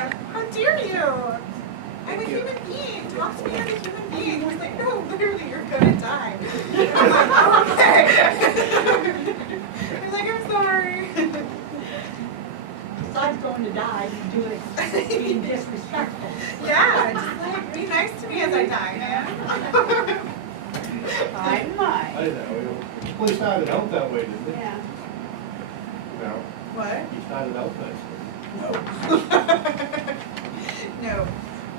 How dare you? I'm a human being. Talk to me like a human being. He's like, no, literally, you're gonna die. I'm like, oh, okay. I'm like, I'm sorry. Besides going to die, you do it being disrespectful. Yeah, just like, be nice to me as I die, man. I might. I know. The place started out that way, didn't it? Yeah. No. What? He started out that way. No. No.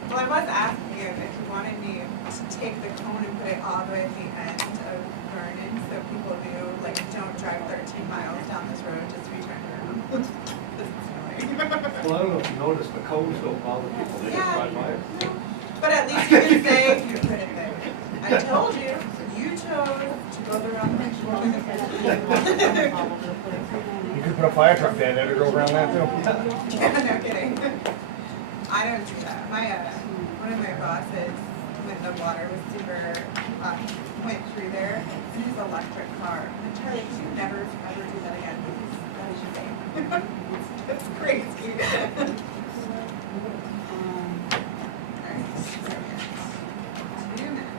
Well, I was asking him if he wanted me to take the cone and put it all the way at the end of Vernon so people knew, like, don't drive 13 miles down this road, just return around. This is annoying. Well, I don't know if you noticed, the cones don't bother people, they just drive by it. No. But at least you can say, you put it there. I told you, you chose to go the wrong way. You could put a fire truck there, they would go around that too. Yeah, no kidding. I don't do that. One of my bosses, when the water was super, went through there in his electric car. And Charlie, you never ever do that again, please. That is your thing. That's crazy. Alright, 2 minutes.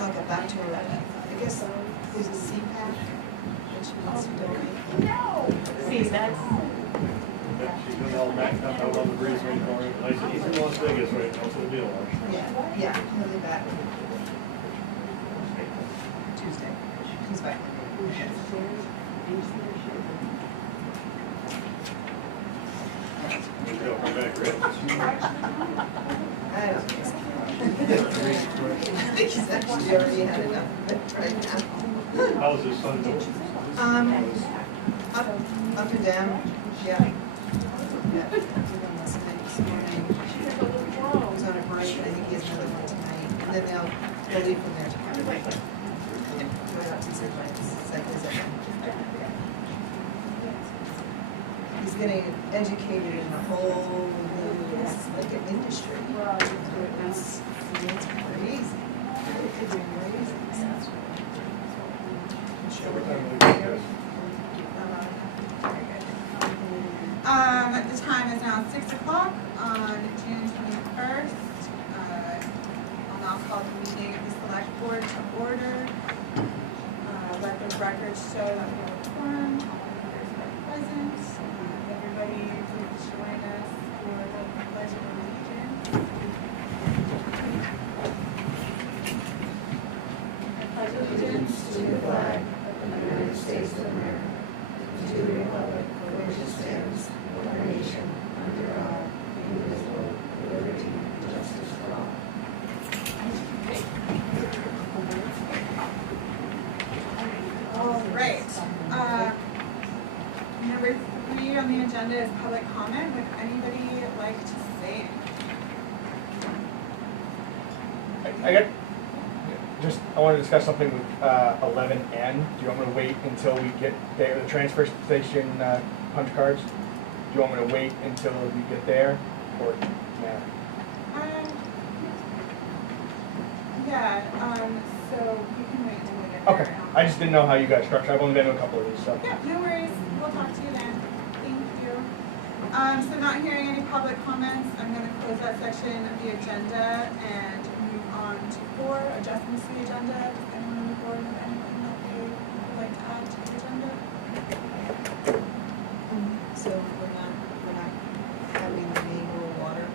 I'll get back to her. I guess there's a CPAC that she wants to donate. See, that's. She's been all backed up out on the breeze right for it. I said, he's in Las Vegas right now, so it'll be a wash. Yeah, he'll be back Tuesday. He's back. Maybe he'll come back, right? I don't think so. I think he's actually already had enough of it right now. How's his son doing? Up and down, yeah. Yeah. This morning. He was on a break, and I think he has another one tonight. And then they'll leave from there tomorrow. Go out to St. Mike's. He's getting educated in a whole new, like, an industry. It's crazy. It's crazy. Every time we do this. The time is now 6 o'clock on June 21st. I'll now call the meeting of the Select Board to order. Let the record show that we have a quorum, all members are present. Everybody please join us for the Pledge of Allegiance. I pledge allegiance to the flag of the United States of America, to the republic for which it stands, one nation, under God, indivisible, with liberty and justice for all. All right. Number 3 on the agenda is public comment. Would anybody like to say anything? I want to discuss something with 11N. Do you want me to wait until we get there, the transfer station punch cards? Do you want me to wait until we get there, or yeah? Yeah. So you can wait until we get there. Okay. I just didn't know how you guys structure. I've only been to a couple of these, so. Yeah, no worries. We'll talk to you then. Thank you. So not hearing any public comments, I'm going to close that section of the agenda and move on to 4, adjustments to the agenda. Does anyone on the board have anything that they would like to add to the agenda? So we're not having the annual water.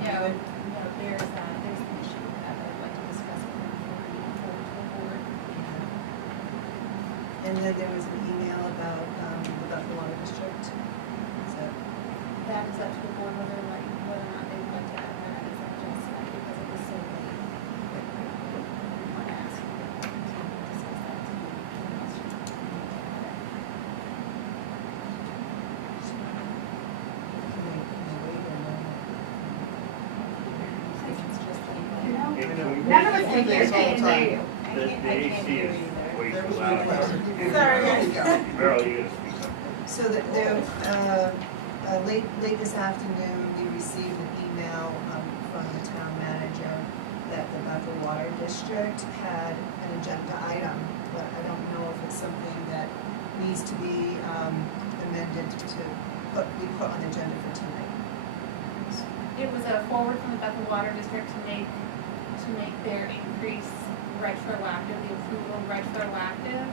No, there's an issue that I'd like to discuss with the board. And then there was an email about the water district. So That is up to the board whether or not they would like to add that as an adjustment because it was so late. We want to ask you to discuss that too. can they wait or no? I think it's just like, It None of us can hear This whole you. time. The AC is way There too was loud. requested. Sorry. There you go. Meryl, you gotta speak up. So late this afternoon, we received an email from the town manager that the Bethel Water District had an agenda item, but I don't know if it's something that needs to be amended to be put on the agenda for tonight. It was a forward from the Bethel Water District to make their increase retroactive, the approval retroactive.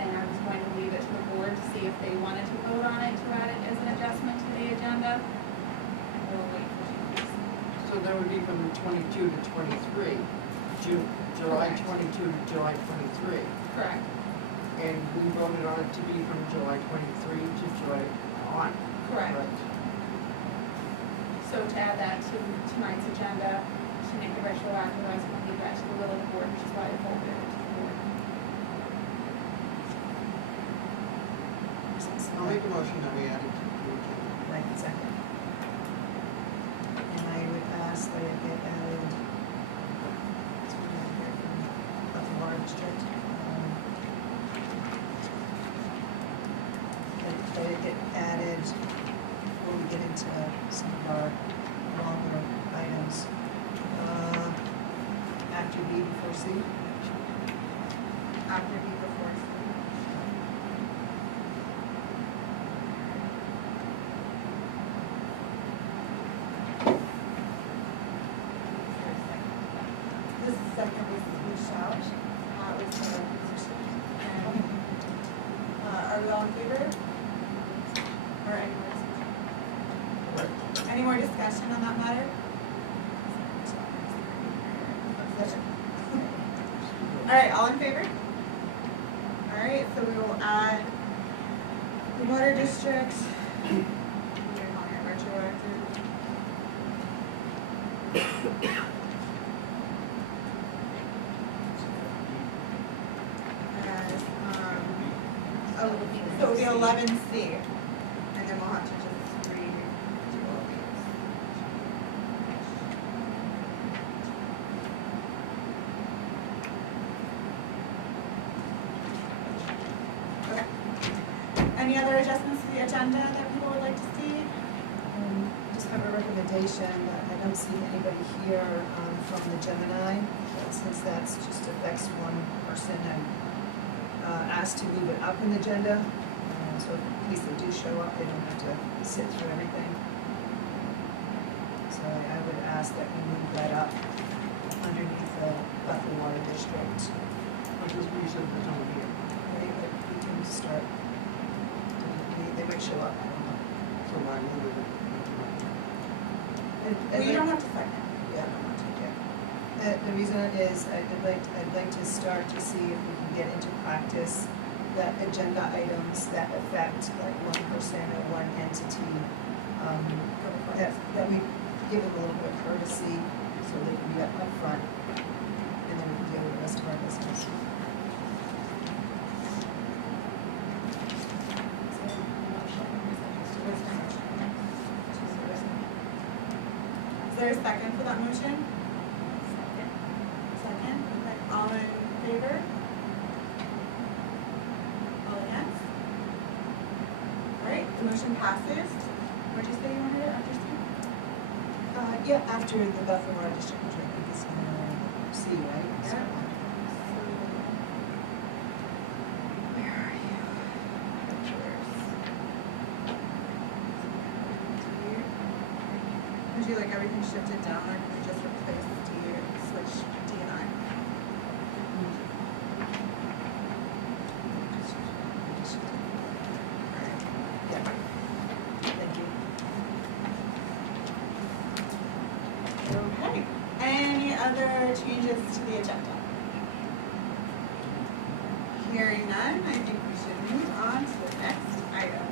And I was going to leave it to the board to see if they wanted to vote on it, to add it as an adjustment to the agenda. Or wait for 2 weeks. So that would be from the 22 to 23, July Correct. 22 to July 23. Correct. And we voted on it to be from July 23 to July on. Correct. So to add that to tonight's agenda, to make it retroactive, I was going to leave that to the will of the board, which is why I folded it to the board. I'll make a motion that we add it to the agenda. Right, second. And I would ask that it get added, it's what I heard from Bethel Water District. That it get added before we get into some of our longer items. After B before C. After B before C. This second was W.H.A.T. Was the position. And, are we all in favor? Or any more discussion on that matter? All right, all in favor? All right, so we will add the water district. We're calling it retroactive. As, oh, so it would be 11C, and then we'll have to just read all these. Okay. Any other adjustments to the agenda that people would like to see? Just have a recommendation, I don't see anybody here from the Gemini, but since that's just affects one person, I'm asked to move it up in the agenda, so in case they do show up, they don't have to sit through everything. So I would ask that we move that up underneath the Bethel Water District. Because we said there's no here. Right, but we can start, they might show up, I don't know. So why move it? And We don't have to second. Yeah, I'm not taking it. The reason is I'd like to start to see if we can get into practice that agenda items that affect like one person or one entity, that we give them a little bit of courtesy so they can be up front, and then we can deal with the rest of our business. Is there a second for that motion? Second, okay, all in favor? All against? All right, the motion passes. Where'd you say you wanted it, after C? Yeah, after the Bethel Water District, which I think is C, right? Yeah. Where are you? Would you like everything shifted down, or can we just replace D or switch D and I? Yeah. Thank you. Okay, any other changes to the agenda? Hearing none, I think we should move on to the next item.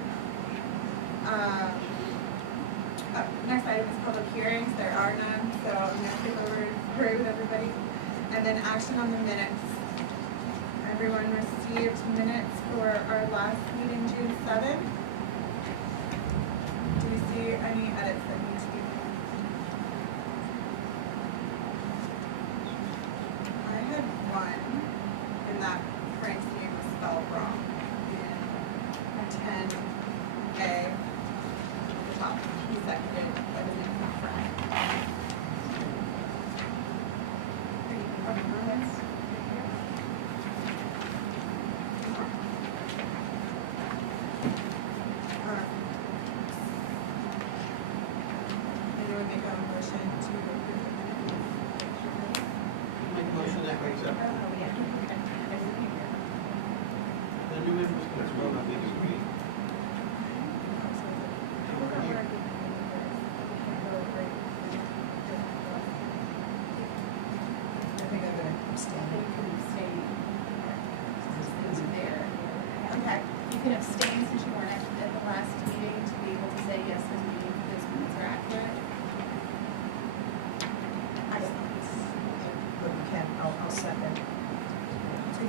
Next item is public hearings, there are none, so I'm gonna skip over through with everybody. And then action on the minutes. Everyone received minutes for our last meeting, June 7th. Do you see any edits that need to be made?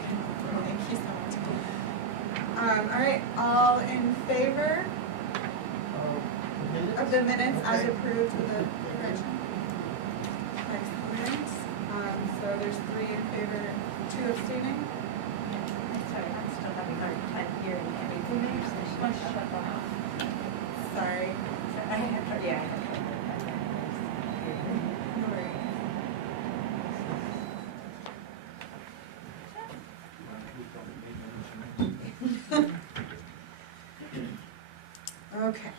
Thank you so much. All right, all in favor of the minutes as Okay. approved with the correction? Excellent. So there's 3 in favor, 2 abstaining. Sorry, I'm still having a hard time hearing everything. One shut that off. Sorry. Yeah. No worries. Okay,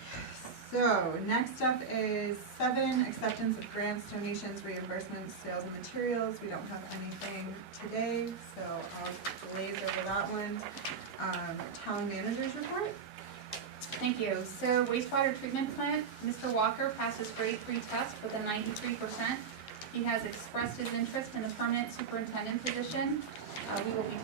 so next up is 7, acceptance of grants, donations, reimbursements, sales and materials. We don't have anything today, so I'll glaze over that one. Town manager's report. Thank you. So wastewater treatment plant, Mr. Walker passed his grade 3 test with a 93%. He has expressed his interest in the permanent superintendent position. We will be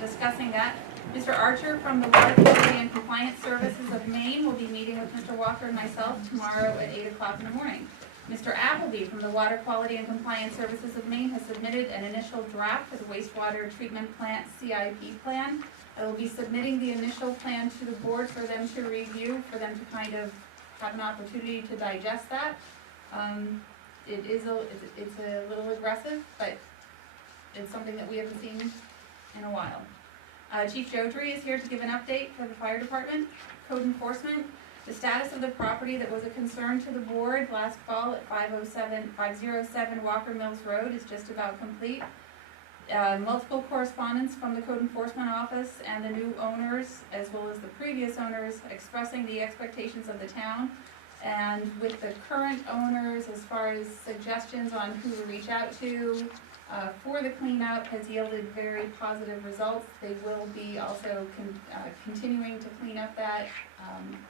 discussing that. Mr. Archer from the Water Quality and Compliance Services of Maine will be meeting with Mr. Walker and myself tomorrow at 8 o'clock in the morning. Mr. Appleby from the Water Quality and Compliance Services of Maine has submitted an initial draft for the wastewater treatment plant CIP plan. I will be submitting the initial plan to the board for them to review, for them to kind of have an opportunity to digest that. It's a little aggressive, but it's something that we haven't seen in a while. Chief Jodry is here to give an update for the fire department. Code enforcement, the status of the property that was a concern to the board last fall at 507 Walker Mills Road is just about complete. Multiple correspondence from the code enforcement office and the new owners, as well as the previous owners, expressing the expectations of the town. And with the current owners, as far as suggestions on who to reach out to for the cleanup, has yielded very positive results. They will be also continuing to clean up that,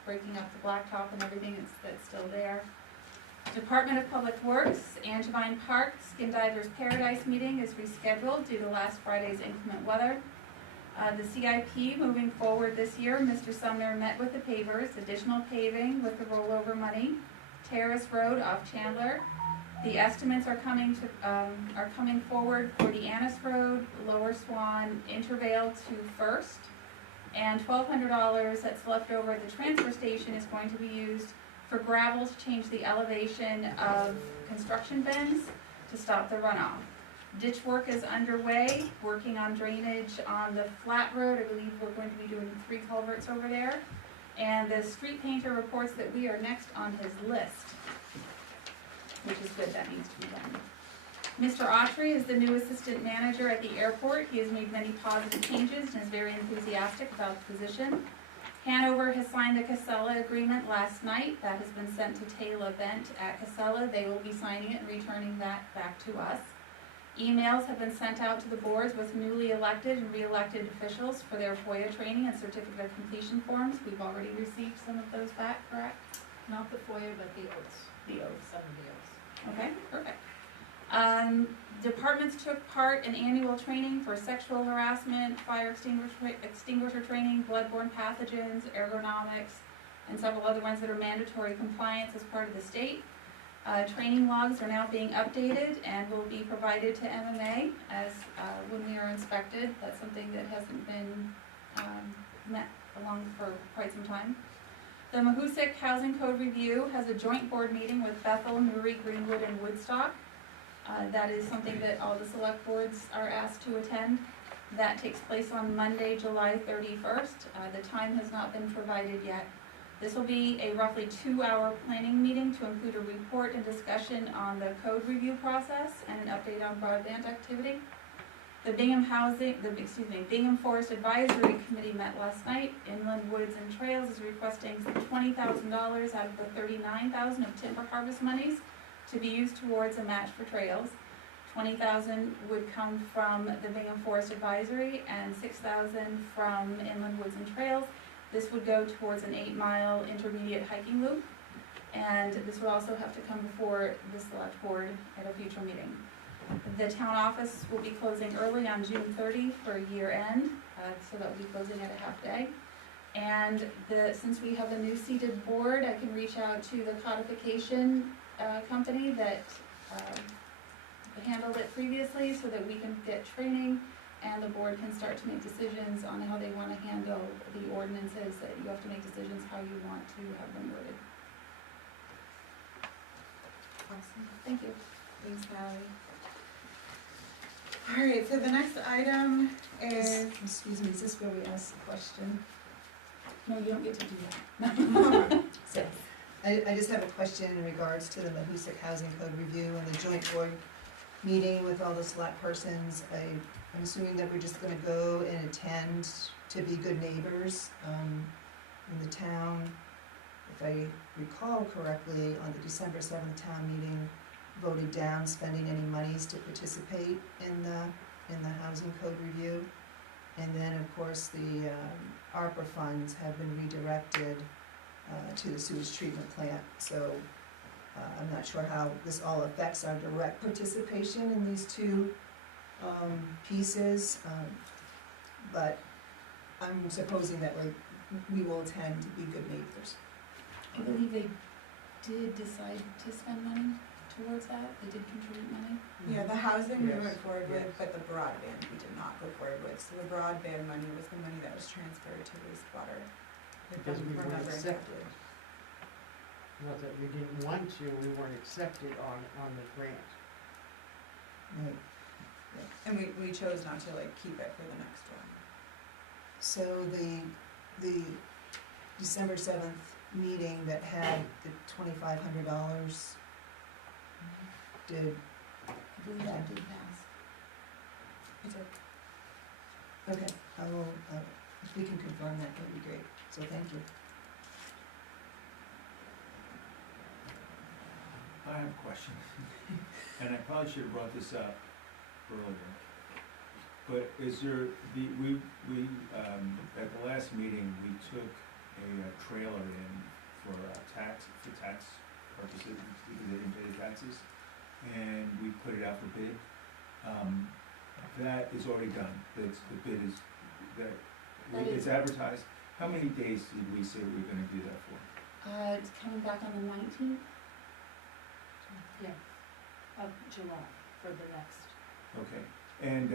breaking up the blacktop and everything that's still there. Department of Public Works, Angevine Park Skin Divers Paradise meeting is rescheduled due to last Friday's inclement weather. The CIP moving forward this year, Mr. Sumner met with the pavers, additional paving with the rollover money, Terrace Road off Chandler. The estimates are coming forward for the Annis Road, Lower Swan, Intervale to First, and $1,200 that's left over at the transfer station is going to be used for gravel to change the elevation of construction bins to stop the runoff. Ditch work is underway, working on drainage on the flat road. I believe we're going to be doing 3 culverts over there. And the street painter reports that we are next on his list, which is good, that needs to be done. Mr. Autry is the new assistant manager at the airport. He has made many positive changes and is very enthusiastic about the position. Hanover has signed the Casella agreement last night. That has been sent to Tail Event at Casella. They will be signing it and returning that back to us. Emails have been sent out to the boards with newly elected and re-elected officials for their FOIA training and certificate of completion forms. We've already received some of those back, correct? Not the FOIA, but the oaths. The oaths. Some of the oaths. Okay, perfect. Departments took part in annual training for sexual harassment, fire extinguisher training, bloodborne pathogens, ergonomics, and several other ones that are mandatory compliance as part of the state. Training logs are now being updated and will be provided to MMA as when we are inspected. That's something that hasn't been met along for quite some time. The Mahoosic Housing Code Review has a joint board meeting with Bethel, Newry, Greenwood, and Woodstock. That is something that all the select boards are asked to attend. That takes place on Monday, July 31st. The time has not been provided yet. This will be a roughly 2-hour planning meeting to include a report and discussion on the code review process and an update on broadband activity. The Bingham Forest Advisory Committee met last night. Inland Woods and Trails is requesting $20,000 out of the $39,000 of timber harvest monies to be used towards a match for trails. $20,000 would come from the Bingham Forest Advisory and $6,000 from Inland Woods and Trails. This would go towards an 8-mile intermediate hiking loop, and this would also have to come before the select board at a future meeting. The town office will be closing early on June 30 for year end, so that will be closing at a half day. And since we have a new seated board, I can reach out to the codification company that handled it previously so that we can get training and the board can start to make decisions on how they wanna handle the ordinances, that you have to make decisions how you want to have them worded. Awesome. Thank you. Thanks, Natalie. All right, so the next item is, Excuse me, is this where we ask the question? No, you don't get to do that. So, I just have a question in regards to the Mahoosic Housing Code Review and the joint board meeting with all the select persons. I'm assuming that we're just gonna go and attend to be good neighbors, in the town. If I recall correctly, on the December 7th town meeting, voted down spending any monies to participate in the housing code review. And then, of course, the ARPA funds have been redirected to the sewage treatment plant. So I'm not sure how this all affects our direct participation in these two pieces, but I'm supposing that we will attend to be good neighbors. I believe they did decide to spend money towards that, they did contribute money. yeah, the housing we Yes, went forward with, yes. but the broadband we did not go forward with. So the broadband money was the money that was transferred to wastewater. If Because I'm we weren't remembering accepted. correctly. Not that we didn't want to, we weren't accepted on the grant. Right. And we chose not to like keep it for the next one. So the December 7th meeting that had the $2,500 did, I believe that did pass. It's a okay, I will, if we can confirm that, that'd be great, so thank you. I have a question, and I probably should have brought this up earlier. But is there, at the last meeting, we took a trailer in for tax purposes, because they didn't pay the taxes, and we put it out for bid. That is already done, the bid is, it's advertised. How many days did we say we were gonna do that for? It's coming back on the 19th. Yeah, of July for the next. Okay, and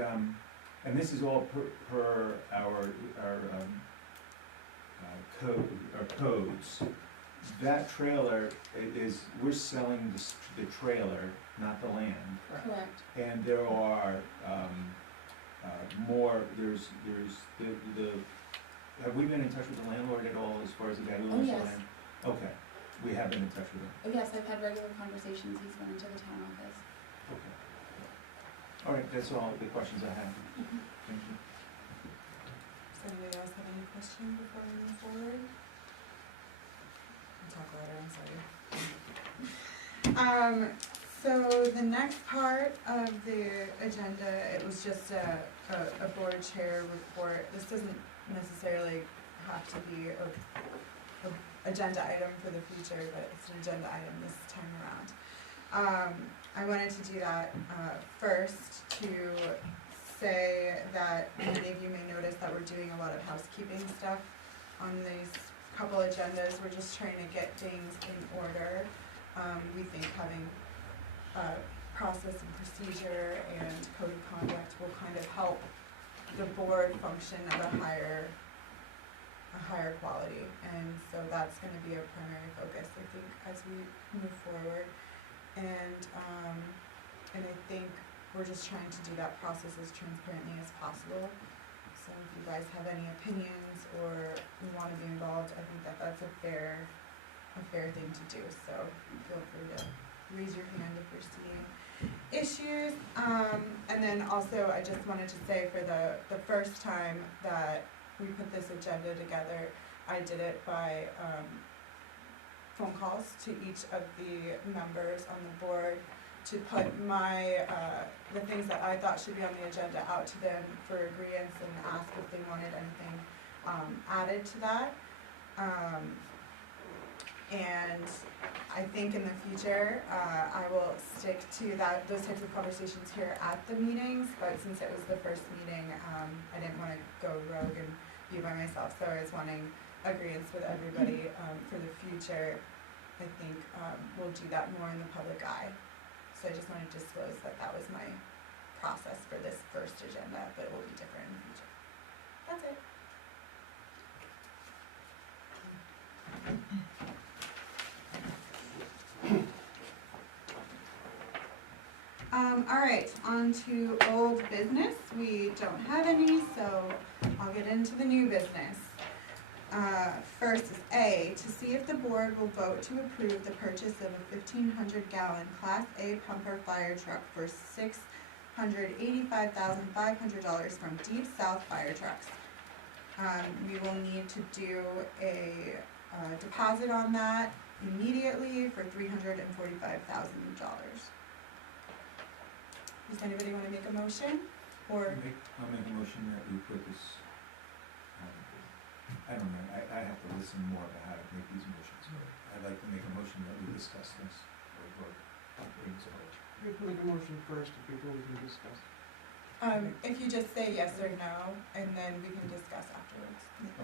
this is all per our codes. That trailer is, we're selling the trailer, not the land. Correct. And there are, more, there's the, have we been in touch with the landlord at all as far as the guy who owns the yes. land? Okay, we have been in touch with him. Oh yes, I've had regular conversations, he's going to the town office. Okay. All right, that's all the questions I have. Thank you. Does anybody else have any questions before we move forward? I'll talk later, I'm sorry. So the next part of the agenda, it was just a board chair report. This doesn't necessarily have to be a agenda item for the future, but it's an agenda item this time around. I wanted to do that first to say that many of you may notice that we're doing a lot of housekeeping stuff on these couple agendas. We're just trying to get things in order. We think having process and procedure and code of conduct will kind of help the board function at a higher quality, and so that's going to be a primary focus, I think, as we move forward. And I think we're just trying to do that process as transparently as possible. So if you guys have any opinions or you want to be involved, I think that that's a fair thing to do. So feel free to raise your hand if you're seeing issues. And then also, I just wanted to say, for the first time that we put this agenda together, I did it by phone calls to each of the members on the board to put my the things that I thought should be on the agenda out to them for agreeance and ask if they wanted anything added to that. And I think in the future, I will stick to those types of conversations here at the meetings, but since it was the first meeting, I didn't want to go rogue and be by myself, so I was wanting agreeance with everybody for the future. I think we'll do that more in the public eye. So I just wanted to disclose that that was my process for this first agenda, but it will be different in the future. That's it. All right, on to old business. We don't have any, so I'll get into the new business. First is A, to see if the board will vote to approve the purchase of a 1,500-gallon Class A pumper fire truck for $685,500 from Deep South Fire Trucks. We will need to do a deposit on that immediately for $345,000. Does anybody want to make a motion? Or, I'll make a motion that we put this, I don't know, I have to listen more about how to make these motions. I'd like to make a motion that we discuss this, or bring this forward. We can make a motion first before we can discuss. if you just say yes or no, and then we can discuss afterwards.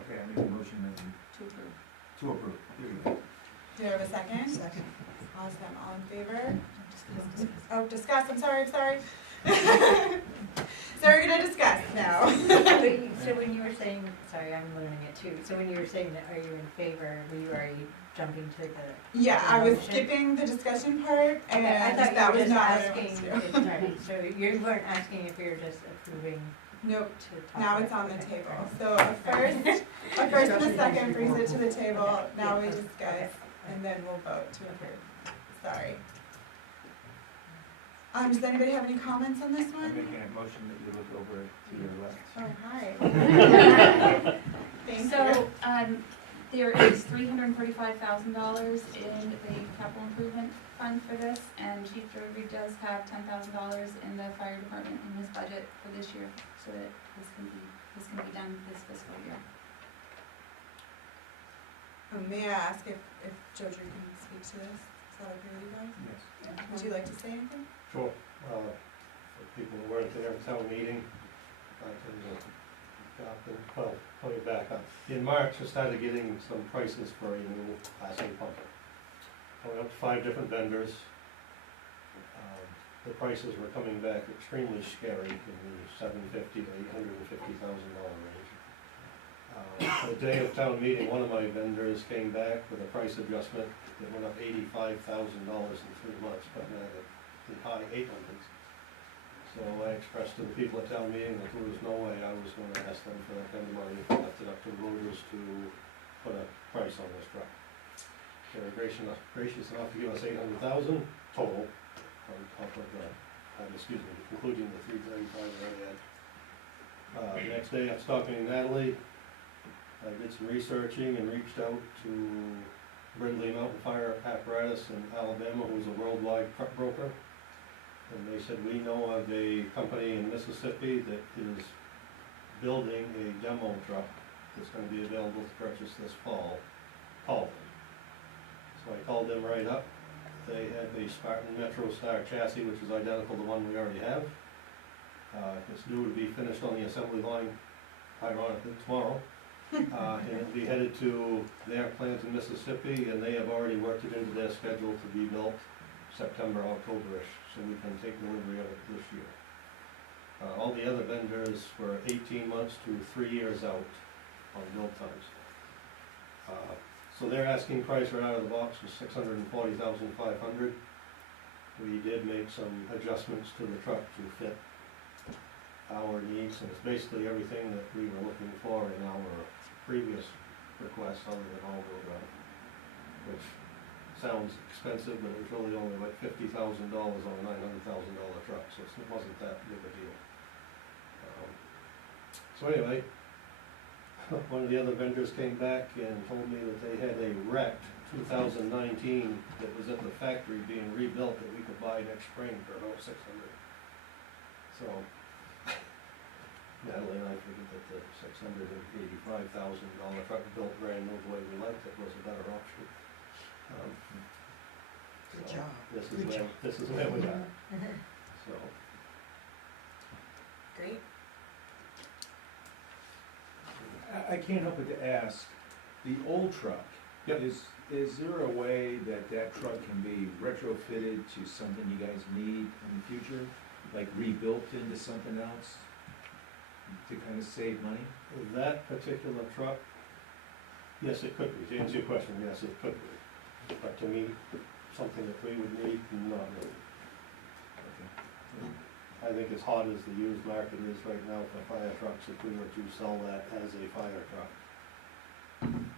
Okay, I make a motion that we, To approve. to approve, here we go. Do you have a second? Second. Awesome, all in favor? Oh, discuss, I'm sorry. So we're gonna discuss now. So when you were saying, sorry, I'm learning it too, so when you were saying that, are you in favor, were you already jumping to the? Yeah, I was motion? skipping the discussion part, and Okay, I thought that you were was just not asking, what I wanted to do. right, so you weren't asking if you're just approving Nope, to talk now about- it's on the okay. table. So a first and a second brings it to the table, now we discuss, and then we'll vote to approve. Sorry. Does anybody have any comments on this I'm one? making a motion that you look over to your left. Oh, hi. Thank you. So, there is $345,000 in the capital improvement fund for this, and Chief Drury does have $10,000 in the fire department in his budget for this year, so that this can be done this fiscal year. May I ask if Joe Drew can speak to this? Is that okay with you guys? Yes. Would you like to say anything? Sure. For people who weren't there at town meeting, I can, let me back up. In March, I started getting some prices for a new Class A pumper. I went up to 5 different vendors. The prices were coming back extremely scary in the $750,000 to $850,000 range. The day of town meeting, one of my vendors came back with a price adjustment that went up $85,000 in 3 months, but not at the high 800s. So I expressed to the people at town meeting that there was no way I was going to ask them for that kind of money, left it up to the voters to put a price on this truck. They were gracious enough to give us $800,000 total on top of including the $335 I already had. The next day, I was talking to Natalie. I did some researching and reached out to Brindley Mountain Fire Apparatus in Alabama, who's a worldwide truck broker. And they said, we know of a company in Mississippi that is building a demo truck that's going to be available to purchase this fall. Call them. So I called them right up. They have a Spartan Metro Star chassis, which is identical to the one we already have. It's due to be finished on the assembly line, ironically, tomorrow. And it'll be headed to their plant in Mississippi, and they have already worked it into their schedule to be built September, October-ish, so we can take delivery of it this year. All the other vendors were 18 months to 3 years out on build times. So their asking price right out of the box was $640,500. We did make some adjustmts to the truck to fit our needs, and it's basically everything that we were looking for in our previous request, other than all-wheel drive, which sounds expensive, but it was really only like $50,000 on a $900,000 truck, so it wasn't that big a deal. So anyway, one of the other vendors came back and told me that they had a wrecked 2019 that was at the factory being rebuilt that we could buy next spring for about $600. So Natalie and I figured that the $685,000 truck built brand new the way we liked it was a better option. Good so job. This is where we are. So Great. I can't help but to ask, the old truck, Yep. Is there a way that that truck can be retrofitted to something you guys need in the future? Like rebuilt into something else to kind of save money? That particular truck, yes, it could be. To answer your question, yes, it could be. But to me, something that we would need, not really. Okay. I think as hot as the used market is right now for fire trucks, if we were to sell that as a fire truck and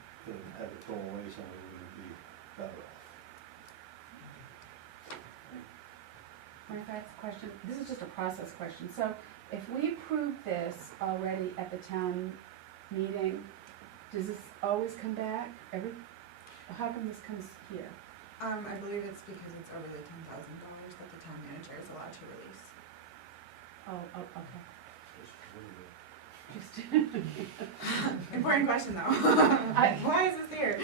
have it go away somewhere, we would be better off. Mark, I have a question. This is just a process question. So if we approve this already at the town meeting, does this always come back? How come this comes here? I believe it's because it's over the $10,000 that the town manager is allowed to release. Oh, okay. Just, Important question though. Why is this here?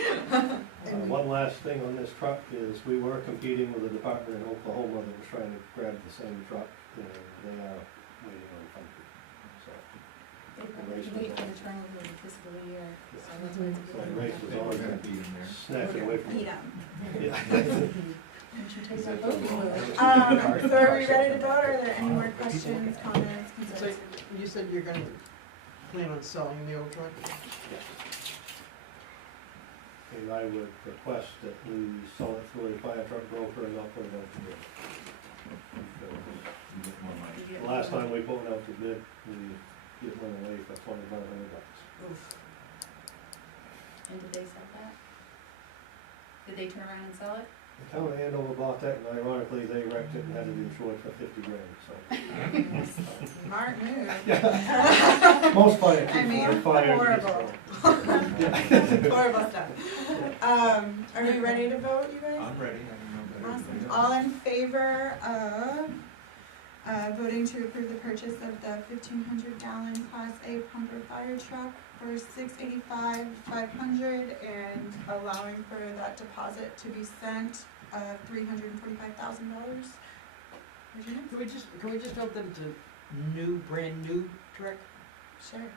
One last thing on this truck is we were competing with a department in Oklahoma that was trying to grab the same truck, and they are waiting on funding. So They probably wait for the turnover of the fiscal year, so that's why it's a so good. the race was always We're gonna gonna be in there. snatch it away from Eat us. 'em. Yeah. You should take that vote. So are we ready to vote? Are there any more questions, comments, So concerns? you said you're gonna plan on selling the old truck? And I would request that we sell it through a fire truck broker and not put it out to bid. You get more money. The last time we put it out to bid, we get one away for $2,500. Oof. And did they sell that? Did they turn around and sell it? The town of Andover bought that, and ironically, they wrecked it and had it insured for $50,000, so. Smart move. Most fire I chiefs mean, are fired. horrible. Horrible stuff. Are we ready to vote, you guys? I'm ready, I don't know. Awesome. All in favor of voting to approve the purchase of the 1,500-gallon Class A pumper fire truck for $685,500 and allowing for that deposit to be sent of $345,000? Can we just vote them to brand new truck? Sure.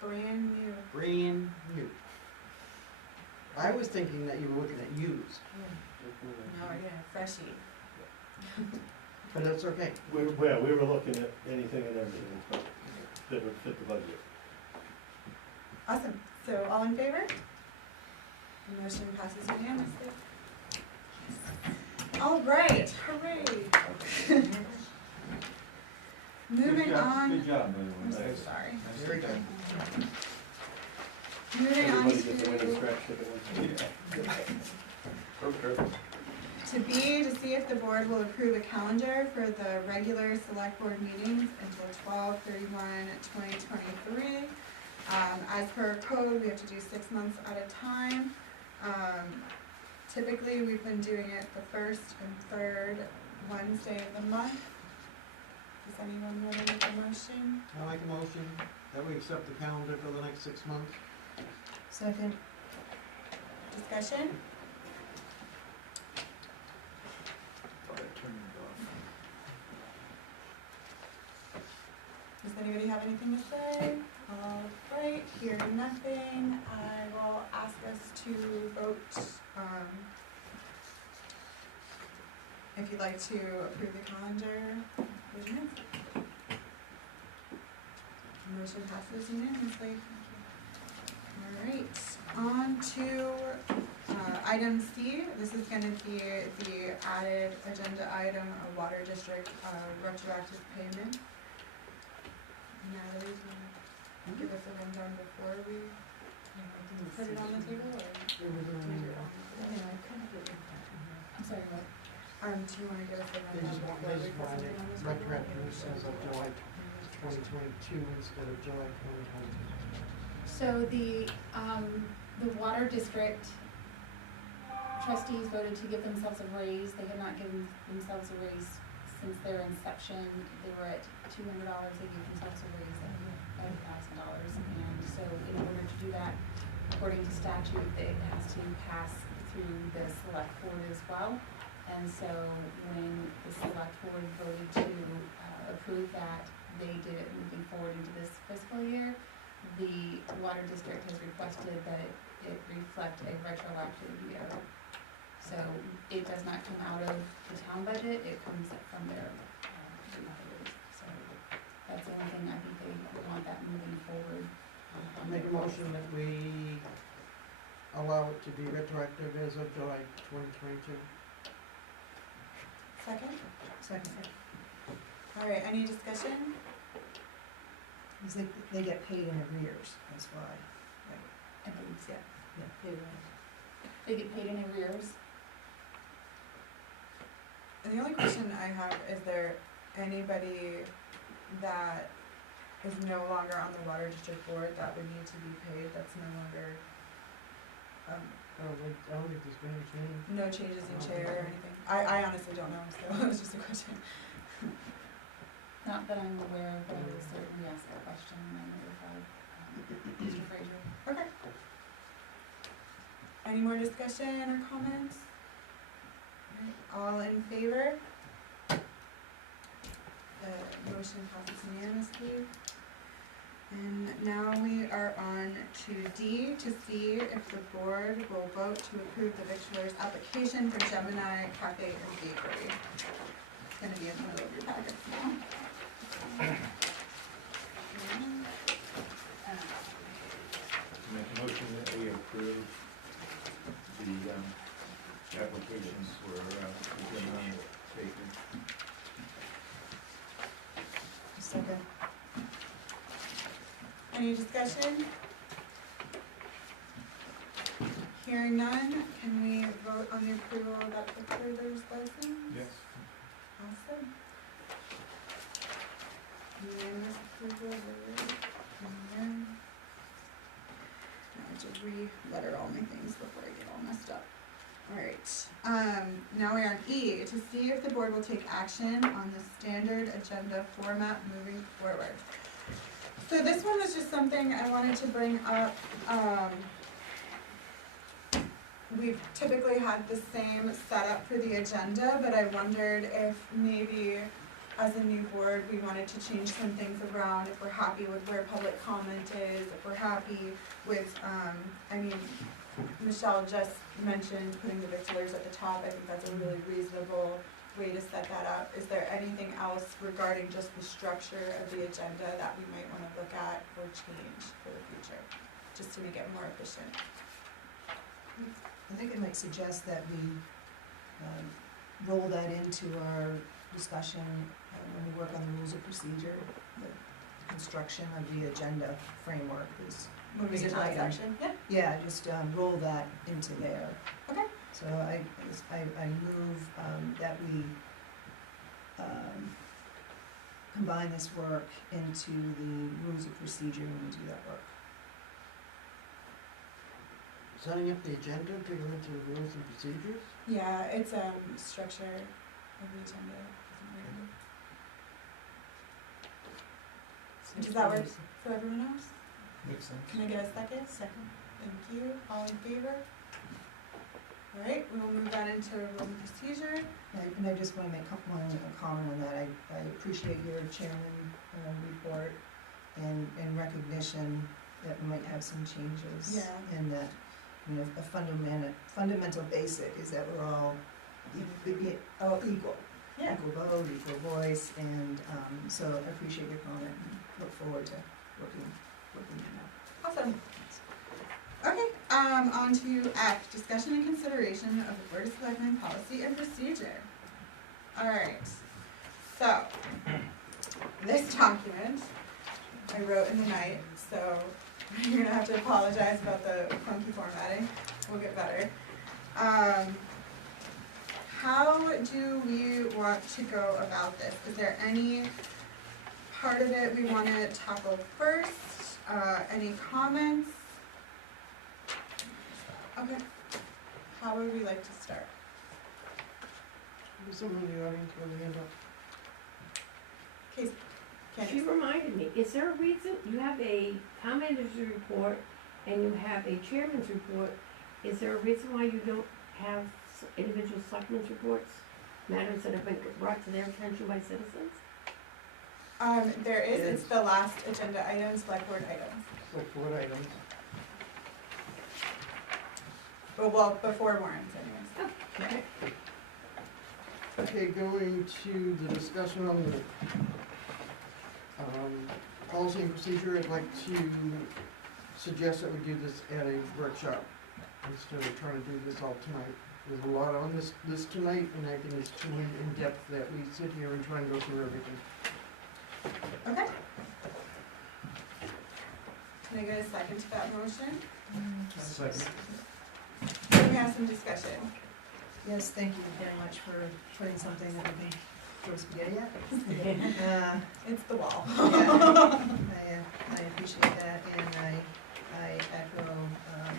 Brand new. Brand new. I was thinking that you were looking at used, No, we're getting a freshie. but that's okay. We were looking at anything and everything, but that would fit the budget. Awesome. So all in favor? The motion passes unanimously. All right, hooray. Moving on. Good job, by I'm the so way. sorry. Very good. Moving on Everybody gets a winning to, scratch ticket once. to B, to see if the board will approve a calendar for the regular select board meetings until 12/31/2023. As per code, we have to do 6 months at a time. Typically, we've been doing it the first and third Wednesday of the month. Does anyone want to make a motion? I like a motion that we accept the calendar for the next 6 months. Second. Discussion? Does anybody have anything to say? All right, hearing nothing, I will ask us to vote, if you'd like to approve the calendar. Vision. Motion passes unanimously. All right, on to item C. This is gonna be the added agenda item of water district retroactive payment. Natalie, do you wanna give us a rundown before we put it on the table, or? I'm sorry, what? Do you wanna give us a They rundown just want, before they we just put wanted something on the table? retroactive as of July 2022 instead of July 2022. So the water district trustees voted to give themselves a raise. They had not given themselves a raise since their inception. They were at $200, they gave themselves a raise of $5,000. And so in order to do that, according to statute, it has to pass through the select board as well. And so when the select board voted to approve that, they did it moving forward into this fiscal year. The water district has requested that it reflect a retroactive year. So it does not come out of the town budget, it comes from their, reserves. So that's the only thing I think they want that moving forward. I'll make a motion that we allow it to be retroactive as of July 2022. Second? Second, All right, any discussion? because they get paid in arrears, that's why. I believe, yeah. Yeah, they will. They get paid in arrears. And the only question I have, is there anybody that is no longer on the water district board that would need to be paid, that's no longer, I don't think there's been any change. no changes in chair or anything? I honestly don't know, so it was just a question. Not that I'm aware of, but I will certainly ask that question when I notify Mr. Fraser. Okay. Any more discussion or comments? All in favor? The motion passes unanimously. And now we are on to D, to see if the board will vote to approve the victualler's application for Gemini Cafe and Bakery. It's gonna be in one of your packets now. Make a motion that we approve the applications for Gemini Bakery. Second, Any discussion? Hearing none, can we vote on the approval of that victualler's license? Yes. Awesome. Unanimous approval, now I have to re-letter all my things before I get all messed up. Alright, now we're on E, to see if the board will take action on the standard agenda format moving forward. So this one was just something I wanted to bring up, we've typically had the same setup for the agenda, but I wondered if maybe as a new board, we wanted to change some things around, if we're happy with where public comment is, if we're happy with, I mean, Michelle just mentioned putting the victualers at the top, I think that's a really reasonable way to set that up. Is there anything else regarding just the structure of the agenda that we might wanna look at or change for the future, just to make it more efficient? I think I might suggest that we roll that into our discussion when we work on the rules of procedure. The construction of the agenda framework is, Moving Is it to that item? section, yeah, yeah, just roll that into there. okay. So I move that we combine this work into the rules of procedure when we do that work. Setting up the agenda to go into the rules and procedures? Yeah, it's structure of the agenda. Does that work for everyone else? Makes sense. Can I get a second? Second. Thank you. All in favor? Alright, we will move that into rule and procedure. And I just wanna make one comment on that, I appreciate your chairman report and recognition that we might have some changes. Yeah. And that, you know, a fundamental basic is that we're all equal. Yeah. Equal vote, equal voice, and so I appreciate your comment and look forward to working that out. Awesome. Okay, on to F, discussion and consideration of the Board of Selectmen policy and procedure. Alright, so, this document I wrote in the night, so you're gonna have to apologize about the funky formatting, we'll get better. How do we want to go about this? Is there any part of it we wanna tackle first? Any comments? Okay, how would we like to start? There's someone in the audience with a hand up. Casey, She Candace? reminded me, is there a reason, you have a town manager's report and you have a chairman's report, is there a reason why you don't have individual selectmen's reports? Matters that have been brought to their attention by citizens? There is, it's the last agenda item, select board items. Select board items. well, before warrants anyways. Okay, going to the discussion on the, policy and procedure, I'd like to suggest that we do this at a workshop instead of trying to do this all tonight. There's a lot on this tonight, and I think it's too in-depth that we sit here and try and go through everything. Okay. Can I get a second to that motion? Second. Can we have some discussion? Yes, thank you very much for putting something that we can throw spaghetti at. It's the wall. I appreciate that, and I echo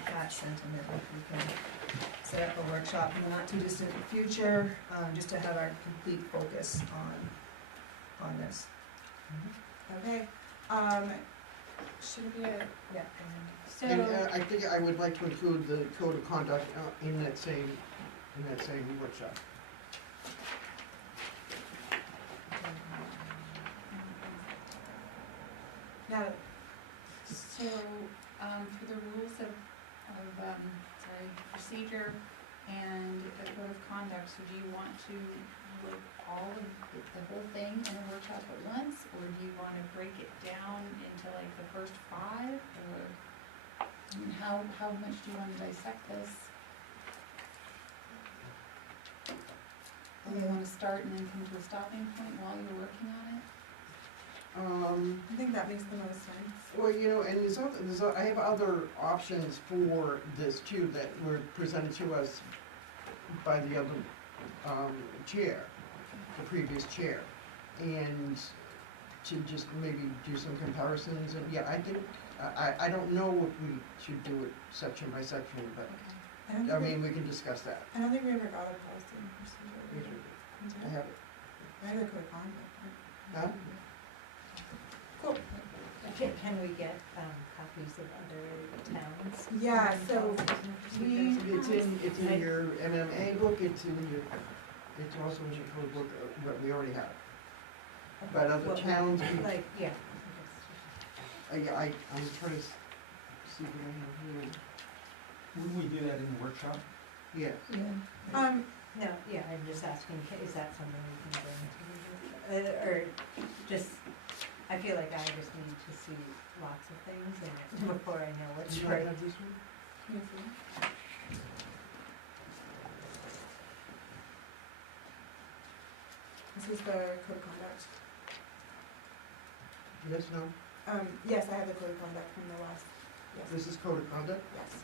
Pat's sentiment, if we can set up a workshop in the not too distant future, just to have our complete focus on this. Okay, should it be a, yeah, go And So, I think I would like to include the code of conduct in that same workshop. now, so, for the rules of, procedure and the code of conduct, so do you want to look all of the whole thing in a workshop at once? Or do you wanna break it down into like the first 5, or, I mean, how much do you wanna dissect this? Or do you wanna start and then come to a stopping point while you're working on it? I think that makes the most sense. Well, and I have other options for this too that were presented to us by the other chair, the previous chair, and to just maybe do some comparisons. And yeah, I think I don't know if we should do it section by section, but I mean we can discuss that. I don't think we ever got a policy and procedure. I have it. I have a code of conduct. Huh? Cool. Can we get, copies of other towns? Yeah, so we, It's in your MMA book. It's also in your code book that we already have. But other Well, towns, Like, yeah. I'm trying to see what I have here. Wouldn't we do that in the workshop? Yes. No, yeah, I'm just asking, is that something we can bring to the, or just, I feel like I just need to see lots of things in it before I know what's Do you right. have this one? this is the code of conduct. Yes, no? Yes, I have the code of conduct from the last, yes, This is code of conduct? yes.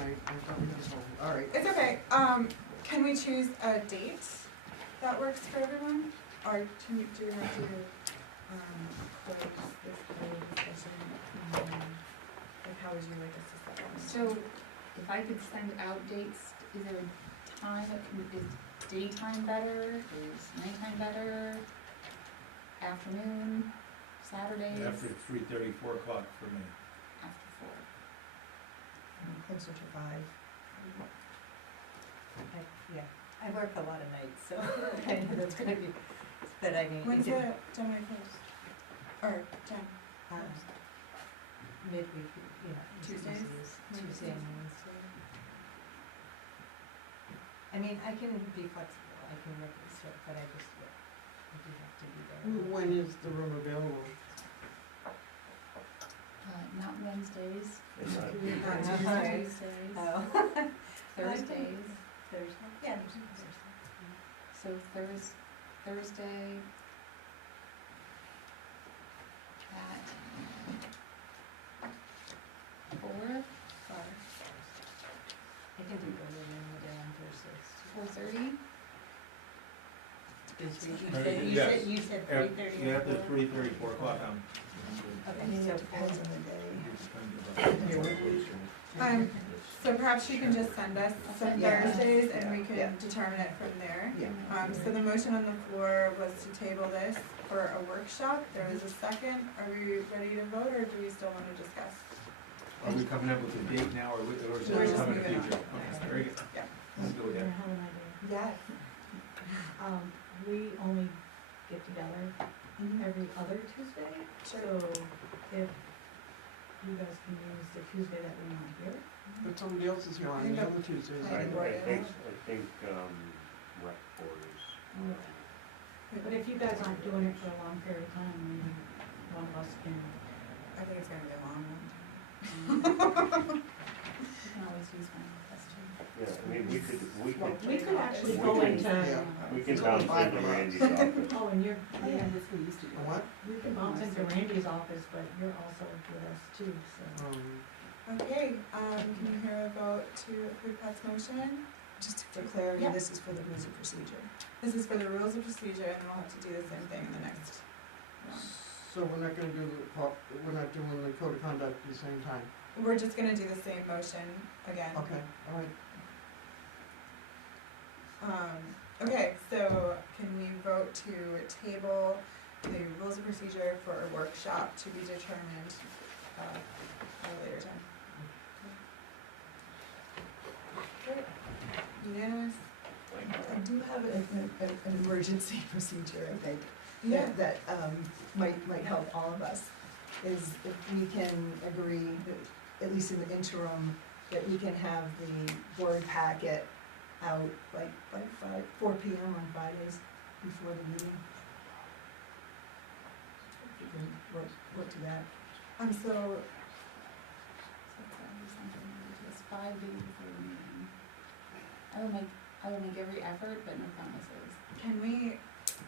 I thought we had this whole, all right. It's okay, can we choose a date that works for everyone? Or do we have to, close this whole discussion? Like, how would you like us to set that? So, if I could send out dates, is there a time is daytime better, is nighttime better, afternoon, Saturdays? After 3:30, 4 o'clock for me. After 4. Closer to 5. Yeah, I work a lot of nights, so I know that's gonna be, but I mean, When's is it, the January first? Or 10? midweek, Tuesdays? Tuesday and Wednesday. I mean, I can be flexible, I can work this stuff, but I do have to be there. When is the room available? Not Wednesdays, Not Tuesdays, Oh. Thursdays. Thursday? Yeah, Thursday. So Thursday at 4, I can do earlier in the day on Thursdays. 4:30. Yes. You said Yeah, 3:30 yeah, or after 4? 3:30, 4 o'clock, Okay, so Depends on the day. So perhaps you can just send us some Yeah. Thursdays and we Yeah. can determine it from there. Yeah. So the motion on the floor was to table this for a workshop. There was a second. Are we ready to vote or do we still want to discuss? Are we coming up with a date now, or is We're it just coming in the moving on. future? Okay, very good. Yeah. Let's go with that. Yes. We only get together Mhm. every other Tuesday, Sure. so if you guys can use the Tuesday that we're not here. But somebody else is here on the other Tuesdays. I think- rec board is, But if you guys aren't doing it for a long period of time, maybe one of us can. I think it's gonna be a long one. You can always use one of us too. yeah, I mean, we could, We could actually We go can- into, Yeah. we can It's bounce only 5 into of us. Randy's office. oh, and you're, Yeah, yeah, that's what we used to do. A what? we can bounce into Randy's office, but you're also with us too, so. Okay, can you hear a vote to approve Pat's motion? Just for clarity, Yeah. this is for the rules of procedure. This is for the rules of procedure, and then we'll have to do the same thing in the next one. So we're not gonna do we're not doing the code of conduct at the same time? We're just gonna do the same motion again. Okay, all right. Okay, so can we vote to table the rules of procedure for a workshop to be determined, at a later time? Great. Unanimous? I do have an emergency procedure, I think, Yeah. that might help all of us, is if we can agree, that, at least in the interim, that we can have the board packet out by 4 p.m. on Fridays before the meeting. If you can work to that. So, It's 5 days before the meeting. I will make every effort, but no promises. can we,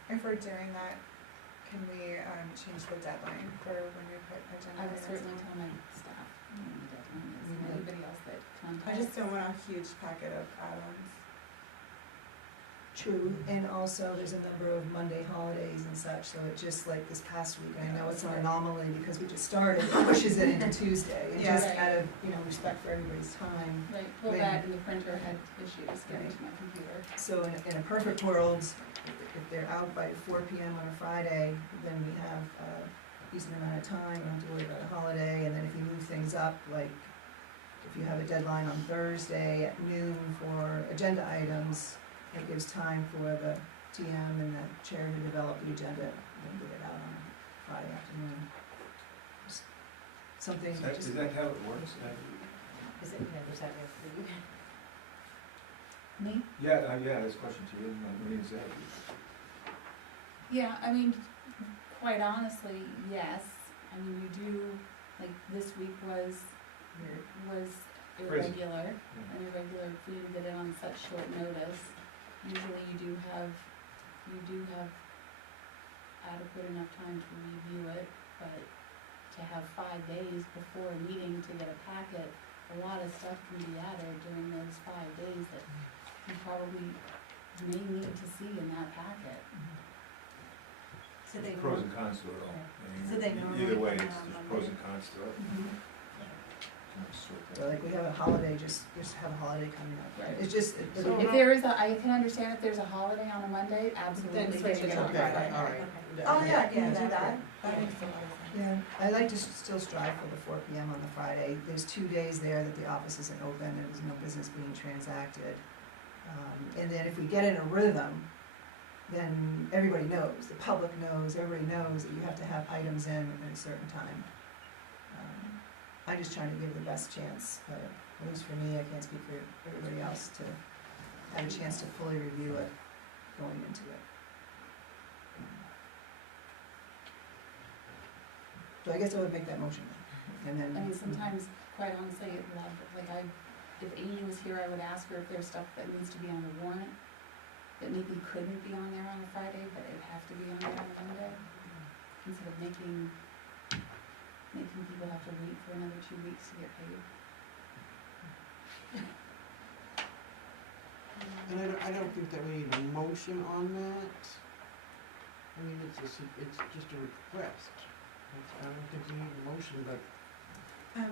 if we're doing that, can we, change the deadline for when we put agenda I will items? certainly tell my staff when the deadline is, and anybody else that contacts. I just don't want a huge packet of add-ons. True, and also there's a number of Monday holidays and such, so it just like this past week, I know it's an anomaly because we just started, it pushes it into Tuesday, and just Yeah. out of, respect for everybody's time. Right, well, When- that and the printer had issues getting to my computer. So in a perfect world, if they're out by 4 p.m. on a Friday, then we have a decent amount of time, we don't have to worry about a holiday, and then if you move things up, like if you have a deadline on Thursday at noon for agenda items, it gives time for the TM and the chair to develop the agenda and get it out on a Friday afternoon. Just something, Is that, just, is that how it works? Is it, is that your food? Me? Yeah, this question to you, I mean, is that, Yeah, I mean, quite honestly, yes. I mean, you do, like, this week was Crazy. irregular, for you to get it on such short notice. Usually you do have adequate enough time to review it, but to have 5 days before a meeting to get a packet, a lot of stuff can be added during those 5 days that you probably may need to see in that packet. So they pros work, and cons to it all. I mean, So they normally either way, come it's out there's Monday. pros and cons to it. Kind of sort so that. like we have a holiday, just have a holiday coming up. Right. It's just, So- If there is I can understand if there's a holiday on a Monday, absolutely. Then switch it to take a out Friday. all right. Oh, yeah, can you do that's that? good. That makes a lot of sense. Yeah, I like to still strive for the 4 p.m. on the Friday. There's 2 days there that the office isn't open, and there's no business being transacted. And then if we get in a rhythm, then everybody knows, the public knows, everybody knows that you have to have items in at a certain time. I'm just trying to give the best chance, at least for me, I can't speak for everybody else, to have a chance to fully review it going into it. So I guess I would make that motion, and then. I mean, sometimes, quite honestly, if Amy was here, I would ask her if there's stuff that needs to be on the warrant that maybe couldn't be on there on a Friday, but it'd have to be on there on a Monday, instead of making people have to wait for another 2 weeks to get paid. And I don't think that we need a motion on that. I mean, it's just a request. I don't think we need a motion, but I'd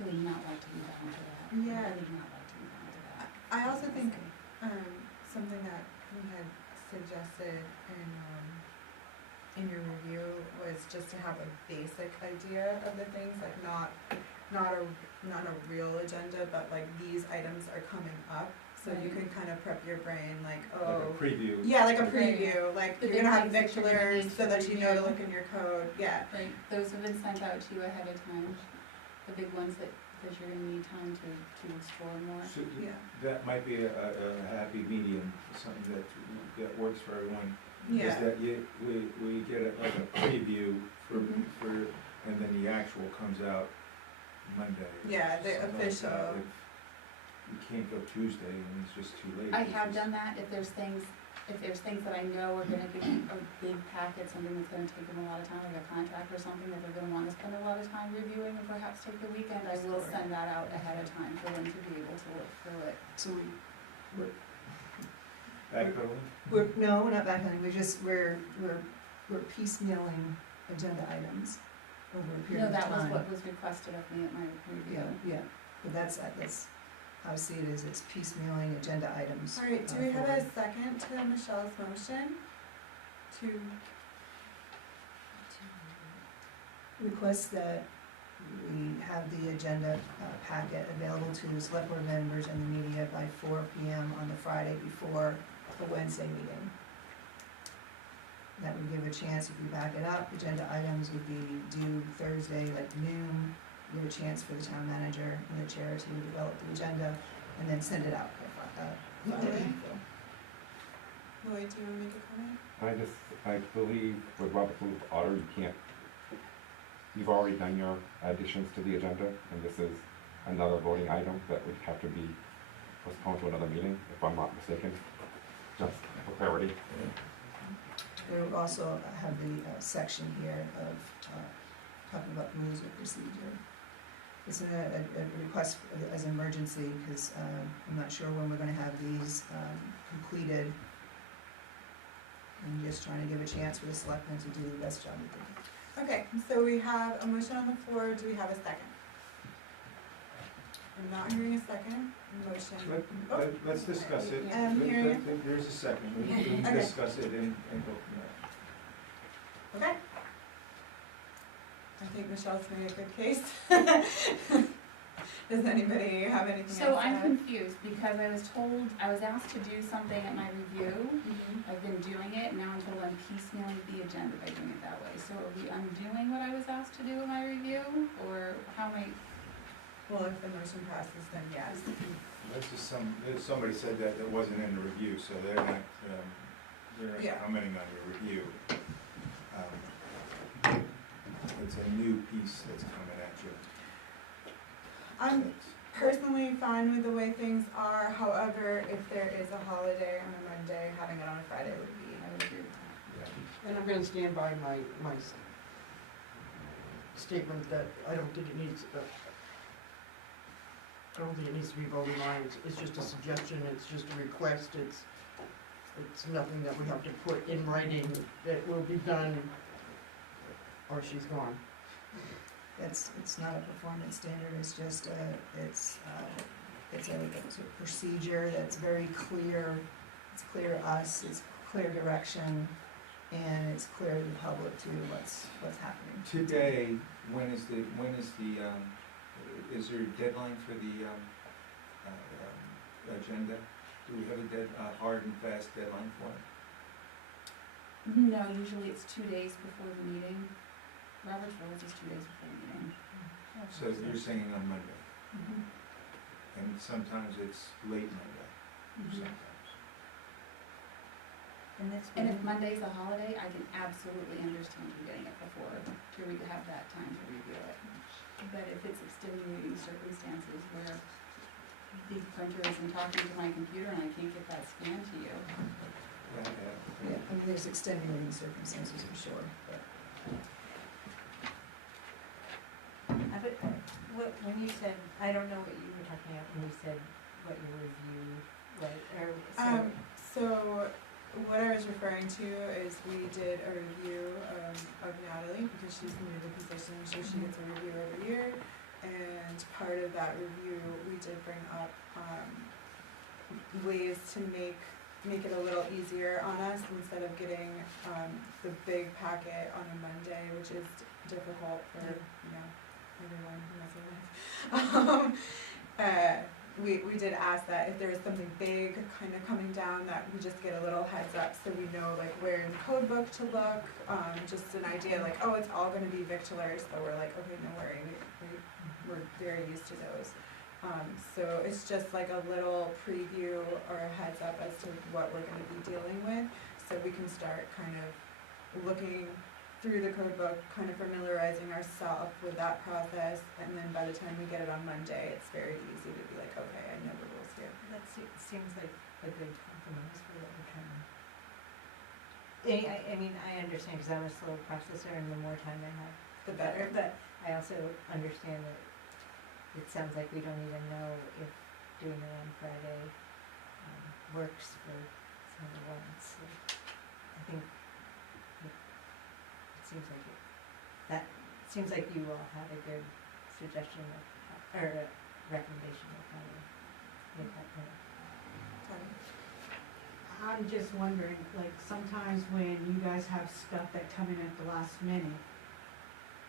really not like to be bound to that. Yeah. I'd really not like to be bound to that. I also think, something that we had suggested in your review was just to have a basic idea of the things, like not a real agenda, but like these items are coming up, So you can kind of prep your brain like, Like oh. a preview. Yeah, like a preview, like The you're big gonna have things that you're gonna victualers need so to that you know to review. look in your code, yeah. Right, those have been sent out to you ahead of time, the big ones that you're gonna need time to explore more. So Yeah. that might be a happy medium, something that works for everyone. Yeah. Is that we get like a preview Mhm. for, and then the actual comes out Monday. Yeah, the something like that. official. If you can't go Tuesday and it's just too late. I it's have just- done that, if there's things that I know are gonna be a big packet, something that's gonna take them a lot of time, like a contract or something that they're gonna wanna spend a lot of time reviewing and perhaps take the weekend, I will send that out ahead of time for them to be able to look through it. So Backpedaling? we're not backpedaling, we're piecemealing agenda items over a period No, of that was time. what was requested of me at my review. Yeah, but that's, how I see it is, it's piecemealing agenda items. Alright, do we have a forward. second to Michelle's motion? To, Request that we have the agenda packet available to select board members and the media by 4 p.m. on the Friday before the Wednesday meeting. That would give a chance, if you back it up, agenda items would be due Thursday like noon, give a chance for the town manager and the chair to develop the agenda, and then send it out by Friday. Lloyd, do you wanna make a comment? I believe with Robert's Rules of Order, you can't, you've already done your additions to the agenda, and this is another voting item that would have to be postponed to another meeting, if I'm not mistaken, just for clarity. We will also have the section here of talking about rules of procedure. It's a request as an emergency, because I'm not sure when we're gonna have these completed. I'm just trying to give a chance for the selectmen to do the best job they can. Okay, so we have a motion on the floor, do we have a second? I'm not hearing a second motion. Let's discuss it. I'm hearing There's a second, we Okay. can discuss it and go from there. Okay. I think Michelle's made a good case. Does anybody have anything else So to I'm add? confused because I was asked to do something at my review. Mhm. I've been doing it, now I'm told I'm piecemealing the agenda by doing it that way. So are we undoing what I was asked to do in my review, or how am I? Well, if the motion passes, then yes. That's just somebody said that it wasn't in the review, so they're not Yeah. commenting on your review. It's a new piece that's coming at you. I'm That's- personally fine with the way things are, however, if there is a holiday on a Monday, having it on a Friday would be. I would agree with that. yeah. And I'm gonna stand by my statement that I don't think it needs, I don't think it needs to be voted on, it's just a suggestion, it's just a request, it's nothing that we have to put in writing that will be done or she's gone. It's not a performance standard, it's just it's a procedure that's very clear. It's clear to us, it's clear direction, and it's clear to the public too, what's happening. Today, is there a deadline for the agenda? Do we have a hard and fast deadline for it? No, usually it's 2 days before the meeting. Robert's Rules is 2 days before the meeting. So you're saying on Monday, Mhm. and sometimes it's late Monday, Mhm. sometimes. And that's And if when, Monday's a holiday, I can absolutely understand you getting it before to have that time to review it. But if it's extenuating circumstances where the printer isn't talking to my computer and I can't get that scanned to you. Yeah, I mean, there's extenuating circumstances, I'm sure, but. when you said, I don't know what you were talking about when you said what your review, right, or, So what I was referring to is we did a review of Natalie, because she's new to the position, so she gets a review every year. And part of that review, we did bring up ways to make it a little easier on us, instead of getting the big packet on a Monday, which is difficult for, everyone who has a life. we did ask that if there was something big kind of coming down, that we just get a little heads up so we know like where in the code book to look, just an idea like, oh, it's all gonna be victulars, so we're like, okay, no worry, we're very used to those. So it's just like a little preview or a heads up as to what we're gonna be dealing with, so we can start kind of looking through the code book, kind of familiarizing ourselves with that process, and then by the time we get it on Monday, it's very easy to be like, okay, I know the rules here. That seems like a good compromise for what we're trying to. I mean, I understand, because I'm a slow processor, and the more time I have, The better. but I also understand that it sounds like we don't even know if doing it on Friday, works for some of the ones, so I think seems like you all had a good suggestion of, or a recommendation of how to make that work. I'm just wondering, like, sometimes when you guys have stuff that come in at the last minute,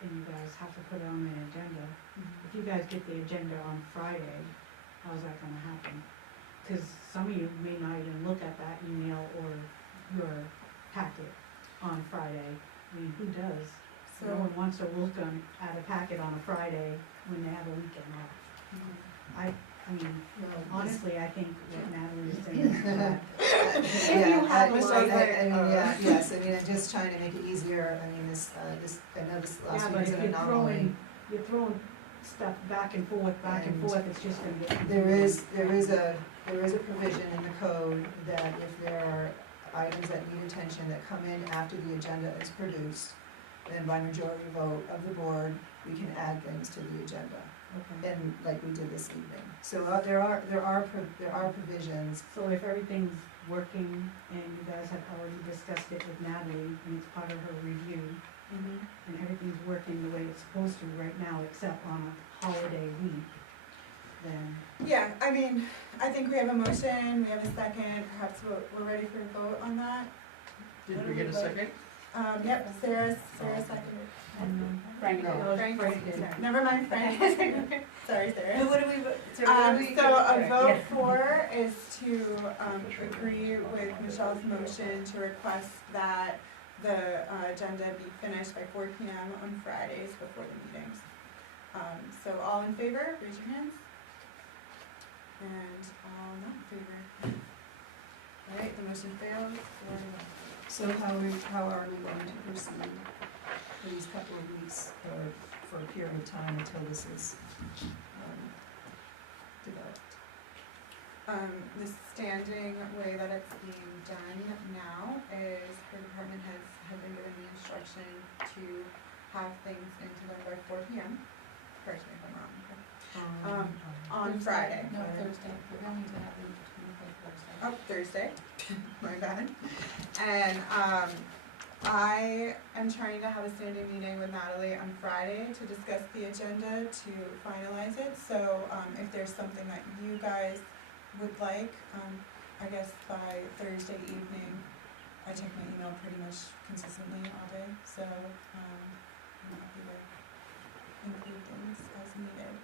and you guys have to put it on the agenda, if you guys get the agenda on Friday, how's that gonna happen? Cause some of you may not even look at that email or your packet on Friday. I mean, who does? No one wants to look at a packet on a Friday when they have a weekend off. I mean, honestly, I think what Natalie is saying is that Yes, I mean, I'm just trying to make it easier, I mean, I know this last yeah, week but is if an you're anomaly. throwing stuff back and forth, And it's just gonna get. There is a provision in the code that if there are items that need attention that come in after the agenda is produced, then by majority vote of the board, we can add things to the agenda. Okay. And like we did this evening. So there are provisions. So if everything's working and you guys have already discussed it with Natalie and it's part of her review, and everything's working the way it's supposed to right now, except on a holiday week, then. Yeah, I mean, I think we have a motion, we have a second, perhaps we're ready for a vote on that. Did we get a second? Yep, Sarah seconded. Frank, No. Frank, did. never mind Frank. Sorry, Sarah. What do we, So a vote for is to agree with Michelle's motion to request that the agenda be finished by 4 p.m. on Fridays before the meetings. So all in favor, raise your hands. And all not in favor. All right, the motion fails. 4-1. So how are we going to proceed for these couple of weeks or for a period of time until this is developed? The standing way that it's being done now is her department has been given the instruction to have things into them by 4 p.m. Correct me if I'm wrong. Okay. On Friday. No, Thursday, we're going to have them Thursday. Oh, Thursday, my bad. And I am trying to have a standing meeting with Natalie on Friday to discuss the agenda to finalize it. So if there's something that you guys would like, I guess by Thursday evening, I check my email pretty much consistently all day, so I'm happy to include things as needed.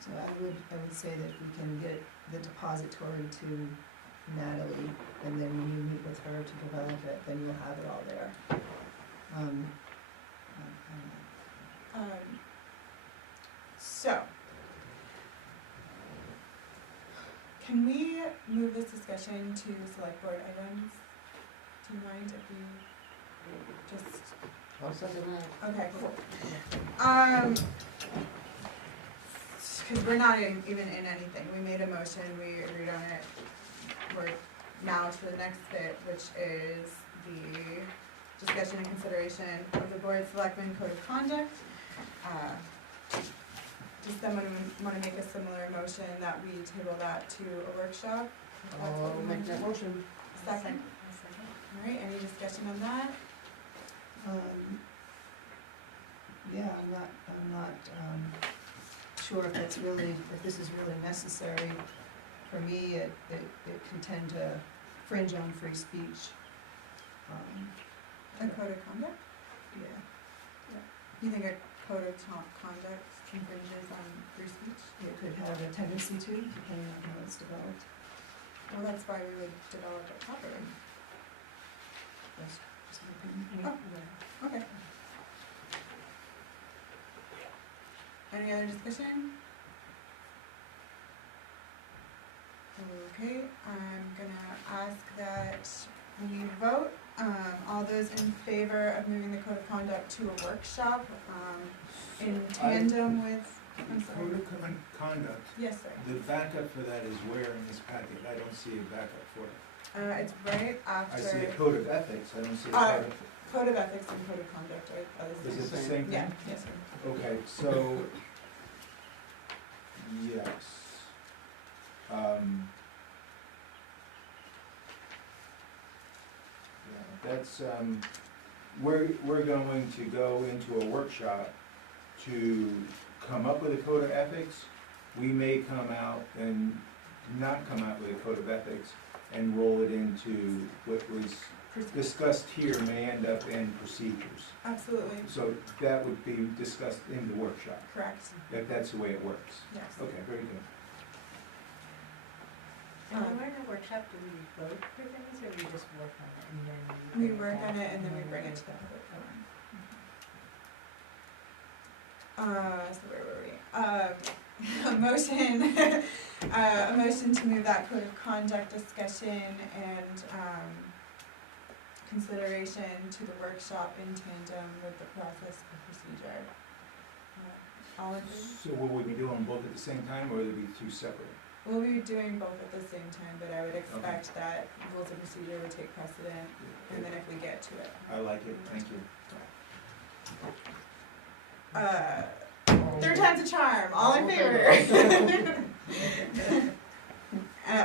So I would say that we can get the depository to Natalie, and then when you meet with her to develop it, then you'll have it all there. So, can we move this discussion to select board items? Do you mind if we just, I'll second that. okay, cool. Cause we're not even in anything, we made a motion, we agreed on it. We're now to the next bit, which is the discussion and consideration of the board of selectmen code of conduct. Does someone wanna make a similar motion that we table that to a workshop? If that's what I'll we make want that to do? motion. Second. Alright, any discussion on that? Yeah, I'm not sure if that's really, if this is really necessary. For me, it can tend to fringe on free speech. A code of conduct? Yeah. You think a code of conduct infringes on free speech? It could have a tendency to, depending on how it's developed. Well, that's why we would develop it properly. That's just my opinion. Oh. Okay. Any other discussion? Okay, I'm gonna ask that we vote, all those in favor of moving the code of conduct to a workshop, in tandem with, I'm sorry. Code of conduct, Yes, sir. the backup for that is where in this packet? I don't see a backup for it. It's right I see a after, code of ethics, I don't see a Uh, code of. code of ethics and code of conduct are the Is same. it the same thing? Yeah, yes, sir. Okay, so, yes. Yeah, that's, we're going to go into a workshop to come up with a code of ethics. We may come out and not come out with a code of ethics and roll it into what was discussed here may end up in procedures. Absolutely, So that would be discussed in the workshop, correct, if that's the way it works. yes. Okay, very good. And when we're in a workshop, do we vote for things, or we just work on it and then? We work on it and then we bring it to the public forum. So where were we? A motion to move that code of conduct discussion and, consideration to the workshop in tandem with the process and procedure. All in favor? So will we be doing both at the same time, or will they be two separate? We'll be doing both at the same time, but I would expect that rules of procedure would take precedent, and then if we get to it. I like it, thank you. Third time's a charm, all in favor?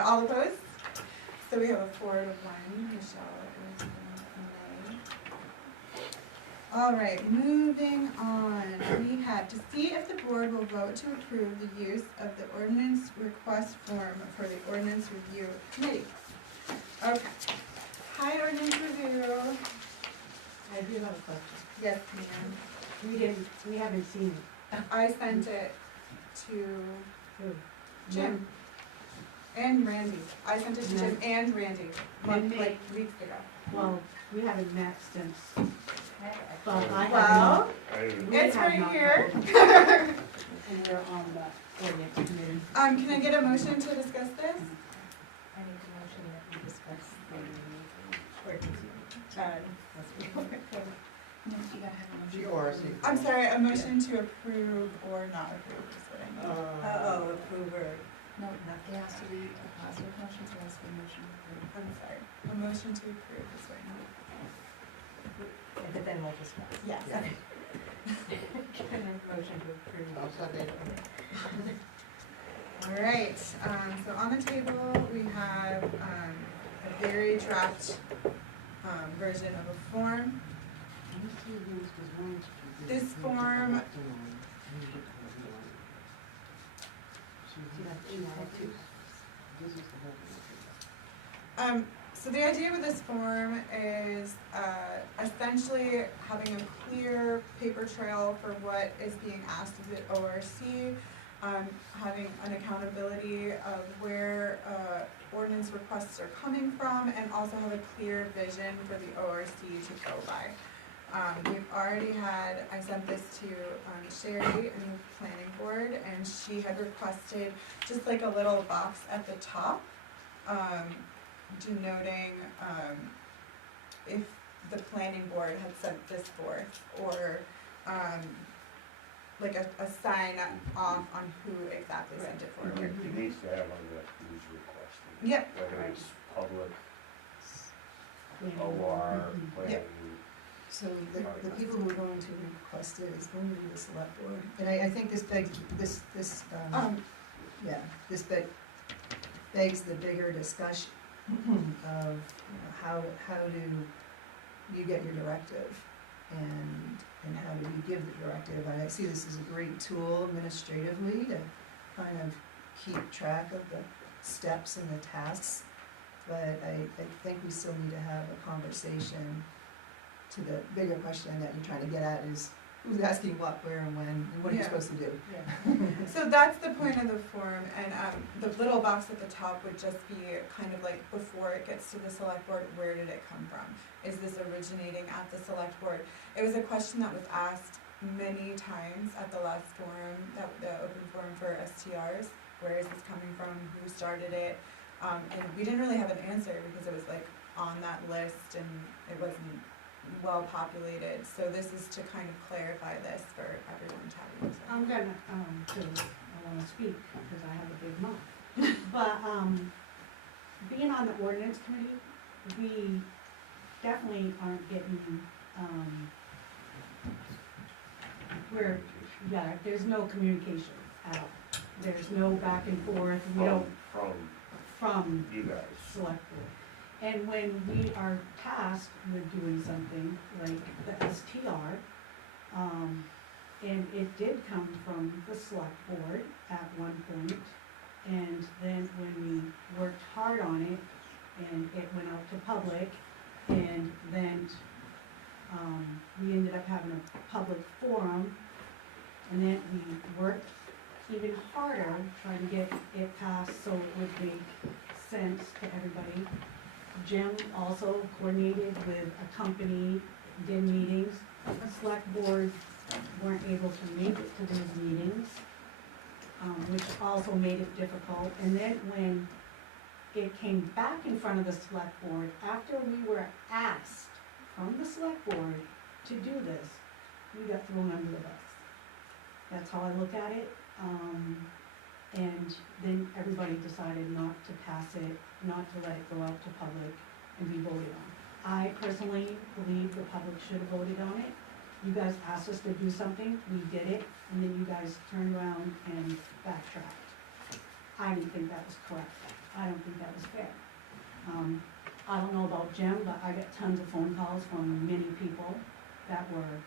All opposed? So we have a 4-1, Michelle is a nay. All right, moving on, we have to see if the board will vote to approve the use of the ordinance request form for the ordinance review committee. Okay, hi ordinance review. I do have a question. Yes, ma'am. We haven't seen it. I sent it to Who? Jim and Randy. I sent it to Jim and Randy, And me. like weeks ago. Well, we haven't met since, but I have Well, not. We it's have right not here. met. And we're on the ordinance committee. Can I get a motion to discuss this? I need a motion that we discuss the ordinance. No, you gotta have a motion. GRC. I'm sorry, a motion to approve or not approve is what I mean. Approve or No, it has to be a positive motion, so it has to be a motion to approve. I'm sorry, a motion to approve is what I mean. but then we'll discuss. Yes. Can I motion to approve? I'll second it. All right, so on the table, we have, a very draft, version of a form. This form, so the idea with this form is, essentially having a clear paper trail for what is being asked of the ORC, having an accountability of where, ordinance requests are coming from, and also have a clear vision for the ORC to go by. We've already had, I sent this to Sherry in the planning board, and she had requested just like a little box at the top, denoting if the planning board had sent this forth, or like a sign off on who exactly sent it forward. It needs to have on that who's requesting. Yep. Whether it's public, Yeah. OR, planning. Yep. So the people who are going to request it is going to be the select board. And I think this begs, this this begs the bigger discussion of, how do you get your directive? And how do you give the directive? I see this as a great tool administratively to kind of keep track of the steps and the tasks. But I think we still need to have a conversation to the bigger question that you're trying to get at is, who's asking what, where, and when, and what are you Yeah. supposed to do? So that's the point of the form, and the little box at the top would just be kind of like before it gets to the select board, where did it come from? Is this originating at the select board? It was a question that was asked many times at the last forum, the open forum for STRs. Where is this coming from? Who started it? And we didn't really have an answer because it was like on that list and it wasn't well populated. So this is to kind of clarify this for everyone to have. an answer. I'm gonna, cause I wanna speak, because I have a big mouth. But, being on the ordinance committee, we definitely aren't getting, there's no communication at all. There's no back and forth, we don't, from you guys. select board. And when we are tasked with doing something like the STR, and it did come from the select board at one point, and then when we worked hard on it, and it went out to public, and then, we ended up having a public forum, and then we worked even harder trying to get it passed so it would make sense to everybody. Jim also coordinated with a company, did meetings. The select board weren't able to make it to those meetings, which also made it difficult. And then when it came back in front of the select board, after we were asked from the select board to do this, we got thrown under the bus. That's how I look at it. And then everybody decided not to pass it, not to let it go out to public and be voted on. I personally believe the public should have voted on it. You guys asked us to do something, we did it, and then you guys turned around and backtracked. I didn't think that was correct. I don't think that was fair. I don't know about Jim, but I got tons of phone calls from many people that were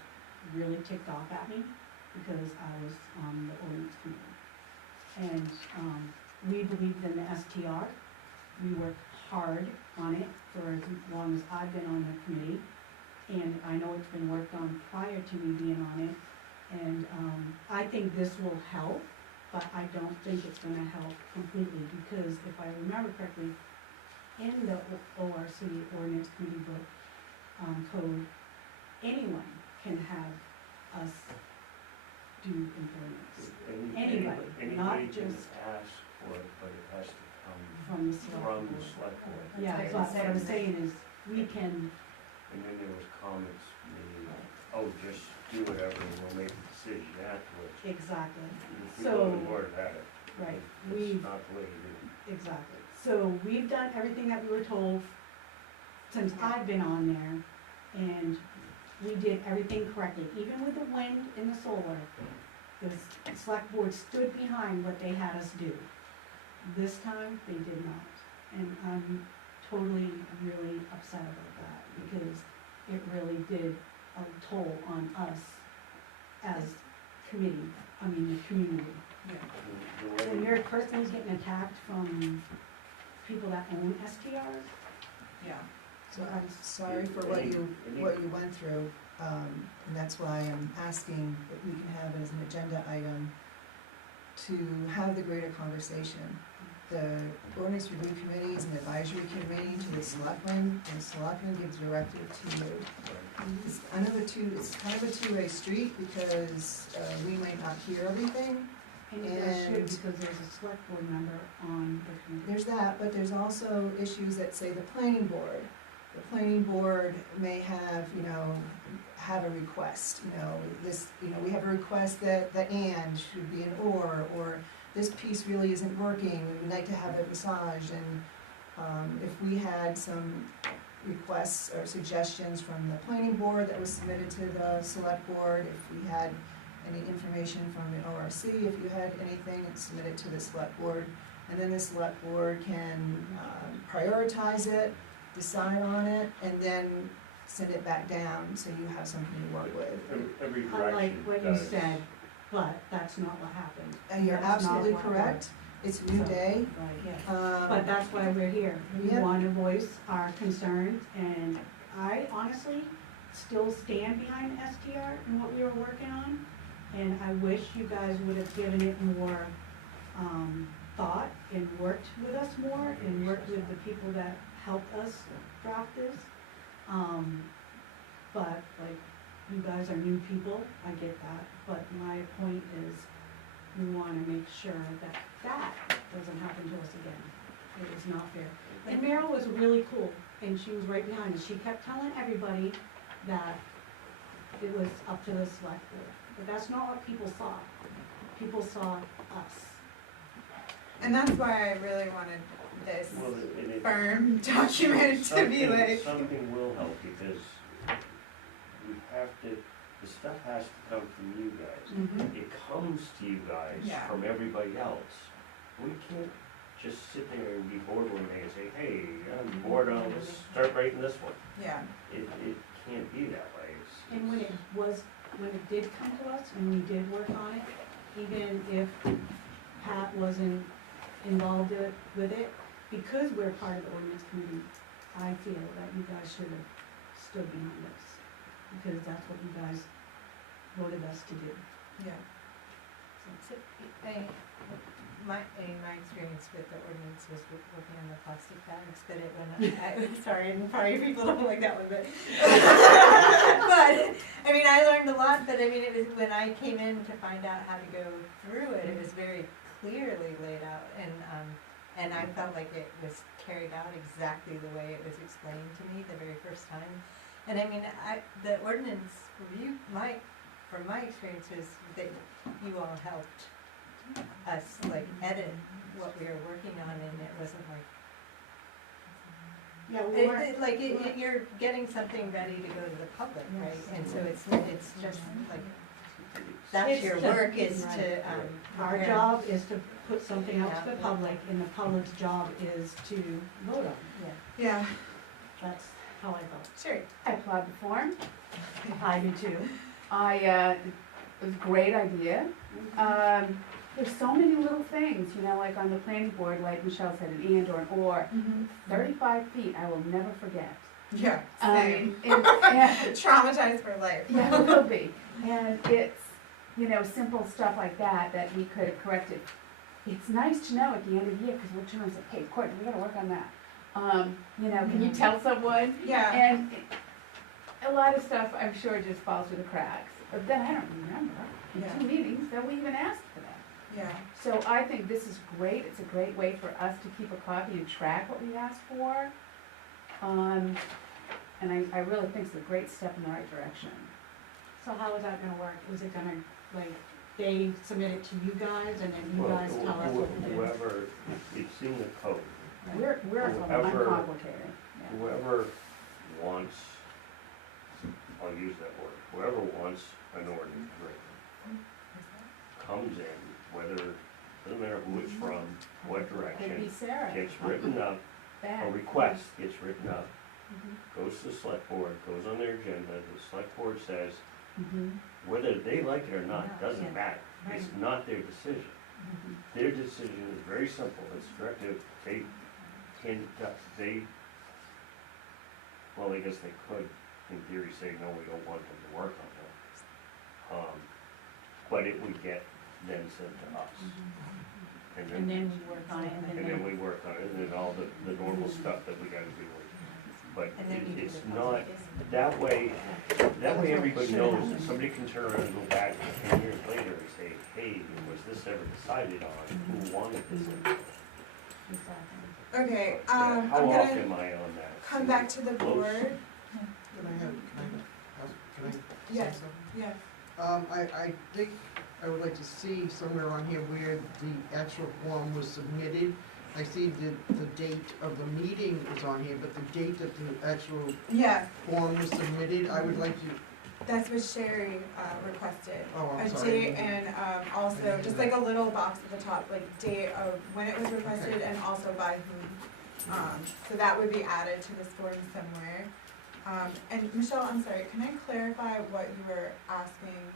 really ticked off at me because I was on the ordinance committee. And, we believed in the STR. We worked hard on it for as long as I've been on the committee. And I know it's been worked on prior to me being on it. And, I think this will help, but I don't think it's gonna help completely because if I remember correctly, in the ORC ordinance committee book, code, anyone can have us do employments. Anybody, not Anybody can just ask for it, but it has to come from the select from the board. select board. Yeah, That's but what what I'm saying is, we can, And then there was comments made, oh, just do whatever and we'll make a decision afterwards. exactly, If we So- go to board at it. right, It's we, not the way to do it. exactly. So we've done everything that we were told since I've been on there, and we did everything correctly, even with the wind and the solar. The select board stood behind what they had us do. This time, they did not, and I'm totally, really upset about that, because it really did a toll on us as committee, I mean, the community. Yeah. The way- When you're personally getting attacked from people that own STRs, Yeah. So I'm sorry for what you went through, and that's why I'm asking that we can have it as an agenda item to have the greater conversation. The ordinance review committee is an advisory committee to the selectmen, and the selectmen gives directive to you. It's kind of a two-way street because, we might not hear everything. and you guys should, And- because there's a select board member on the committee. There's that, but there's also issues that say the planning board. The planning board may have, have a request, we have a request that the and should be an or this piece really isn't working, we'd like to have it massaged, and, if we had some requests or suggestions from the planning board that was submitted to the select board, if we had any information from the ORC, if you had anything, submit it to the select board, and then the select board can, prioritize it, decide on it, and then send it back down, so you have something to work with. Every I like direction what you does. said, but that's not what happened. You're That's not absolutely what correct, it's a new So- day, Right, yes. But um, that's why we're here. We Yep. want to voice our concerns, and I honestly still stand behind STR and what we were working on. And I wish you guys would have given it more, thought and worked with us more and worked with the people that helped us draft this. But like, you guys are new people, I get that, but my point is, we wanna make sure that that doesn't happen to us again. It is not fair. And Meryl was really cool, and she was right behind us. She kept telling everybody that it was up to the select board. But that's not what people saw. People saw us. And that's why I really wanted this Well, and it- firm document to be like. Something will help, because we have to, the stuff has to come from you guys. Mhm. It comes to you guys Yeah. from everybody else. We can't just sit there and be bored one day and say, hey, I'm bored on, let's start writing this one. Yeah. It can't be that way. And when it did come to us and we did work on it, even if Pat wasn't involved with it, because we're part of the ordinance committee, I feel that you guys should have stood behind us, because that's what you guys voted us to do. Yeah. So, my experience with the ordinance was working on the plastic bags, but sorry, and probably people don't like that one, but, but, I mean, I learned a lot, but I mean, it was, when I came in to find out how to go through it, it was very clearly laid out, and I felt like it was carried out exactly the way it was explained to me the very first time. And I mean, the ordinance review, from my experience, was that you all helped us like edit what we were working on, and it wasn't like, Yeah, we weren't. you're getting something ready to go to the public, right? And so it's just like, that's It's your to- work is to, Our prepare. job is to put something out to the public, and the public's job is to vote on it. Yeah. Yeah. That's how I felt. Sure. I applaud the form. I do too. It was a great idea. There's so many little things, you know, like on the planning board, like Michelle said, an and or an or. 35 feet, I will never forget. Yeah. And, Same. and, Traumatized for life. yeah, it will be. And it's, you know, simple stuff like that that we could have corrected. It's nice to know at the end of the year, because we're trying to say, hey, Courtney, we gotta work on that. You know, can you tell someone? Yeah. And a lot of stuff, I'm sure, just falls through the cracks. But then I don't remember in Yeah. 2 meetings that we even asked for that. Yeah. So I think this is great. It's a great way for us to keep a copy and track what we asked for. And I really think it's a great step in the right direction. So how is that gonna work? Is it gonna, like, they submit it to you guys, and then you Well, guys tell us what to do? whoever, it's in the code. We're Whoever- uncomplicated. Yeah. Whoever wants, I'll use that word, whoever wants an ordinance written, comes in, whether, doesn't matter who it's from, what Could be direction, Sarah. gets written up, Bad. a request gets written up, Mhm. goes to the select board, goes on their agenda, the select board says, Mhm. whether they like it or not, Yeah, doesn't yeah. matter. It's Right. not their decision. Mhm. Their decision is very simple, it's directive, well, I guess they could, in theory, say, no, we don't want them to work on it. But it would get then sent to us. And then we work on it, And then we work on it, and then all the normal stuff that we gotta do. But And then you do it's the not, public. that way everybody knows that somebody can turn around and go back 10 years later and say, hey, was this ever decided on? Who wanted this? Okay. How I'm often gonna am I on that? come back to the Close. board. Can I say Yes. something? Yeah. I think I would like to see somewhere on here where the actual form was submitted. I see the date of the meeting is on here, but the date that the actual Yeah. form was submitted, I would like to, That's what Sherry requested. oh, I'm A sorry. date and also just like a little box at the top, like date of when it was requested and also by whom. So that would be added to this form somewhere. And Michelle, I'm sorry, can I clarify what you were asking?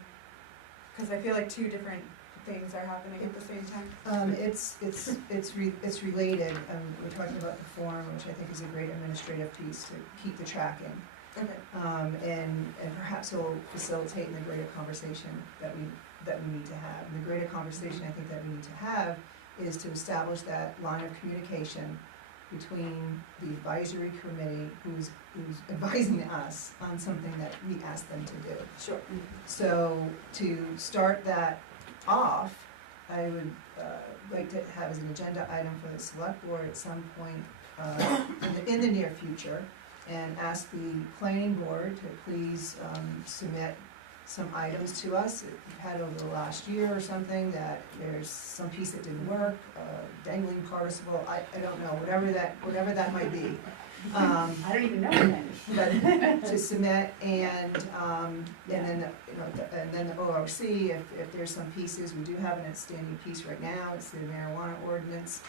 Because I feel like two different things are happening at the same time. It's related, we're talking about the form, which I think is a great administrative piece to keep the tracking. Okay. And perhaps it will facilitate in the greater conversation that we need to have. And the greater conversation I think that we need to have is to establish that line of communication between the advisory committee who's advising us on something that we asked them to do. Sure. So to start that off, I would like to have as an agenda item for the select board at some point in the near future, and ask the planning board to please submit some items to us that you've had over the last year or something, that there's some piece that didn't work, dangling participle, I don't know, whatever that might be. I don't even know what that is. But to submit and then, and then the ORC, if there's some pieces, we do have an outstanding piece right now, it's the marijuana ordinance,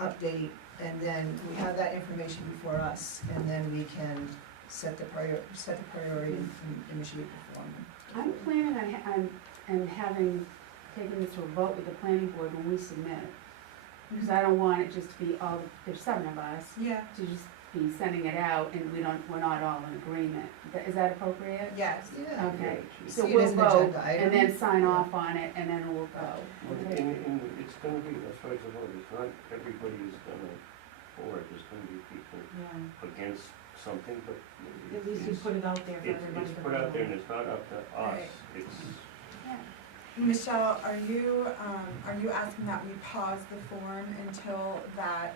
update, and then we have that information before us, and then we can set the priority and initiate the form. I'm planning on having, taking this to a vote with the planning board when we submit. Because I don't want it just to be all, there's 7 of us, Yeah. to just be sending it out and we're not all in agreement. Is that appropriate? Yes. Yeah. Okay, See so it we'll as an vote agenda item. and then sign off on it and then we'll go. And it's gonna be, that's why it's a vote, it's not everybody is gonna for it, there's gonna be people Yeah, against something, but at least you put it out there for everybody it's to put out there and vote. it's not up to us, Right. it's, Michelle, are you asking that we pause the form until that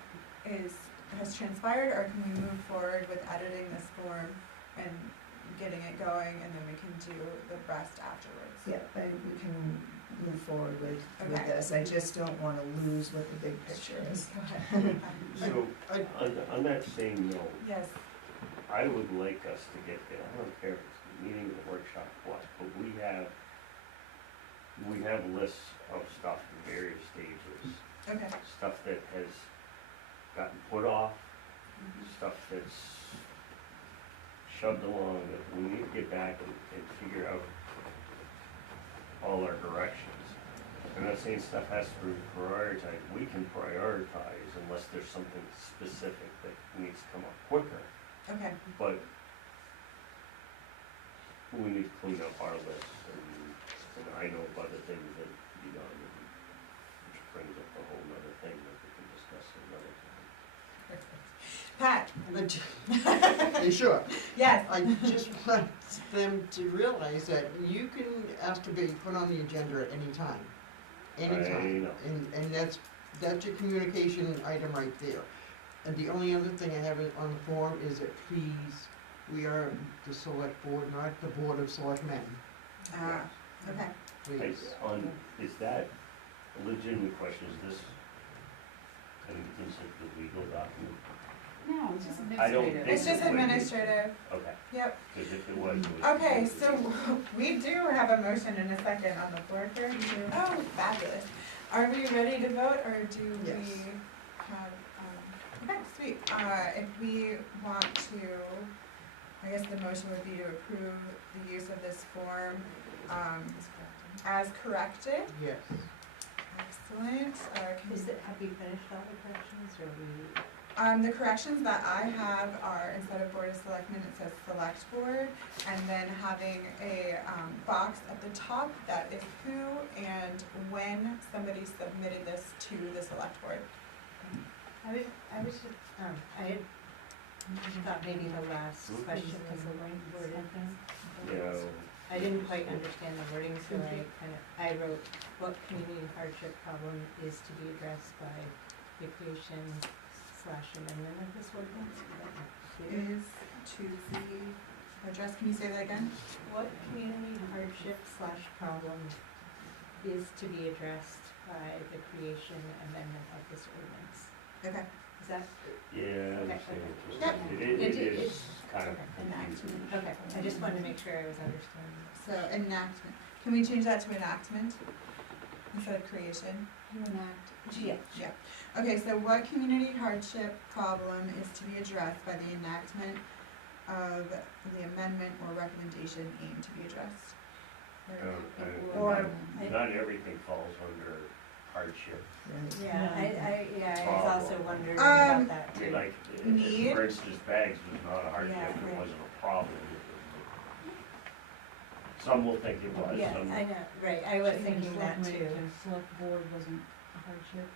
has transpired, or can we move forward with editing this form and getting it going, and then we can do the rest afterwards? Yeah, we can move forward with Okay. this, I just don't wanna lose what the big picture is. Go ahead. so, on that same note, Yes. I would like us to get there, I don't care if it's a meeting or workshop, what, but we have lists of stuff in various stages, Okay. stuff that has gotten put off, stuff that's shoved along, that we need to get back and figure out all our directions. I'm not saying stuff has to be prioritized, we can prioritize unless there's something specific that needs to come up quicker, Okay. but we need to clean up our list, and I know of other things that to be done, which brings up a whole nother thing that we can discuss another time. Pat? You sure? Yes. I just want them to realize that you can ask to be put on the agenda at any time. Anytime. know. And that's your communication item right there. And the only other thing I have on the form is that please, we are the select board, not the board of selectmen, Okay. please. Is that a legitimate question, is this kind of considered a legal document? No, it's just I don't administrative. think It's just it would be. administrative. Okay, Yep. because if it was, it was. Okay, so we do have a motion and a second on the floor here. Oh, fabulous. Are we ready to vote, or do we Yes. have, okay, sweet. If we want to, I guess the motion would be to approve the use of this form, as corrected. Yes. Excellent. Have you finished all the corrections, or we? The corrections that I have are, instead of Board of Selectmen, it says Select Board, and then having a box at the top that is who and when somebody submitted this to the Select Board. I thought maybe the last question was the right worded thing. Yeah, I didn't quite understand the wording, so I wrote, what community hardship problem is to be addressed by the creation/amendment of this ordinance? Is that not clear? Is to the address, can you say that again? What community hardship/problem is to be addressed by the creation amendment of this ordinance? Okay. Is that? yeah, I Okay, understand what you're Yep. saying. It is kind of Okay. confusing. Okay, I just wanted to make sure I was understanding. So enactment. Can we change that to enactment instead of creation? Yeah. Yeah. Okay, so what community hardship problem is to be addressed by the enactment of the amendment or recommendation aimed to be addressed? And Or- not everything falls under hardship. Yeah, I was also wondering Um, about that I mean, too. like, Need? for instance, bags was not a hardship, Yeah, it right. wasn't a problem. Some will think it was, Yeah, some. I know, right, I was thinking that too. The select board wasn't a hardship.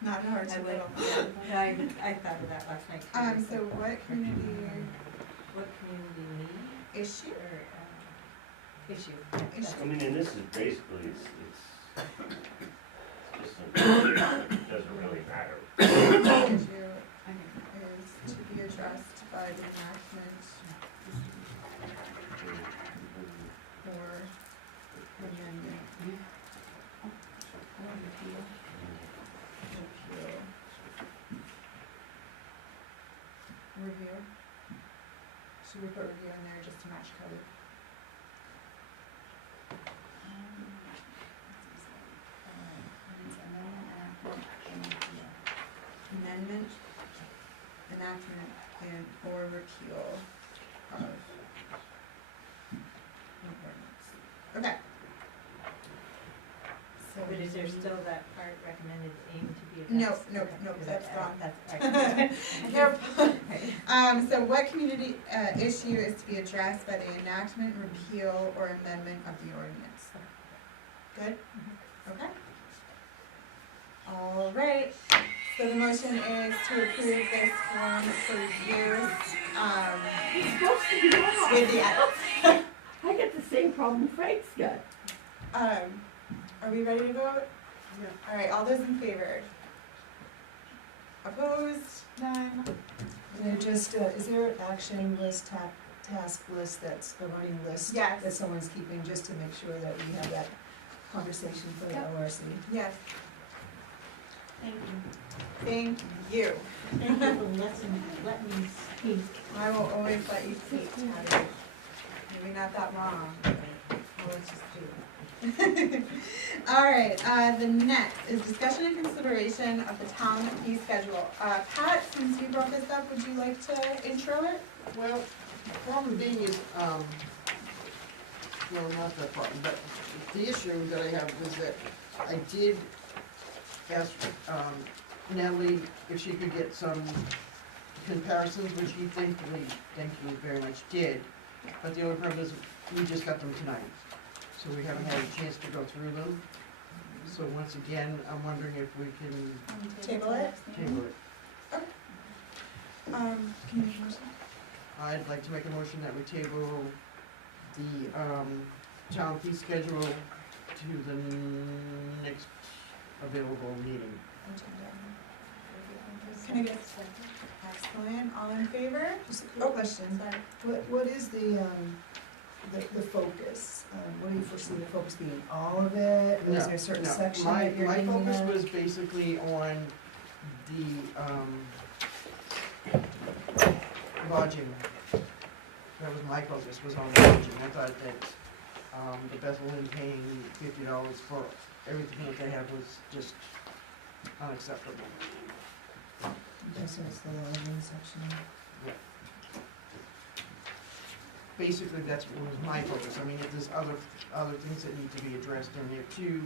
Not a hard I to would, little. I thought of that last night too. So what community What community need issue? or, issue? Issue. I mean, and this is basically, it's just, it doesn't really matter. Issue is to be addressed by the enactment or amendment. Repeal. Review. Should we put review in there just to match code? Amendment, enactment, and or repeal of an ordinance. Okay. So But is there still that part recommended aim to be No, addressed? no, Okay, no, because that's gone. That's, Nope. right. So what community, issue is to be addressed by the enactment, repeal, or amendment of the ordinance? Good? Okay. All right, so the motion is to approve this one for use, It's supposed to be off. with the edits. I got the same problem Frank's got. Are we ready to vote? Yeah. All right, all those in favor? Opposed? None? And then just, is there an action list, task list that's a running list? Yes. That someone's keeping, just to make sure that we have that conversation for the Yep. ORC? Yes, Thank you. thank you. Thank you for letting me speak. I will always let you speak, Patty. Maybe not that long, but let's just do it. All right, the next is discussion and consideration of the town fee schedule. Pat, since you brought this up, would you like to intro it? Well, problem being is, no, not that problem, but the issue that I have is that I did ask, Natalie if she could get some comparisons, which he thankfully very much did. But the only problem is, we just got them tonight, so we haven't had a chance to go through them. So once again, I'm wondering if we can Table it? table it. Can you make a motion? I'd like to make a motion that we table the, town fee schedule to the next available meeting. Can I get a second? Excellent, all in favor? Just a Oh, quick question. Sorry. What is the focus? What do you foresee the focus being? All of it? Or is there a certain No, section my, that you're my aiming focus at? was basically on the, lodging. That was my focus, was on lodging. I thought that, the Bethel Inn paying $50 for everything that they have was just unacceptable. Okay, so it's the lodging section. Basically, that's what was my focus. I mean, if there's other things that need to be addressed in there too,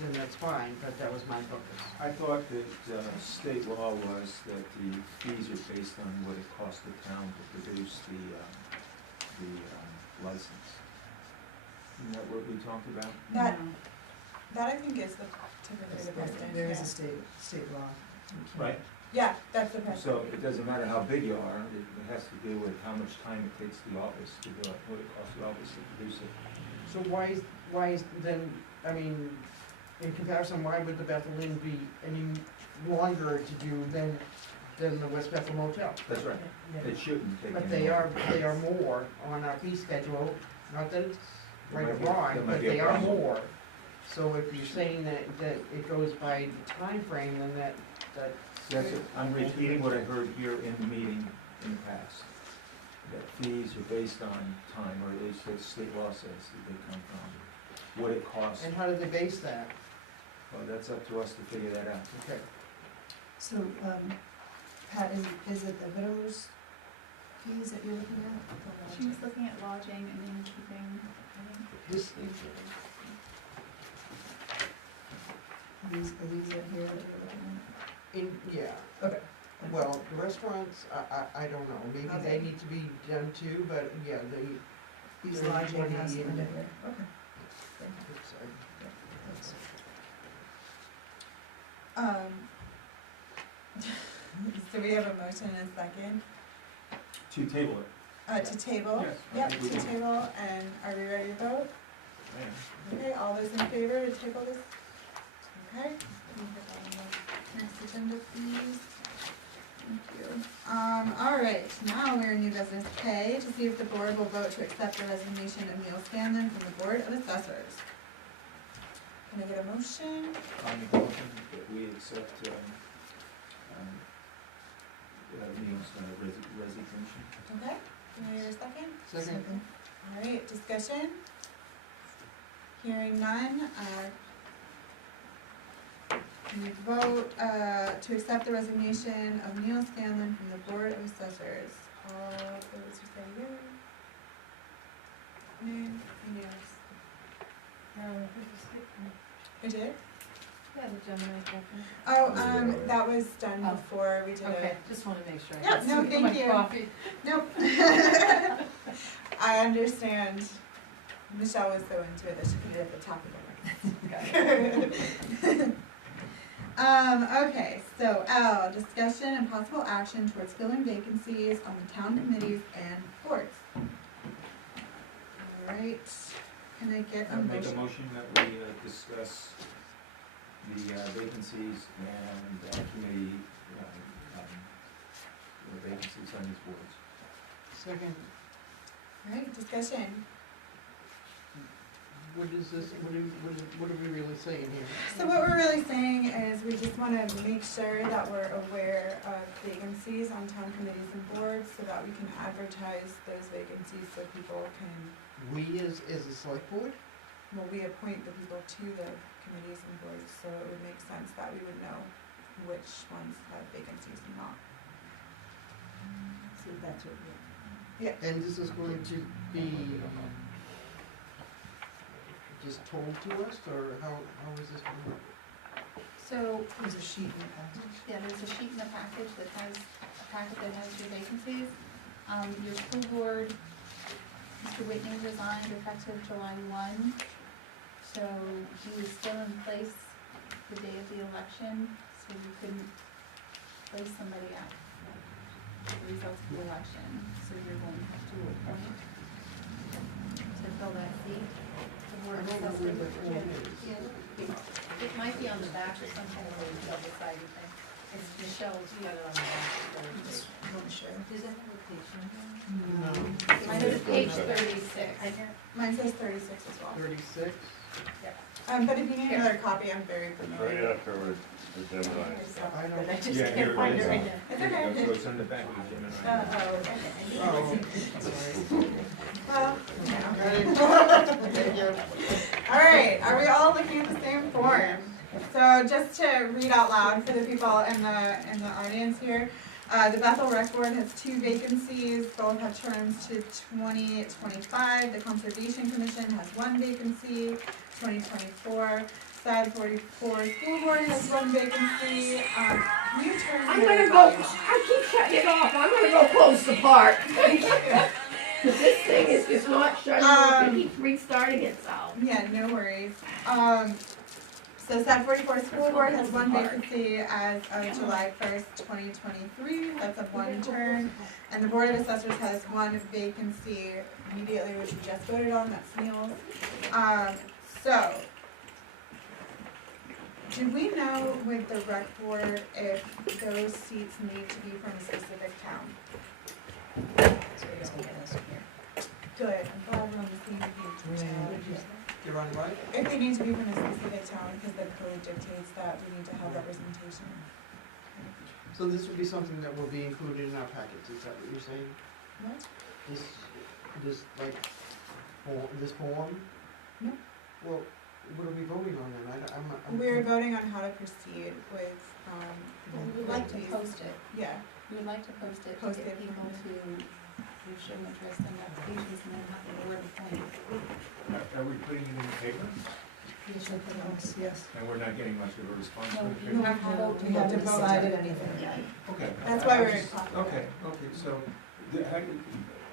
then that's fine, but that was my focus. I thought that state law was that the fees are based on what it costs the town to produce the license. Isn't that what we talked about? That, No. that I think is the typically the precedent, There is yeah. a state law. You can't- Right. Yeah, that's the precedent. So it doesn't matter how big you are, it has to do with how much time it takes the office to do it, what it costs the office to produce it. So why is then, I mean, in comparison, why would the Bethel Inn be any longer to do than the West Bethel Motel? That's right. It shouldn't take. But any they longer. are more on our fee schedule, not that it's right or There might be- wrong, there might but be a they are problem. more. So if you're saying that it goes by the time frame, then that. That's it. I'm repeating what I heard here in the meeting in the past. That fees are based on time, or at least the state law says that they come from what it costs. And how do they base that? Well, that's up to us to figure that out. Okay. So, Pat, is it the widow's fees that you're looking at? She was looking at lodging and innkeeping, I think. This, Are these in here that you're looking Yeah, at? Okay. well, the restaurants, I don't know, maybe Okay. they need to be done too, but yeah, These There's lodging one has in under there. here, okay. Thank you. it's, Thanks. So we have a motion and a second, To table it. to table? Yes, I Yep, think we to can. table, and are we ready to vote? Okay, all those in favor to table this? Okay. Can you put that on the next agenda, please? Thank you. All right, now we're in new business K, to see if the board will vote to accept the resignation of Neil Scanlon from the Board of Assessors. Can I get a motion? I'll make a motion that we accept, Neil's resignation. Okay, can I hear a second? Second. All right, discussion? Hearing none, we vote, to accept the resignation of Neil Scanlon from the Board of Assessors. All those who say yea? Nay? Unanimous. We did? Yeah, the Gemini company. Oh, that was done Oh, before we did Okay, it. just wanna make sure. I Yep, get no, some of thank my you. coffee. Nope. I understand. Michelle was so into it that she put it at the top of the record. Okay, so L, discussion and possible action towards filling vacancies on the town committees and boards. Alright, can I get a I'll make a motion? motion that we discuss the vacancies and committee, the vacancies on these boards. Second, Alright, discussion. what is this, what are we really saying here? So what we're really saying is we just wanna make sure that we're aware of vacancies on town committees and boards so that we can advertise those vacancies so people can, We as a select board? well, we appoint the people to the committees and boards, so it would make sense that we would know which ones have vacancies and not. See, that's what we're. And this is going to be just told to us, or how is this going to work? So, There's a sheet in the package. yeah, there's a sheet in the package that has, a packet that has your vacancies. Your school board, Mr. Whitney resigned effective July 1. So he was still in place the day of the election, so we couldn't place somebody out. The results of the election, so you're going to have to appoint to fill that seat. The board of I don't know where the Assessors. form is. It might be on the back or something, or a double-sided thing. It's Michelle's, you got it on the back. Not sure. Does that have a page number? No. Mine is page 36. Mine says 36 as well. 36? But if you need another copy, I'm very Right familiar. after the Gemini. I don't. But I just Yeah, here can't it find is. it right now. It's okay. So it's on the back of the Gemini. Oh, Well, right. Thank you. alright, are we all looking at the same form? So just to read out loud for the people in the audience here, the Bethel Rec Board has 2 vacancies, both have terms to 2025. The Conservation Commission has 1 vacancy, 2024. SAD 44 School Board has 1 vacancy. Can you turn I'm your gonna go, volume up? I keep shutting it off, I'm gonna go close the park. Cause this thing is just not shutting off, it keeps restarting itself. Yeah, no worries. So SAD 44 School Board has 1 vacancy as of July 1st, 2023. That's a 1 term. And the Board of Assessors has 1 vacancy immediately, which we just voted on, that's Neil's. So, do we know with the rec board if those seats need to be from a specific town? That's what he's gonna get us here. Good, I'm glad we're on the same page. You're on right? If they need to be from a specific town, because the code dictates that we need to have representation. So this would be something that will be included in our packets, is that what you're saying? What? This like, this form? No. Well, what are we voting on then? I'm. We're voting on how to proceed with, We would like to these. post it. Yeah, We would like to post it to Post get it. people to show interest in applications and then have the board appoint. Are we putting it in the paper? Yes. And we're not getting much of a response No, from the you have to vote. We haven't decided anything yet. Okay. That's why I we're just- talking about Okay, okay, so,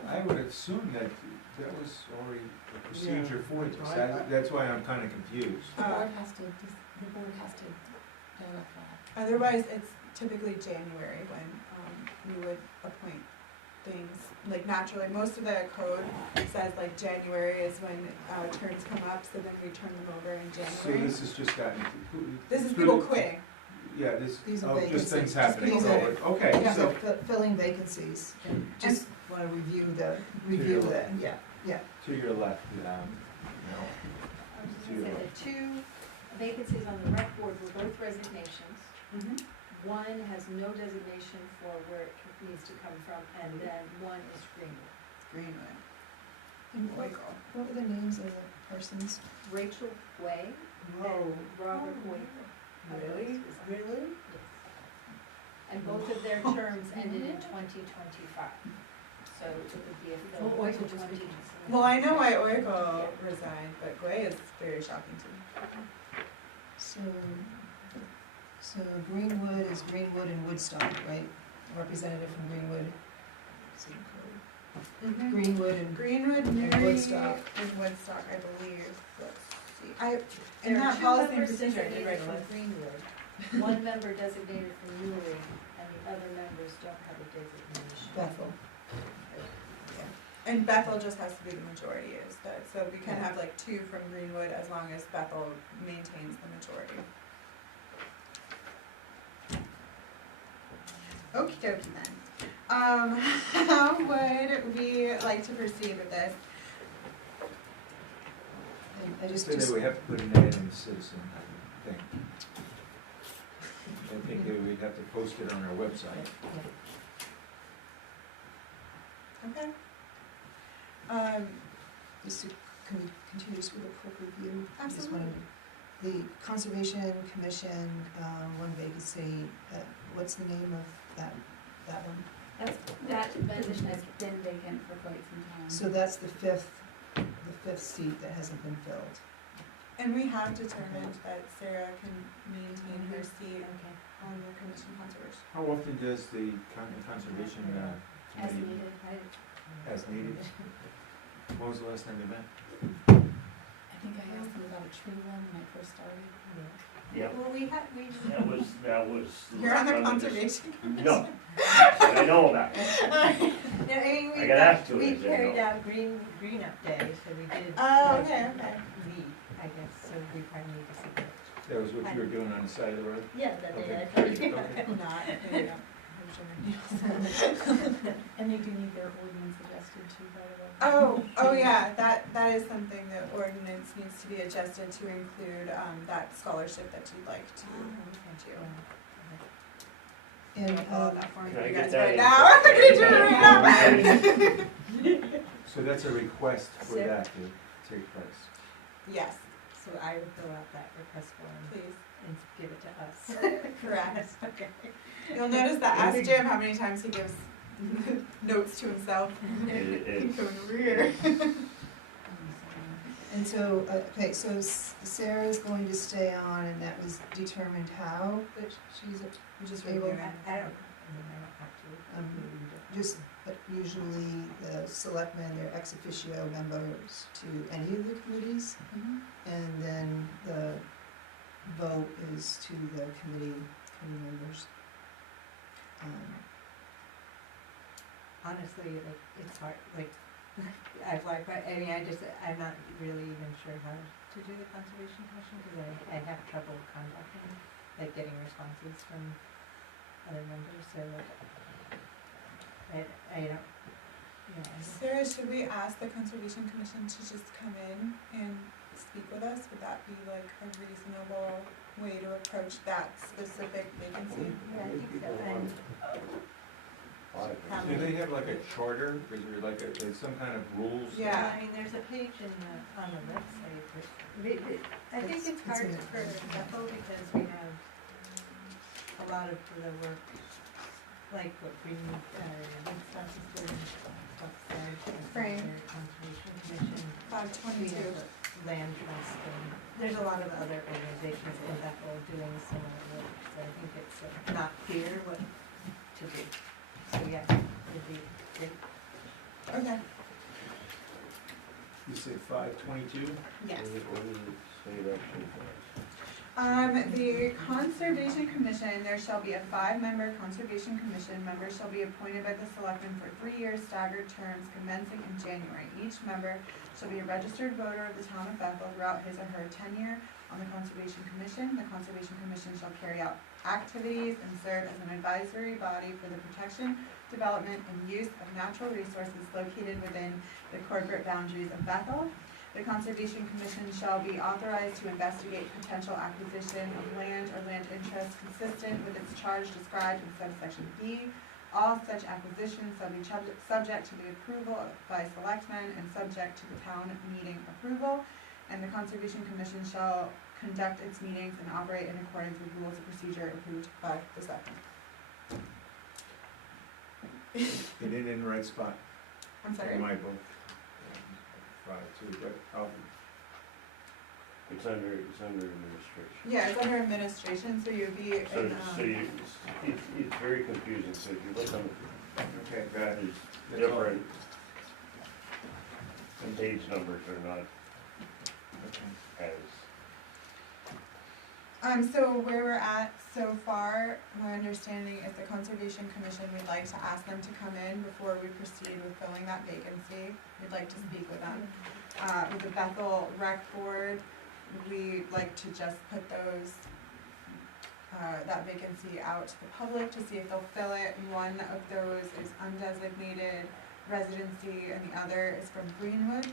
I would assume that that was already a procedure for this. That's why I'm kinda confused. The board has to, the board has to direct that. Otherwise, it's typically January when we would appoint things, like naturally, most of the code says like January is when terms come up, so then we turn them over in So January. this has just gotten. This is people quitting. Yeah, this, These are oh, just vacancies. things happening, These so, are- okay, Yeah, so, they're filling vacancies, and just wanna review it, yeah. to your left, no. I was just gonna say the two vacancies on the rec board were both resignations. Mhm. One has no designation for where it needs to come from, and then one is Greenwood. Greenwood. And what were the names of the persons? Rachel Way and Robert Boyd. Really? Really? And both of their terms ended in 2025. So it would be a fill Oh, to Oiko just 20. Well, I know why Oracle resigned, but Gway is very shocking to me. So Greenwood is Greenwood and Woodstock, right? Representative from Greenwood. City code. Greenwood and Greenwood, and Newry, Woodstock. and Woodstock, I believe. Let's see. There In are that two policy and members procedure, I did designated write a from list. Greenwood, one member designated from Newry, and the other members don't have a designation. Bethel. And Bethel just has to be the majority is that, so we can have like two from Greenwood as long as Bethel maintains the majority. Okie dokie then. How would we like to proceed with this? And I just, So that we have to put an ad in the citizen thing. I think that we'd have to post it on our website. Okay. just to, can we continue just with a quick review? I just Absolutely. wanted- The Conservation Commission, one vacancy, what's the name of that one? That position has been vacant for quite some time. So that's the fifth seat that hasn't been filled. And we have determined that Sarah can maintain her seat on the commission conservation. How often does the conservation As committee, needed. as needed? When was the last time you met? I think I asked them about a tree one when I first started. Yep, Well, we that was. You're on the this- conservation commission? No, I know about it. No, I mean, I got asked to, I we said carried no. out green up day, so we did. Oh, like, okay, okay. Lead, I guess, so we probably need to see that. That was what you were doing on the side of the road? Yeah, that Okay. day. Okay. Not, maybe not. And they do need their ordinance adjusted too, by the way. Oh yeah, that is something that ordinance needs to be adjusted to include, that scholarship that you'd like to do. And, That for Can I you get guys that right in- now. We're gonna do it right now. So that's a request for that to take place. Yes, So I would fill out that request form please, and give it to us. correct. Okay. You'll notice that ask Jim how many times he gives notes to himself. It's- Going over here. and so, okay, so Sarah's going to stay on, and that was determined how, that she's Just able, reviewing. I don't have to. just, but usually the selectmen, they're ex officio members to any of the committees, and then the vote is to the committee members. Honestly, like, it's hard, like, I'm not really even sure how to do the conservation commission, because I have trouble contacting, like, getting responses from other members, so, I don't, Sarah, should we ask the Conservation Commission to just come in and speak with us? Would that be like a reasonable way to approach that specific vacancy? Yeah, I think so, and How Do many? they have like a charter, is there like there's some kind of rules? Yeah. I mean, there's a page on the website, I think it's It's hard in it. for Bethel because we have a lot of the work, like what Green, Woodstock is doing, stuff there, Frame. Conservation Commission. 522. We land trust, and there's a lot of other organizations in Bethel doing similar work, so I think it's not clear what to do. So yeah, it'd be great. Okay. You said 5/22? Yes. What does it say that should The Conservation Commission, there shall be a 5-member Conservation Commission. Members shall be appointed by the Selectmen for 3 years staggered terms commencing in January. Each member shall be a registered voter of the town of Bethel throughout his or her tenure on the Conservation Commission. The Conservation Commission shall carry out activities and serve as an advisory body for the protection, development, and use of natural resources located within the corporate boundaries of Bethel. The Conservation Commission shall be authorized to investigate potential acquisition of land or land interests consistent with its charge described in subsection B. All such acquisitions shall be subject to the approval by selectmen and subject to the town meeting approval. And the Conservation Commission shall conduct its meetings and operate in accordance with rules of procedure approved by the selectmen. It in the right spot. I'm sorry? In my book. 5/2, but It's under administration. Yeah, it's under administration, so you'd be So, in, it's very confusing, so if you look on, okay, got it. there's That's all. different, and page numbers are not Okay. as, so where we're at so far, my understanding is the Conservation Commission, we'd like to ask them to come in before we proceed with filling that vacancy. We'd like to speak with them. With the Bethel Rec Board, we'd like to just put those, that vacancy out to the public to see if they'll fill it. One of those is undesignated residency and the other is from Greenwood.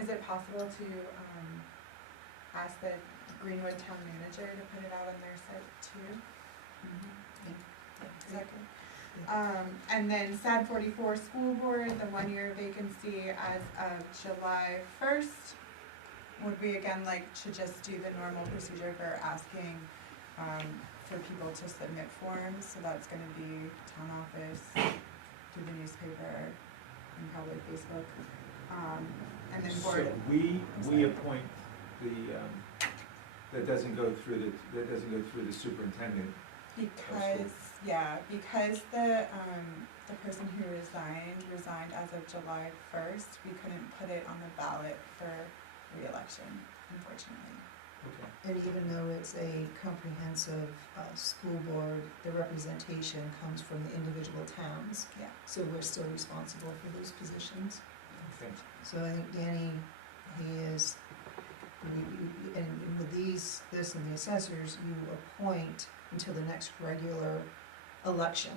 Is it possible to, ask the Greenwood Town Manager to put it out on their site too? Exactly. And then SAD 44 School Board, the 1-year vacancy as of July 1st. Would we again like to just do the normal procedure for asking for people to submit forms? So that's gonna be town office, through the newspaper, and probably Facebook. And then board. So we appoint the, that doesn't go through the superintendent. Because, because the person who resigned as of July 1st, we couldn't put it on the ballot for re-election, unfortunately. Okay. And even though it's a comprehensive school board, the representation comes from the individual towns. Yeah. So we're still responsible for those positions. Okay. So I think Danny, he is, and with this and the assessors, you appoint until the next regular election.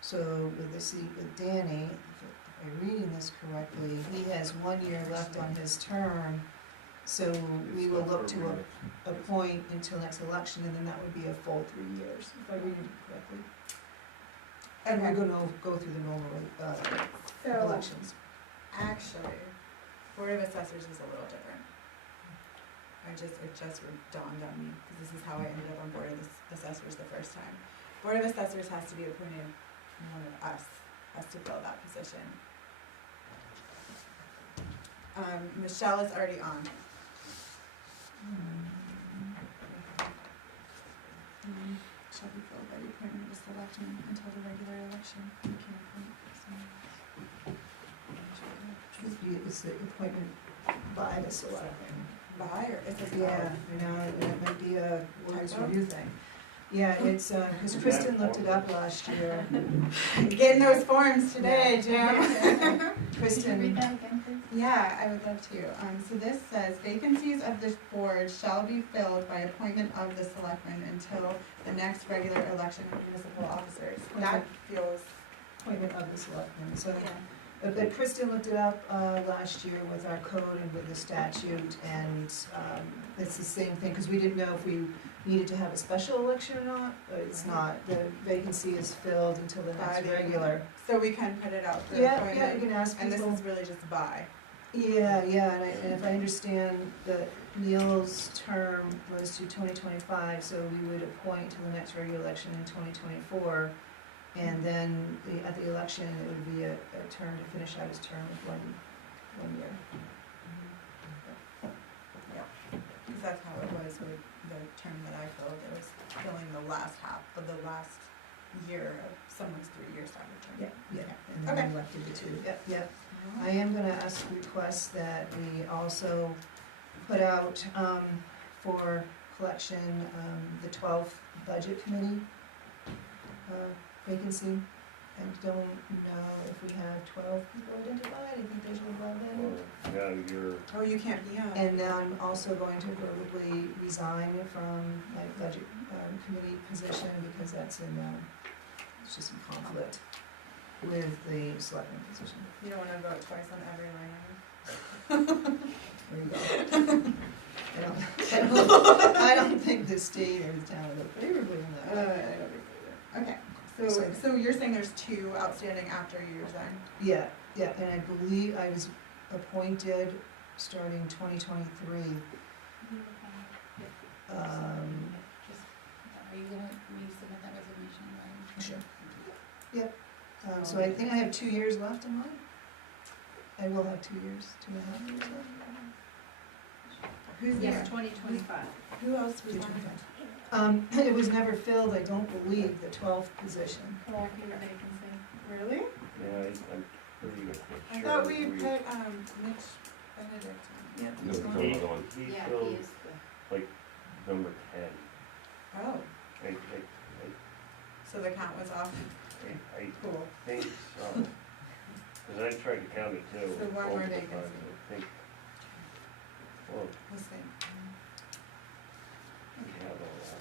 So with the seat with Danny, if I'm reading this correctly, he has 1 year left on his term. So we will look to appoint until next election, and then that would be a full 3 years, if I read it correctly. And we're gonna go through the normal elections. Actually, Board of Assessors is a little different. It just dawned on me, because this is how I ended up on Board of Assessors the first time. Board of Assessors has to be appointed, one of us has to fill that position. Michelle is already on. Shall be filled by the appointment of the selectmen until the regular election. You can appoint someone. It's the appointment by the selectmen. By, or is it? Yeah, I know, it might be a ordinance Typo? review thing. Yeah, it's, cause Kristen looked it up last year. Getting those forms today, Jim. Can you Kristen, read that again, please? Yeah, I would love to. So this says vacancies of this board shall be filled by appointment of the selectmen until the next regular election of municipal officers. That feels, appointment of the selectmen, so. yeah. But Kristen looked it up, last year with our code and with the statute, and, it's the same thing, cause we didn't know if we needed to have a special election or not, but it's not. The vacancy is filled until the next By the- regular. So we can put it out for Yeah, appointment. yeah, you can ask And this people. is really just by. Yeah, and if I understand that Neil's term was to 2025, so we would appoint to the next regular election in 2024. And then at the election, it would be a term to finish out his term with one year. Because that's how it was with the term that I filled, it was filling the last half of the last year of someone's 3-year staggered term. Yeah, and then Okay. we elected the two, yep. I am gonna request that we also put out, for collection, the 12th budget committee, vacancy. I don't know if we have 12 people identified, I think there's 11. Well, now you're, Oh, you can't be on. And now I'm also going to verbally resign from my budget, committee position because that's in, it's just in conflict with the selectman position. You don't wanna vote twice on every line There you go. I don't think the state or the town would vote favorably on item. that. Okay, so you're saying there's 2 outstanding after you resign? Yeah, and I believe I was appointed starting 2023. Just, are you gonna resubmit that resignation, right? Sure. Yep, so I think I have 2 years left in mine. I will have 2 years, 2.5 years left. Who's Yes, there? 2025. Who else resigned? 2.5. It was never filled, I don't believe, the 12th position. Collecting the vacancy. Really? yeah, I'm pretty sure. I thought we put, Mitch Benedict on. Yep. There's it's still gone. another one. He Yeah, filled he is the. number 10. Oh, I so the count was off. Cool. think so. Cause I tried to count it too. So one more multiple vacancy. times. I think, well, Let's see. we have all that.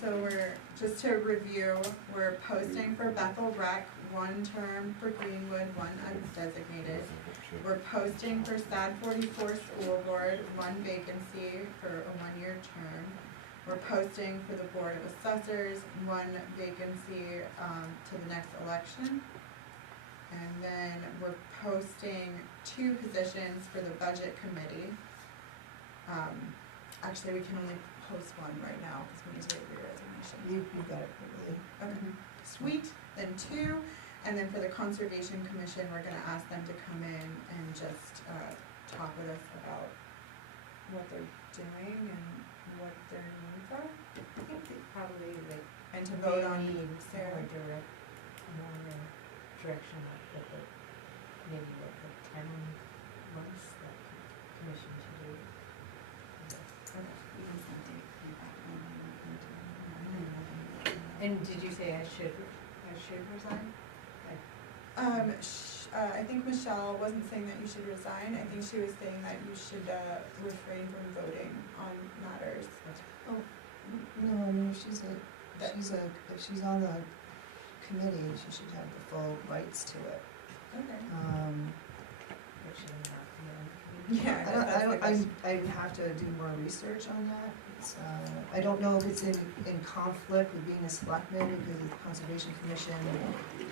So we're, just to review, we're posting for Bethel Rec, 1 term for Greenwood, 1 undesignated. We're posting for SAD 44 School Board, 1 vacancy for a 1-year term. We're posting for the Board of Assessors, 1 vacancy, to the next election. And then we're posting 2 positions for the Budget Committee. Actually, we can only post 1 right now, because we need to get your resignation. You've got it, really. Okay, sweet, then 2, and then for the Conservation Commission, we're gonna ask them to come in and just, talk with us about what they're doing and what their needs are, I think they probably like and to vote on need Sarah. more direction of what the, maybe what the town wants the commission to do. And did you say I should resign? I think Michelle wasn't saying that you should resign, I think she was saying that you should, refrain from voting on matters. No, she's if she's on the committee, she should have the full rights to it. Okay. Or should I not be on the committee? Yeah, that's the question. I would have to do more research on that. It's, I don't know if it's in conflict with being a selectman, because the Conservation Commission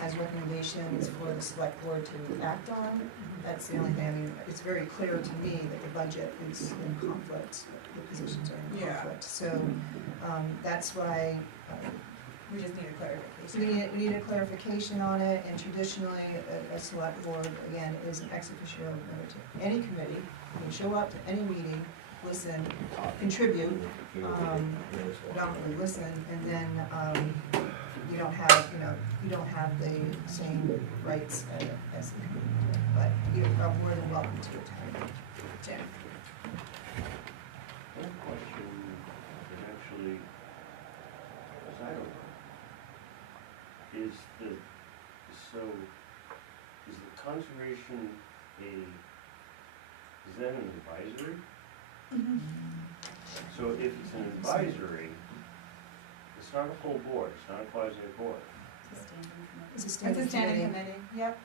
has recommendations for the select board to act on. That's the only thing, I mean, it's very clear to me that the budget is in conflict, the positions are in Yeah. conflict. So, that's why, We just need a clarification. we need a clarification on it, and traditionally, a select board, again, is an ex officio member to any committee. You can show up to any meeting, listen, contribute, predominantly listen, and then, you don't have the same rights as the committee. But you're more than welcome to attend. Jim? One question is actually, as I don't know, is the conservation is that an advisory? So if it's an advisory, it's not a full board, it's not a quasi board. It's a It's standing a standing committee. committee, yep.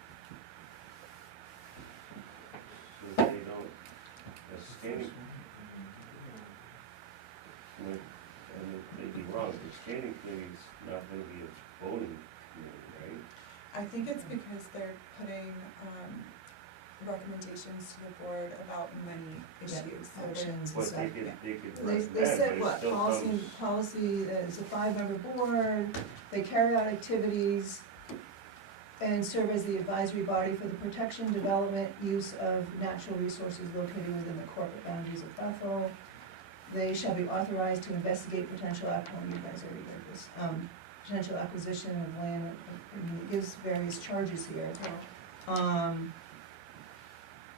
So they don't, a standing, and it may be wrong, the standing committee's not gonna be a voting committee, right? I think it's because they're putting, recommendations to the board about many issues. Actions and But stuff. they could They recommend, but said it what, still comes. policy is a 5-member board, they carry out activities, and serve as the advisory body for the protection, development, use of natural resources located within the corporate boundaries of Bethel. They shall be authorized to investigate potential, you guys already heard this, potential acquisition of land, I mean, it gives various charges here.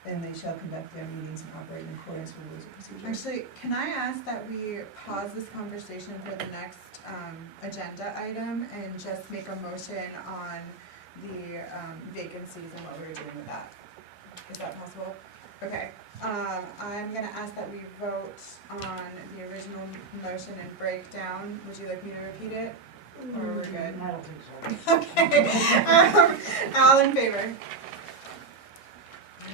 And they shall conduct their meetings and operate in accordance with rules of procedure. Actually, can I ask that we pause this conversation for the next, agenda item and just make a motion on the, vacancies and what we were doing with that? Is that possible? Okay, I'm gonna ask that we vote on the original motion and breakdown. Would you like me to repeat it? Or we're good? I don't think so. Okay, all in favor?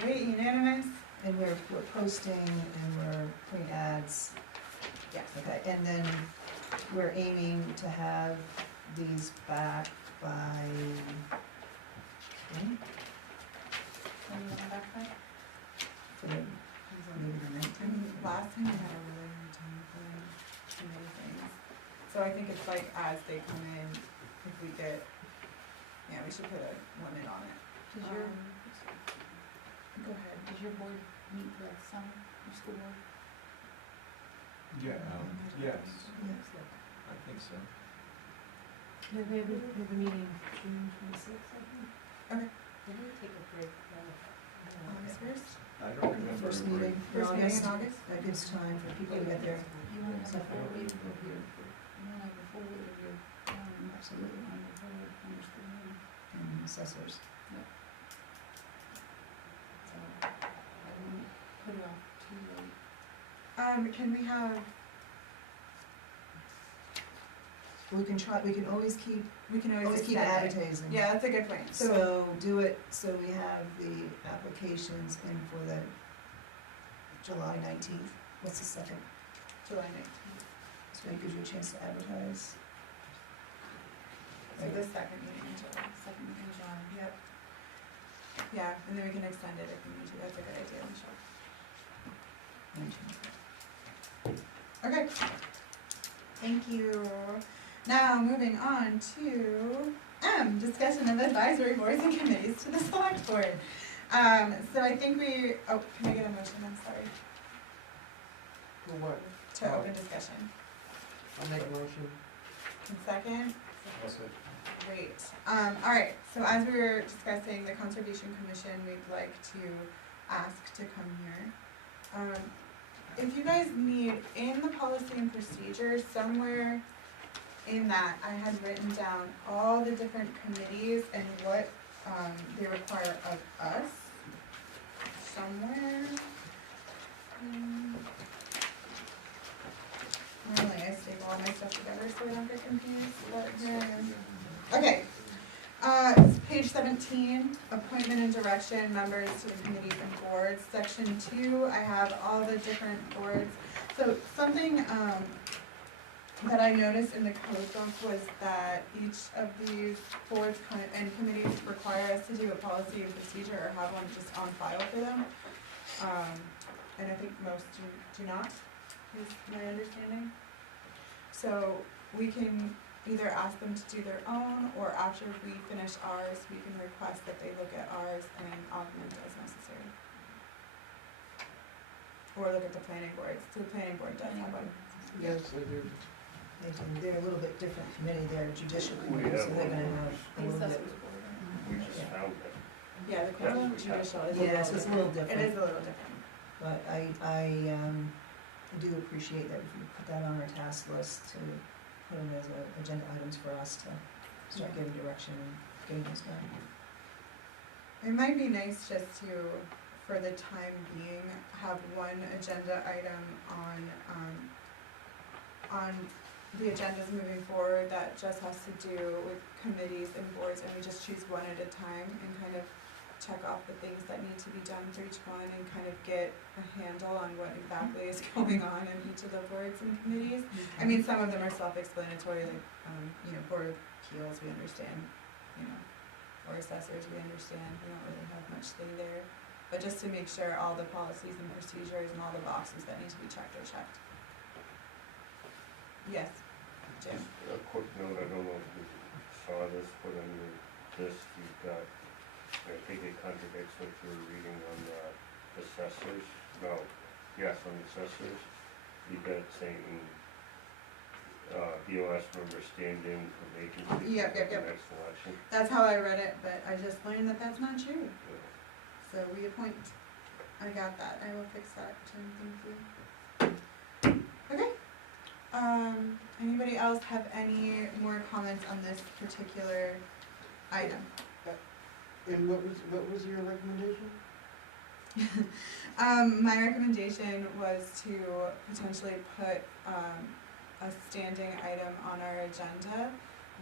Great, unanimous? And we're posting and we're putting ads. Yes. Okay, and then we're aiming to have these back by, When you want back by? for the, maybe the I 19th? mean, last time we had a really hard time filling too many things. So I think it's like as they come in, if we get, yeah, we should put a limit on it. Does your, Go ahead. does your board meet the summer, your school board? Yeah, yes, Yes. I think so. Yeah, we have a meeting June 26th, I think. Did we take a break? August first? I don't remember. First meeting in First meeting August, in August? that gives time for people to get there. You wanna have a Stuff full over week, here. you wanna have a full week of your, Absolutely. on the board, on your school meeting. And assessors. So, I wouldn't put it off too late. Can we have, We can try, we can always keep always keep extend it. advertising. Yeah, that's a good point. So do it, so we have the applications in for the July 19th. What's the second? July 19th. So it gives you a chance to advertise. So the second meeting in July. Second meeting in July. Yep. Yeah, and then we can extend it if we need to. That's a good idea, Michelle. 19th. Okay. Thank you. Now, moving on to M, discussion of advisory boards and committees to the select board. So I think we, oh, can I get a motion? I'm sorry. For what? To open discussion. I'll make a motion. And second? Great. All right, so as we were discussing the Conservation Commission, we'd like to ask to come here. If you guys need, in the policy and procedures, somewhere in that, I had written down all the different committees and what, they require of us. Somewhere. Normally I staple all my stuff together so I don't get confused, but here I am. Okay, it's page 17, appointment and direction, members to the committees and boards. Section 2, I have all the different boards. So something that I noticed in the code book was that each of these boards and committees require us to do a policy and procedure or have one just on file for them. And I think most do not, is my understanding. So we can either ask them to do their own, or after we finish ours, we can request that they look at ours and augment as necessary. Or look at the planning boards, so the planning board does have one. Yes, I do. They're a little bit different committee, they're judicial We committee, so have they're one. gonna have a The little bit. assessors board. We just found that. Yeah, the criminal and judicial is a Yeah, little so it's a different. little different. It is a little different. But I do appreciate that if you put that on our task list to put them as agenda items for us to start giving direction and getting those done. It might be nice just to, for the time being, have one agenda item on the agendas moving forward that just has to do with committees and boards, and we just choose one at a time and kind of check off the things that need to be done for each one and kind of get a handle on what exactly is going on in each of the boards and committees. I mean, some of them are self-explanatory, like, Board of Appeals, we understand, or assessors, we understand, we don't really have much say there. But just to make sure all the policies and procedures and all the boxes that need to be checked are checked. Yes, Jim? A quick note, I don't know if you saw this, but on your list, you've got I think it contradicts what you were reading on the assessors, no, yes, on the assessors. You got saying, BOS member stand in for vacancy Yep, for yep, the yep. next election. That's how I read it, but I just learned that that's not true. So reappoint. I got that. I will fix that, Jim. Thank you. Okay. Anybody else have any more comments on this particular item? And what was your recommendation? My recommendation was to potentially put a standing item on our agenda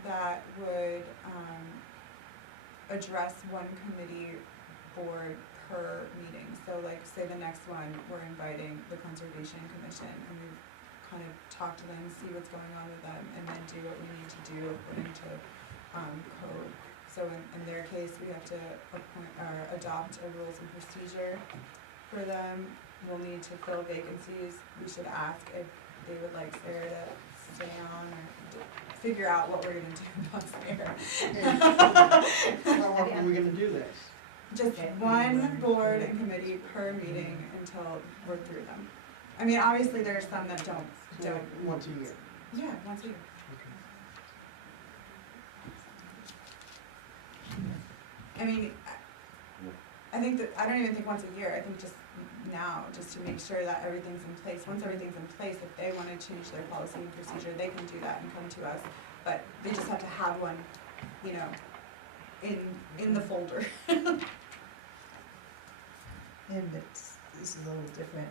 that would address one committee board per meeting. So like, say the next one, we're inviting the Conservation Commission, and we kind of talk to them, see what's going on with them, and then do what we need to do according to code. So in their case, we have to adopt a rules and procedure for them. We'll need to fill vacancies. We should ask if they would like Sarah to stay on, or figure out what we're gonna do about Sarah. How often are we gonna do this? Just one board and committee per meeting until we're through them. I mean, obviously there are some that don't, Once a year. yeah, once a year. I mean, I think that, I don't even think once a year, I think just now, just to make sure that everything's in place. Once everything's in place, if they wanna change their policy and procedure, they can do that and come to us. But they just have to have one, you know, in the folder. And this is a little different,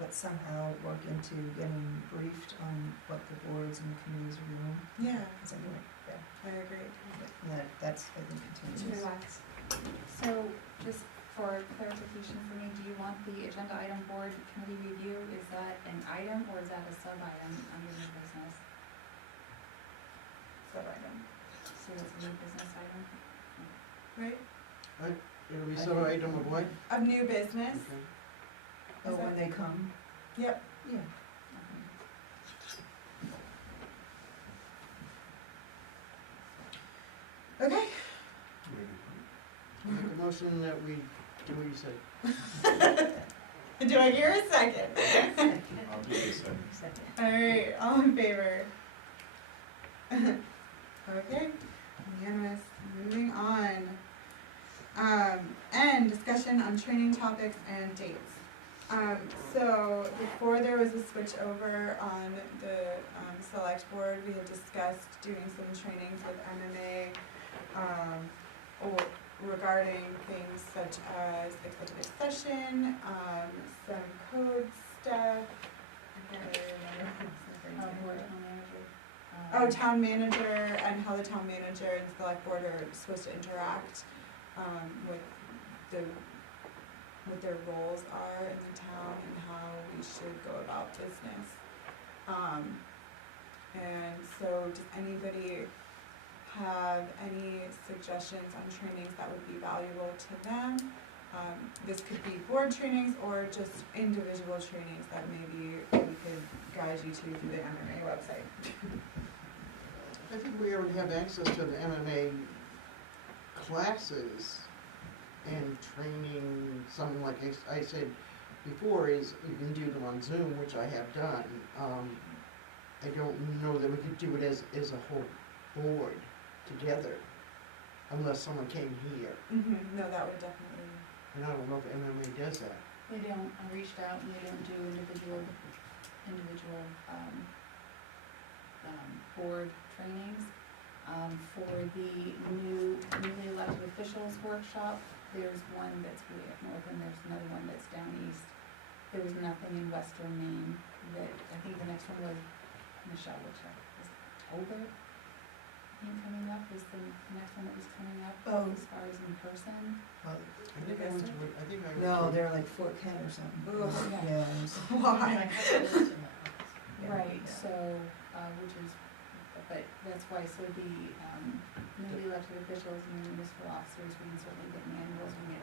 but somehow work into getting briefed on what the boards and committees are doing. Yeah, Is anyway, yeah, I agree. that's, I think, To continuous. relax. So, just for clarification for me, do you want the agenda item board committee review, is that an item or is that a sub-item under new business? Sub-item, So that's a new business item? right? It'll be some item of what? Of new business. Okay. Oh, when they come? Yep. Yeah. Okay. Make a motion that we do what you said. Do I hear a second? I'll give this a Second. Alright, all in favor? Okay, unanimous, moving on. And discussion on training topics and dates. So before there was a switch over on the select board, we had discussed doing some trainings with MMA or regarding things such as executive session, some code stuff. I can't really remember. Board manager. Oh, town manager, and how the town manager and select board are supposed to interact what their roles are in the town and how we should go about business. And so does anybody have any suggestions on trainings that would be valuable to them? This could be board trainings or just individual trainings that maybe we could guide you to through the MMA website. I think we already have access to the MMA classes and training, something like I said before, is you can do them on Zoom, which I have done. I don't know that we could do it as a whole board together, unless someone came here. No, that would definitely. And I don't know if MMA does that. They don't, I reached out and they don't do individual board trainings. For the newly elected officials workshop, there's one that's way up north and there's another one that's down east. There was nothing in Western Maine that, I think the next one was, Michelle will check, was October? Coming up, is the next one that was coming up, Oh. as far as in person? I think I went to it, I think I went to No, it. they're like Fort Kent or something. Ugh. Yeah. it was- Why? Yeah, Right, yeah. so, which is, but that's why, so the, newly elected officials and municipal officers, we can certainly get manuals, we can get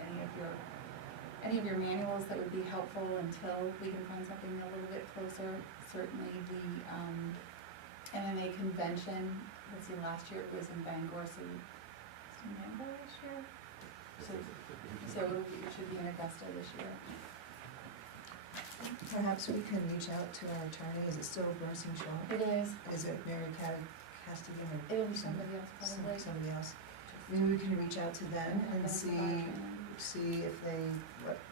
any of your manuals that would be helpful until we can find something a little bit closer. Certainly the, MMA convention, let's see, last year it was in Bangor, so, was it in Bangor last year? So it should be in Augusta this year. Perhaps we can reach out to our attorney, is it still Bernstein Shaw? It is, Is it Mary Castigan or it'll be somebody else probably. somebody else? Maybe we can reach out to them and see if they,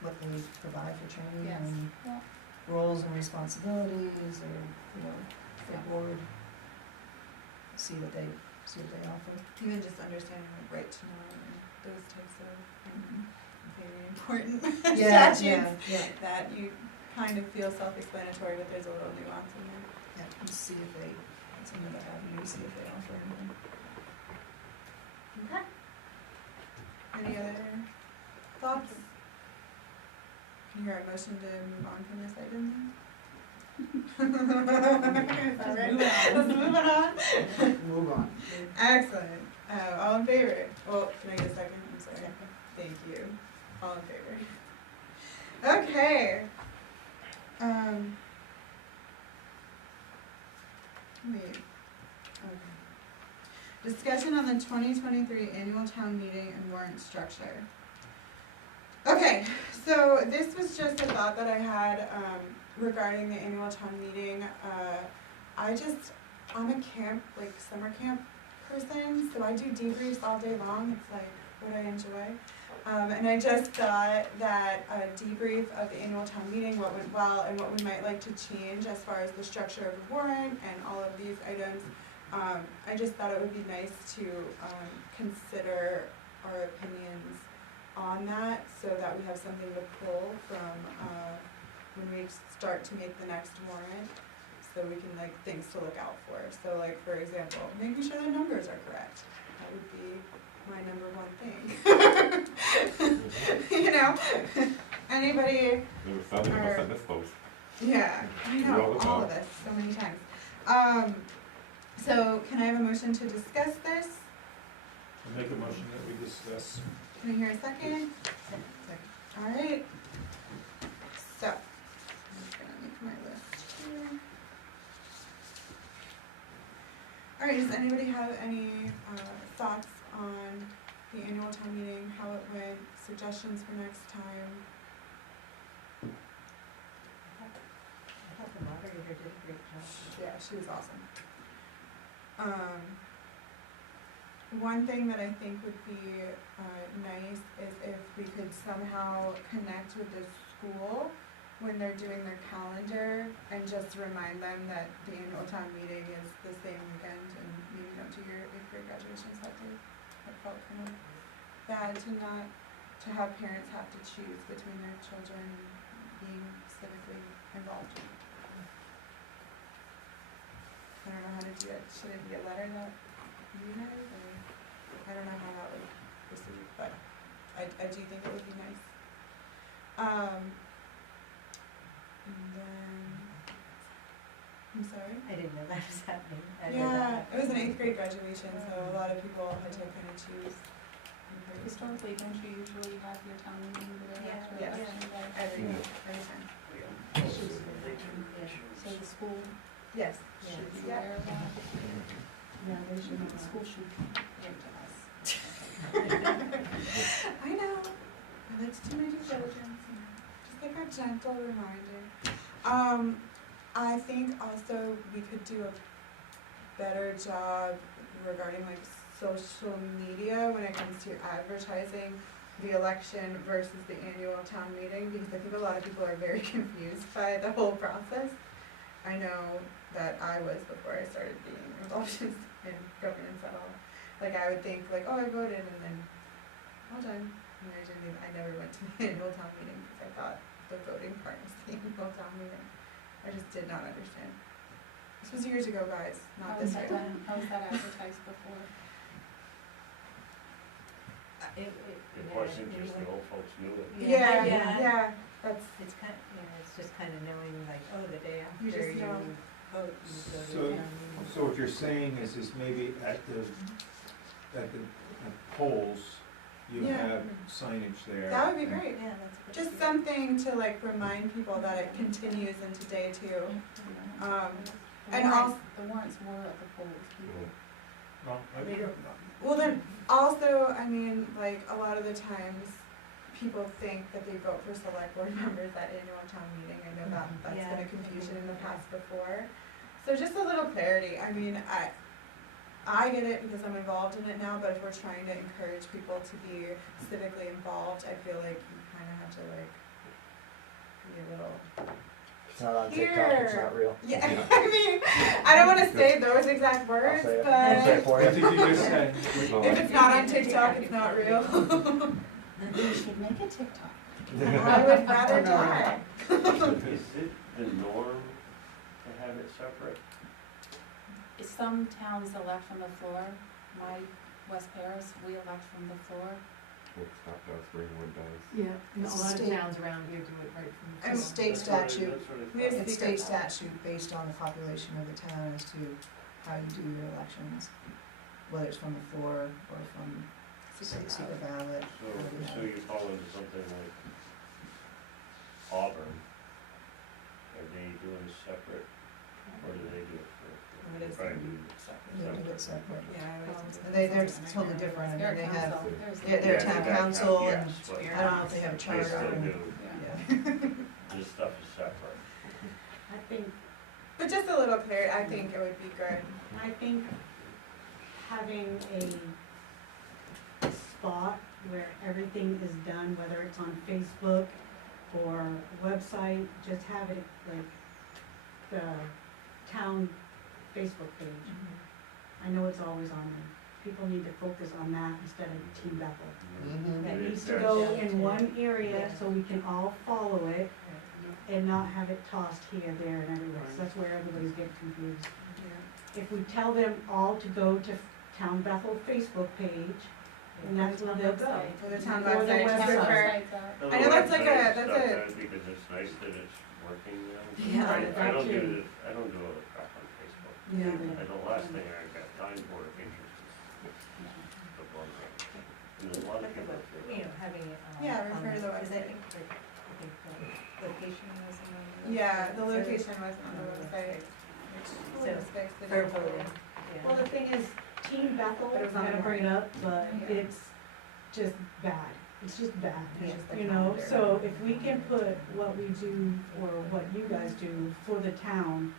what they provide for training Yes. and Yeah. roles and responsibilities, or, you know, for Yeah. board. See what they offer. Even just understanding like right to know and those types of very important Yeah, statutes yeah, that you kind of feel self-explanatory, but there's a little nuance in there. yeah, and see if they, that's another avenue, see if they offer anything. Okay. Any other thoughts? Can you hear a motion to move on from this item? All right, let's move on. Move on. Excellent. All in favor? Well, can I get a second? I'm sorry. Thank you. All in favor? Okay. Wait. Okay. Discussion on the 2023 annual town meeting and warrant structure. Okay, so this was just a thought that I had regarding the annual town meeting. I'm a camp, like summer camp person, so I do debriefs all day long. It's like what I enjoy. And I just thought that a debrief of the annual town meeting, what went well and what we might like to change as far as the structure of the warrant and all of these items. I just thought it would be nice to consider our opinions on that so that we have something to pull from when we start to make the next warrant, so we can like things to look out for. So like for example, making sure the numbers are correct. That would be my number one thing. You know, anybody? There was something Or- about this post. Yeah, I You know, all the all time. of us, so many times. So can I have a motion to discuss this? I'll make a motion that we discuss. Can I hear a second? Second. All right. So, I'm just gonna make my list here. All right, does anybody have any thoughts on the annual town meeting, how it went, suggestions for next time? I thought the moderator did a great job. Yeah, she was awesome. One thing that I think would be nice is if we could somehow connect with the school when they're doing their calendar and just remind them that the annual town meeting is the same weekend and maybe don't do your 8th grade graduations that day. That felt kind of bad to have parents have to choose between their children being civically involved. I don't know how to do it. Should it be a letter that you guys, or I don't know how that would proceed, but I do think it would be nice. And then, I'm sorry? I didn't know that was happening. I did Yeah, that. it was an 8th grade graduation, so a lot of people had to kind of choose. Historically, don't you usually have your town meeting the day Yeah. after Yes. election day? Every time. So the school Yes. should be Yeah. aware of that. Yeah, they should The school should give to us. I know. I like to do my due diligence, you know, just like a gentle reminder. I think also we could do a better job regarding like social media when it comes to advertising the election versus the annual town meeting, because I think a lot of people are very confused by the whole process. I know that I was before I started being involved in governance at all. Like I would think like, oh, I voted and then all done. And I never went to the annual town meeting because I thought the voting part was the annual town meeting. I just did not understand. This was years ago, guys, not this year. How was that advertised before? The question just the old folks knew it. Yeah, Yeah. yeah, that's, It's kind, it's just kind of knowing like, oh, the day You after just you know. vote, you go to So- the town meeting. So what you're saying is maybe at the polls, you Yeah. have signage there. that would be and- great. Yeah, that's a good Just idea. something to like remind people that it continues into day 2. And The also, warrants were at the polls, people. No, Well, then, also, I mean, like, a lot of the times, people think that they vote for select board members at annual town meeting. I know that's Yeah. been a confusion in the past before. So just a little clarity. I mean, I get it because I'm involved in it now, but if we're trying to encourage people to be civically involved, I feel like you kinda have to, like, be a little. It's not on TikTok, it's not real. Yeah, I mean, I don't wanna say those exact words, I'll say it. but I'll say it for you. I think you just said, if it's not on TikTok, it's not real. You should make a TikTok. I would rather die. Is it the norm to have it separate? Some towns elect from the floor. My West Paris, we elect from the floor. Woodstock does, Greenwood does. Yeah, and a lot of State- towns around here do it right from the. And floor. state That's what I- statute, that's what I We have thought. it's speaker state ballot. statute based on the population of the town as to how you do your elections, whether it's from the floor or from secret ballot. So you fall into something like Auburn, are they doing it separate, or do they do it for? It is Right. They do it separate. Yeah, I always. And they're totally different, I mean, they have, Council. they're Yeah, town they got council, yes, and but I don't know if they have a They charter. still and- do, Yeah. this stuff is separate. I think, But just a little clear, I think it would be good. I think having a spot where everything is done, whether it's on Facebook or website, just have it like the town Facebook page. I know it's always on there. People need to focus on that instead of Team Bethel. Mhm. That It needs to does. go in one area so we can all follow it and not have it tossed here, there, and everywhere. So that's where everybody's getting confused. If we tell them all to go to Town Bethel Facebook page, and that's where they'll go. For the town Or the website, just website. for- I know that's like a- that's a- Because it's nice that it's working now. Yeah, I that don't too. do this, I don't do all the crap on Facebook. Yeah. And the last thing I got time for interest is the blog. And there's a lot of people out there. You know, having it on. Yeah, on refer to the because I website. think, I think the location was on the. Yeah, the website. location wasn't on the website, which So, was fixed. for voting, yeah. Well, the thing is, Team Bethel, But it was I'm on gonna the bring it up, but Yeah. it's just bad. It's just bad, It's just the you know? calendar. So if we can put what we do or what you guys do for the town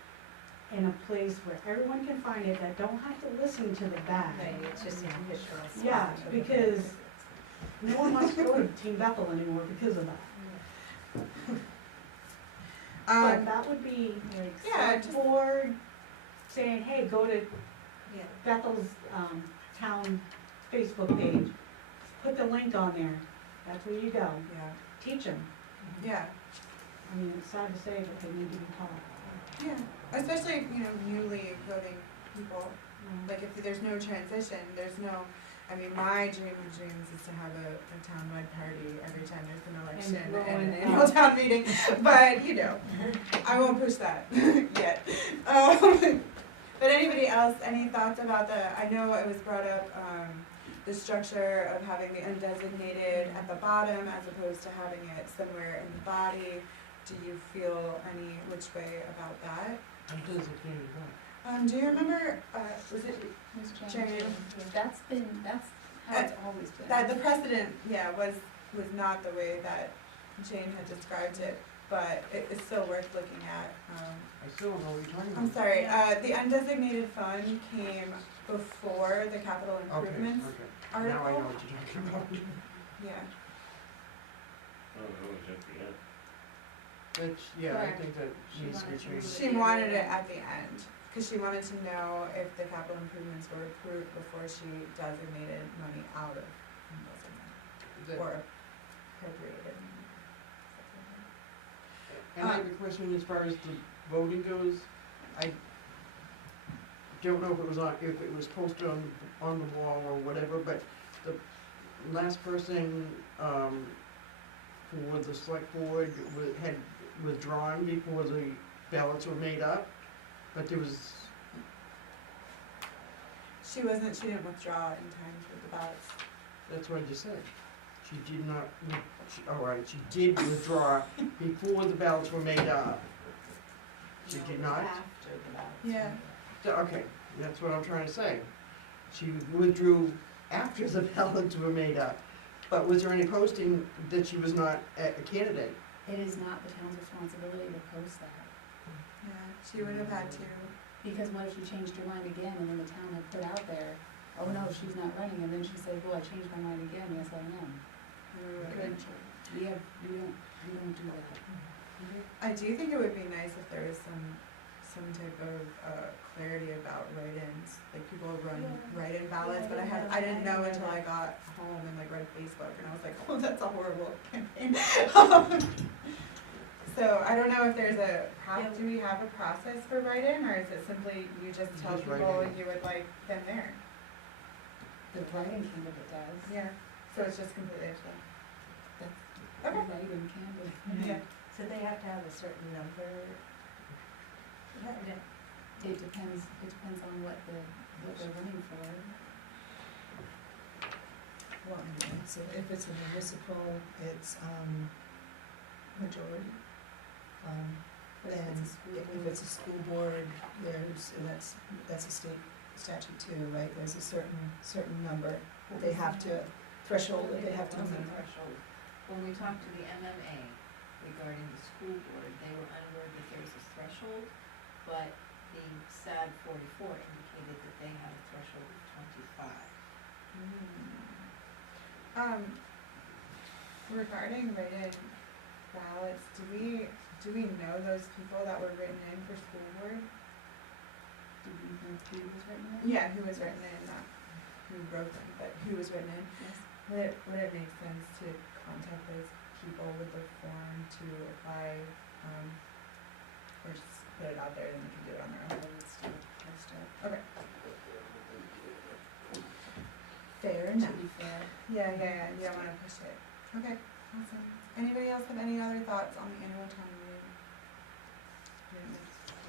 in a place where everyone can find it, that don't have to listen to the bad. Right, it's just an official. Yeah, because no one wants to go to Team Bethel anymore because of that. But that would be like yeah, select just- board saying, hey, go to Yeah. Bethel's, town Facebook page, put the link on there, that's where you go, Yeah, teach them. yeah, I mean, it's sad to say, but they need to be taught. yeah, especially, you know, newly voting people, like if there's no transition, there's no, I mean, my dream of dreams is to have a townwide party every time there's an election go and an in, annual town meeting, but, you know, I won't push that yet. But anybody else, any thoughts about I know it was brought up, the structure of having the undesignated at the bottom as opposed to having it somewhere in the body. Do you feel any which way about that? Undesignated what? Do you remember, was it Jane? That's how it's always been. That the precedent, yeah, was not the way that Jane had described it, but it's still worth looking at. I still don't know what you're talking about. I'm sorry, the undesignated fund came before the capital improvements Okay, now I know article. what you're talking about. Yeah, Oh, it was at the end. That's, yeah, I Correct. think that She needs to be wanted to changed. she wanted it at the end, cause she wanted to know if the capital improvements were approved before she designated money out of That- or appropriated. And I have a question as far as the voting goes. I don't know if it was posted on the wall or whatever, but the last person, for the select board had withdrawn before the ballots were made up, but there was, She didn't withdraw in time for the ballots. that's what I just said. She did not, all right, she did withdraw before the ballots were made up. She did not? After the ballot. Yeah. Okay, that's what I'm trying to say. she withdrew after the ballots were made up. But was there any posting that she was not a candidate? It is not the town's responsibility to post that, Yeah, she would have had to. because what if she changed her mind again and then the town had put out there, oh no, she's not running, and then she said, well, I changed my mind again, yes, I am. Couldn't she? We don't do that. I do think it would be nice if there was some type of clarity about write-ins, like people run write-in ballots, but I didn't know until I got home and like read Facebook, and I was like, oh, that's a horrible campaign. So I don't know if there's do we have a process for write-in, or is it simply you just tell Just write people in. you would like them there? The writing candidate does. Yeah, so it's just completely up to them. The Okay. writing candidate. Yeah. So they have to have a certain number? It depends on what they're running for. Well, anyway, so if it's a municipal, it's, majority. But if And it's a school if board- it's a school board, there's, and that's a state statute too, right? There's a certain number that they have to, threshold that they have to meet. threshold. When we talked to the MMA regarding the school board, they were unaware that there was a threshold, but the SAD 44 indicated that they had a threshold of 25. Regarding write-in ballots, do we know those people that were written in for school board? Do you know who was written in? Yeah, who was written in, not who wrote them, but who was written in? Yes. Would it make sense to contact those people with the form to apply, or just put it out there and they can do it on their own? Let's do it, let's do it. Okay. Fair To enough. be fair. Yeah, you don't wanna push it. Okay, awesome. Anybody else have any other thoughts on the annual town meeting?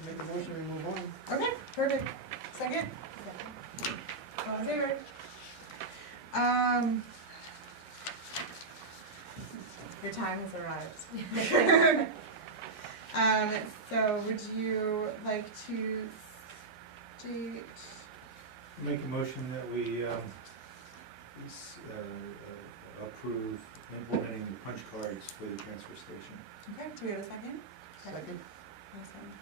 Make a motion, we move on. Okay, perfect. Second? All in favor? Your time has arrived. So would you like to state, Make a motion that we, approve implementing the punch cards for the transfer station. okay, do we have a second? Second. Awesome.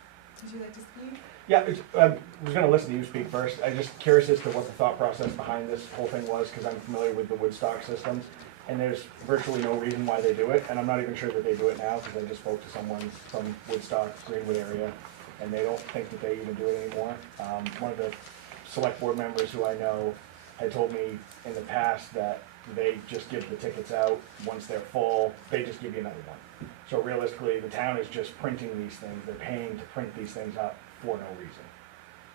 Would you like to speak? Yeah, I was gonna listen to you speak first. I'm just curious as to what the thought process behind this whole thing was, because I'm familiar with the Woodstock systems, and there's virtually no reason why they do it, and I'm not even sure that they do it now, because I just spoke to someone from Woodstock, Greenwood area, and they don't think that they even do it anymore. One of the select board members who I know had told me in the past that they just give the tickets out. Once they're full, they just give you another one. So realistically, the town is just printing these things, they're paying to print these things up for no reason.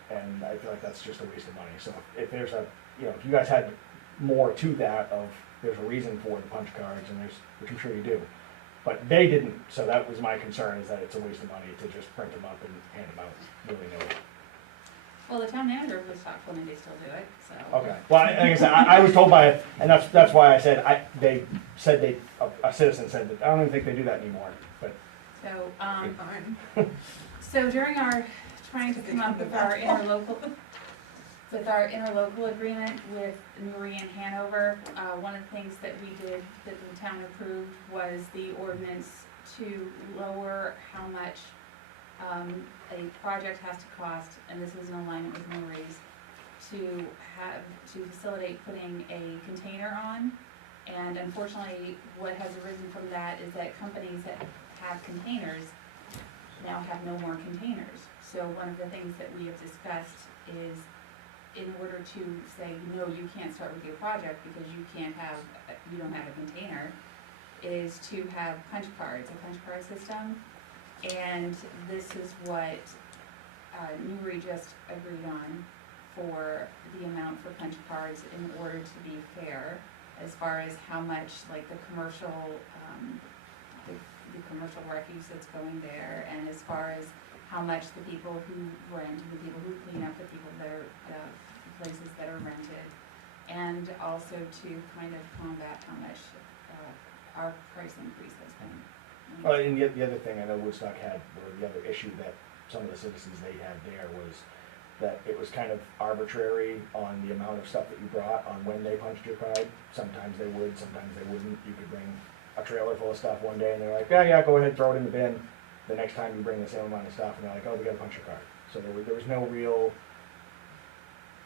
And I feel like that's just a waste of money. So if there's a, if you guys had more to that of, there's a reason for the punch cards, and which I'm sure you do. But they didn't, so that was my concern, is that it's a waste of money to just print them up and hand them out willy-nilly. Well, the town manager of Woodstock told me they still do it, so. Okay, well, like I said, I was told by, and that's why I said, they said a citizen said that, I don't even think they do that anymore, but. So, Fine. so during our, trying to come up with our interlocal agreement with Newry and Hanover, one of the things that we did, that the town approved, was the ordinance to lower how much a project has to cost, and this is in alignment with Newry's, to facilitate putting a container on. And unfortunately, what has arisen from that is that companies that have containers now have no more containers. So one of the things that we have discussed is, in order to say, no, you can't start with your project because you don't have a container, is to have punch cards, a punch card system. And this is what Newry just agreed on for the amount for punch cards in order to be fair, as far as how much, like the commercial refuse that's going there, and as far as how much the people who rent, the people who clean up, the places that are rented, and also to kind of combat how much our price increase has been. Well, and the other thing I know Woodstock had, or the other issue that some of the citizens they had there was, that it was kind of arbitrary on the amount of stuff that you brought on when they punched your card. Sometimes they would, sometimes they wouldn't. You could bring a trailer full of stuff one day and they're like, yeah, go ahead, throw it in the bin. The next time you bring the same amount of stuff and they're like, oh, we gotta punch your card. So there was no real,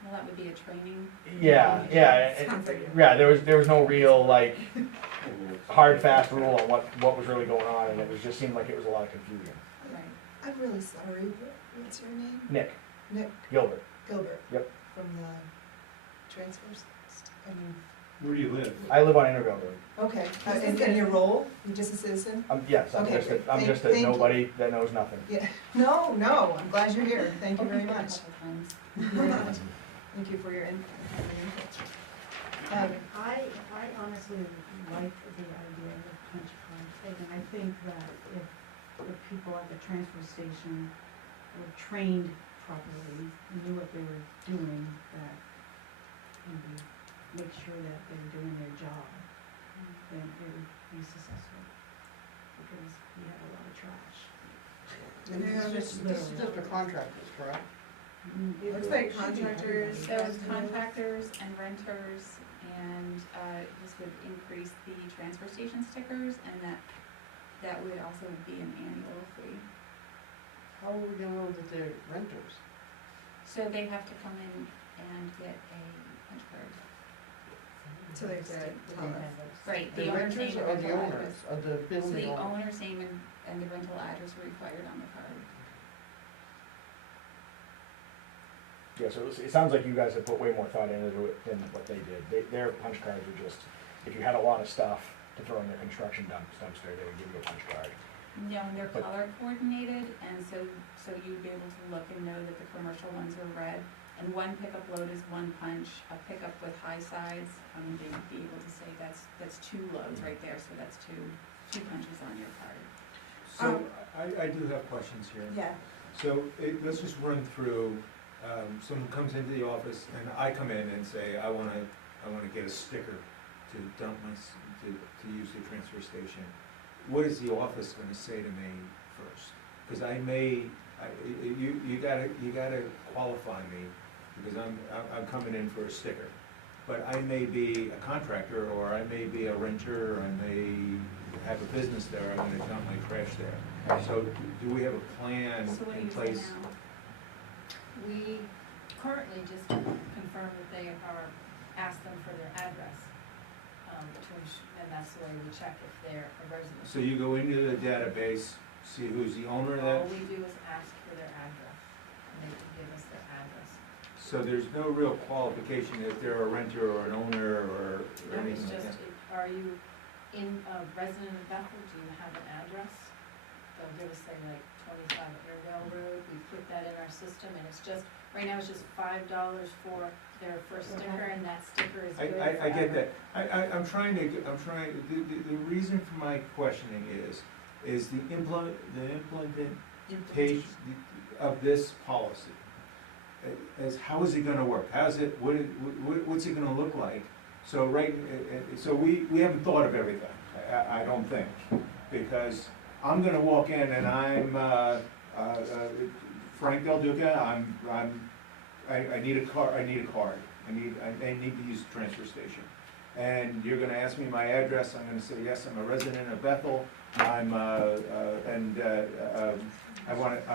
Well, that would be a training. yeah, Sounds like it. yeah, there was no real like hard, fast rule on what was really going on, and it was just seemed like it was a lot of confusion. Right. I'm really sorry, what's your name? Nick Nick Gilbert. Gilbert. Yep. From the transfers, I mean, Where do you live? I live on Intervale Road. okay, and your role, you just a citizen? Yes, I'm Okay, just great. I'm just a Thank you. nobody that knows nothing. Yeah, no, I'm glad you're here, thank you very Okay, a much. couple times. Thank you very much. Thank you for your input. I honestly like the idea of the punch card thing, and I think that if the people at the transfer station were trained properly, knew what they were doing, that maybe make sure that they're doing their job, then it would be successful. Because we have a lot of trash. And this is just for contractors, correct? It looks like contractors. So it's contractors and renters, and this would increase the transfer station stickers, and that would also be an annual fee. How are we gonna know that they're renters? So they have to come in and get a punch card. So they have to tell us. Right, The the owner's renters name or and the rental owners, address. or the So building the owner? owner's name and the rental address are required on the card. Yeah, so it sounds like you guys have put way more thought into it than what they did. Their punch cards were just, if you had a lot of stuff to throw in their construction dumpster, they would give you a punch card. No, and they're But- color coordinated, and so you'd be able to look and know that the commercial ones are red. And one pickup load is one punch, a pickup with high sides, they'd be able to say that's two loads right there, so that's two punches on your card. So, I do have questions here. Yeah, So, let's just run through, someone comes into the office and I come in and say, I wanna get a sticker to dump to use the transfer station. What is the office gonna say to me first? Cause you gotta qualify me, because I'm coming in for a sticker. But I may be a contractor, or I may be a renter, or I may have a business there, I'm gonna dump my trash there. So do we have a plan So what do in you say place? now? We currently just confirm that they are, ask them for their address, and that's the way we check if they're a resident. So you go into the database, see who's the owner of All that, we do is ask for their address, and they can give us their address. so there's no real qualification if they're a renter or an owner or No, it's anything like just, that? are you a resident of Bethel, do you have an address? They'll give us, say, like 25 Airedale Road, we put that in our system, and it's just, right now it's just $5 for their first sticker, and that sticker is good forever. I get that. I'm trying, the reason for my questioning is the implementation of this policy. How is it gonna work? How's it, what's it gonna look like? So so we haven't thought of everything, I don't think, because I'm gonna walk in and I'm, Frank Del Duca, I need a card, I need to use the transfer station. And you're gonna ask me my address, I'm gonna say, yes, I'm a resident of Bethel, I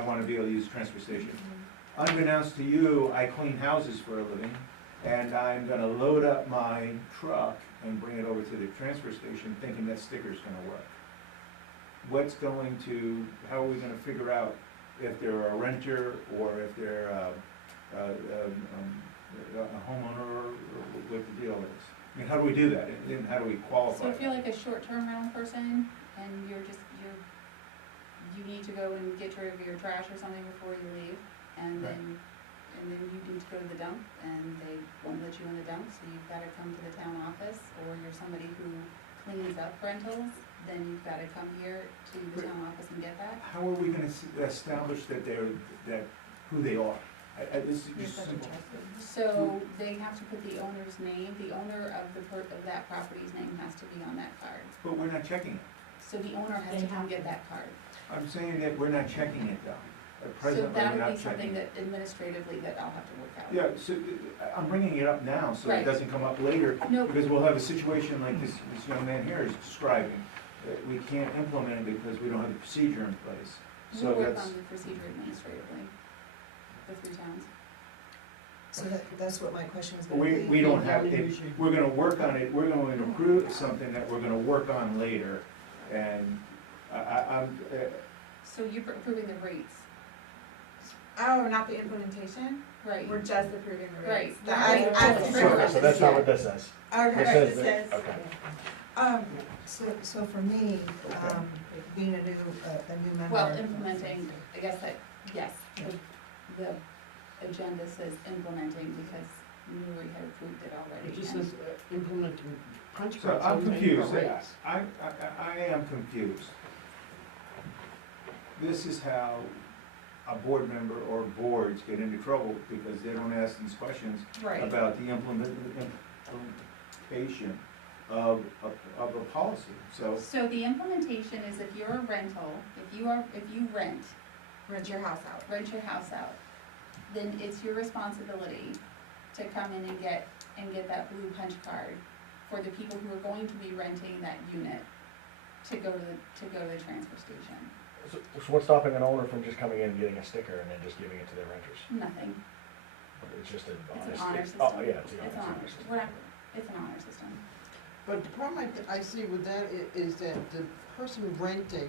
wanna be able to use the transfer station. Unbeknownst to you, I clean houses for a living, and I'm gonna load up my truck and bring it over to the transfer station thinking that sticker's gonna work. How are we gonna figure out if they're a renter or if they're a homeowner, or what the deal is? I mean, how do we do that, and then how do we qualify? So if you're like a short-term rental person, and you need to go and get rid of your trash or something before you leave, and Right. then you need to go to the dump, and they won't let you in the dump, so you've gotta come to the town office, or you're somebody who cleans up rentals, then you've gotta come here to the town office and get that. How are we gonna establish that who they are? This is just simple. So they have to put the owner's name, the owner of that property's name has to be on that card. But we're not checking it. So the owner has to come get that card. I'm saying that we're not checking it though. presently, So that we're would not be something checking. that administratively that I'll have to work out. Yeah, so I'm bringing it up now, so it Right. doesn't come up later, No, because we'll have a situation like this young man here is describing. That we can't implement it because we don't have the procedure in place. we'll So work that's, on the procedure administratively, the 3 towns. So that's what my question was gonna be. we don't have, Yeah. we're gonna work on it, we're going to approve something that we're gonna work on later. And I'm, So you're approving the rates, Oh, not the implementation? right? We're just approving the Right. rates. The As- rates. as So- written. So that's not what this says. Okay, This says this that- is, okay. So for me, being a new member. Well, implementing, I guess that, yes, the agenda says implementing because Newry had approved it already. It just and- says implementing punch so cards. I'm so it's confused, rates. I am confused. This is how a board member or boards get into trouble because they don't ask these questions Right, about the implementation of a policy, so. so the implementation is if you're a rental, if you rent rent your house out. out, then it's your responsibility to come in and get that blue punch card for the people who are going to be renting that unit to go to the transfer station. So what's stopping an owner from just coming in and getting a sticker and then just giving it to their renters? Nothing. It's just an It's honest. an honor system. Oh, yeah, it's the It's honor honor, system. it's an honor system. But the problem I see with that is that the person renting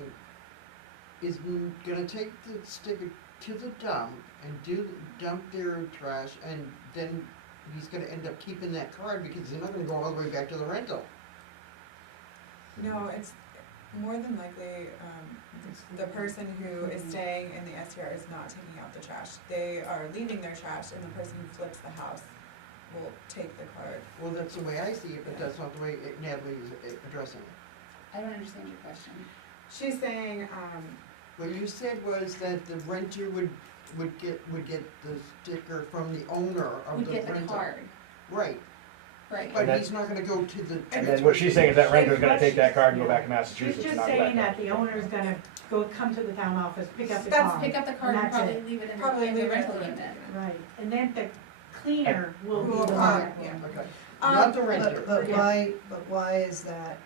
is gonna take the sticker to the dump and dump their trash, and then he's gonna end up keeping that card because they're not gonna go all the way back to the rental. No, it's more than likely, the person who is staying in the STR is not taking out the trash. They are leaving their trash and the person who flips the house will take the card. Well, that's the way I see it, but that's not the way Natalie is addressing it. I don't understand your question. She's saying, What you said was that the renter would get the sticker from the owner of Would the get rental. the card, Right, right. but And he's not gonna go to the. And then what she's saying is that renter's gonna take that card and go back to She's Massachusetts and just not go back. saying that the owner's gonna come to the town office, pick up the That's car. Pick up the card and that's probably it. leave it in Probably the leave it rental in the unit. Right, and then the cleaner will be Will the come, one. yeah. Okay, not the But renter. why is that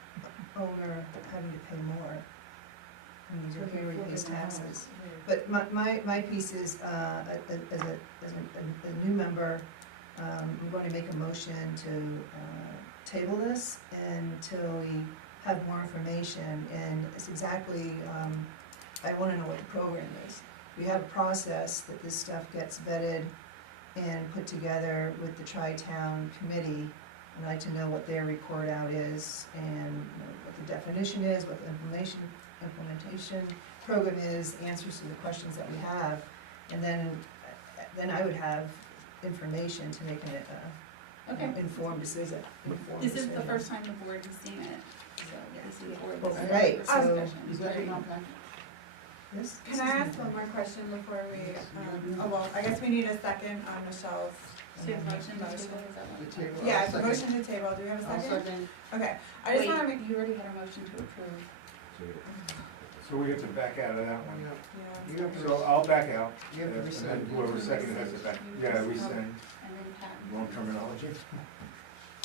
owner having to pay more? I mean, here he pays taxes. But my piece is, as a new member, I'm going to make a motion to table this until we have more information, and it's exactly, I wanna know what the program is. We have a process that this stuff gets vetted and put together with the Tri-Town Committee. I'd like to know what their report out is, and you know, what the definition is, what the implementation program is, answers to the questions that we have, and then I would have information to make an Okay. informed decision. This is the first time the board has seen it, so this is the board. this is the Right, first so- discussion. Is that- Right. Yes? can I ask one more question before we, well, I guess we need a second on Michelle's. So you have motion to table, is that The what? table, Yeah, I'll second. motion to table, do we have a I'll second? second. Okay, I just Wait, wanna make, you already had a motion to approve. So we have to back out of that one. Yeah, yeah. you have to, So I'll back out, you have to and rescind. then whoever seconded has to back, yeah, rescind, And then Pat, wrong terminology.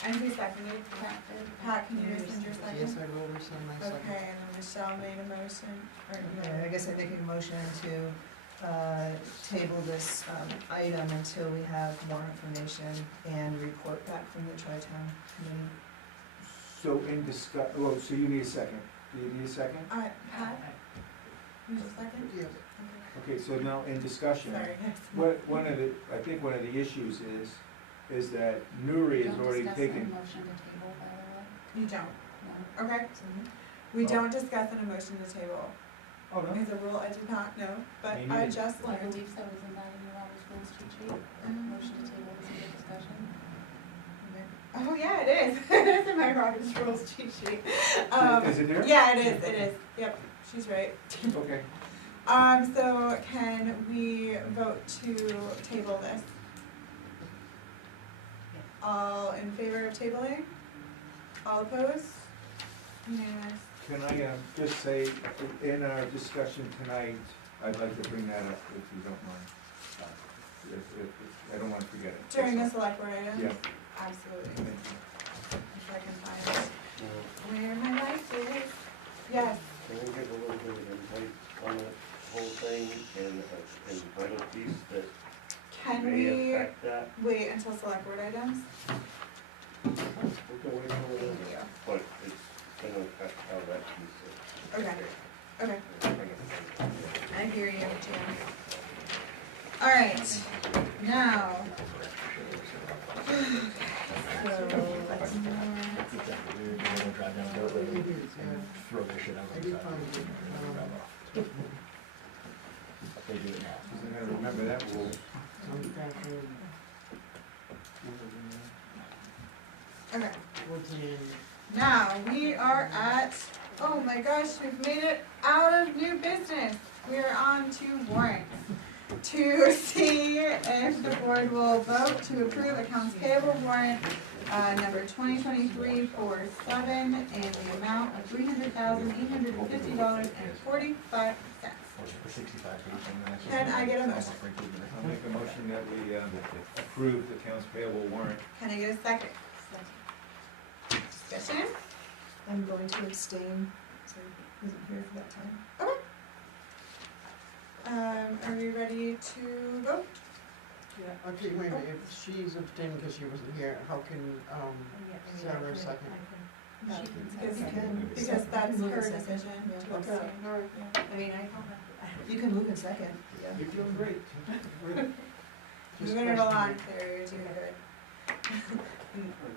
And who seconded? Pat did. Pat, can you rescind your second? Yes, I will rescind my second. Okay, and then Michelle made a motion, or Okay, I guess I make a motion to table this item until we have more information and report back from the Tri-Town Committee. So in well, so you need a second, do you need a second? Pat? Who's the second? Yes. Okay, so now in discussion, Sorry. one of the, I think one of the issues is that Newry has Don't already discuss taken. any motion to table, by the way. You don't, No. okay. We don't discuss an emotion to table. Oh, no? As a rule, I did not know, but Me I neither. just I learned. believe so, isn't that in the Robert's Rules cheat sheet? Motion to table is a discussion. Oh, yeah, it is. It is in my Robert's Rules cheat sheet. Is it there? Yeah, it is. Yep, she's right. Okay, So can we vote to table this? All in favor of tabling? All opposed? Unanimous. can I just say, in our discussion tonight, I'd like to bring that up if you don't mind. I don't wanna forget it. During the select board item? Yeah. Absolutely. Thank you. If I can find where my life is. Yes. Can we give a little bit of insight on that whole thing and final piece that Can may we affect that? wait until select board items? We can wait for a little Thank bit, you. but it's gonna affect how that piece is. Okay, okay. Okay. I hear you, Jim. All right, now. Drive down the road and throw their shit out on the side. But they do it now. Cause I gotta remember that rule. Okay, Towards the end. now we are at, oh my gosh, we've made it out of new business. We are on to warrants. To see if the board will vote to approve accounts payable warrant number 2023-47 in the amount of $300,850.45. Or the 65 page. Can I get a motion? I'll make a motion that we approve the accounts payable warrant. Can I get a second? Discussion? I'm going to abstain, so I wasn't here for that time. Okay. Are we ready to vote? Yeah, okay, wait a minute, if she's abstaining because she wasn't here, how can, Sarah second? Because that's her decision to Okay, abstain. all right. I mean, I don't have You can move in second. You're doing great. Moving it along, Claire, you're doing good.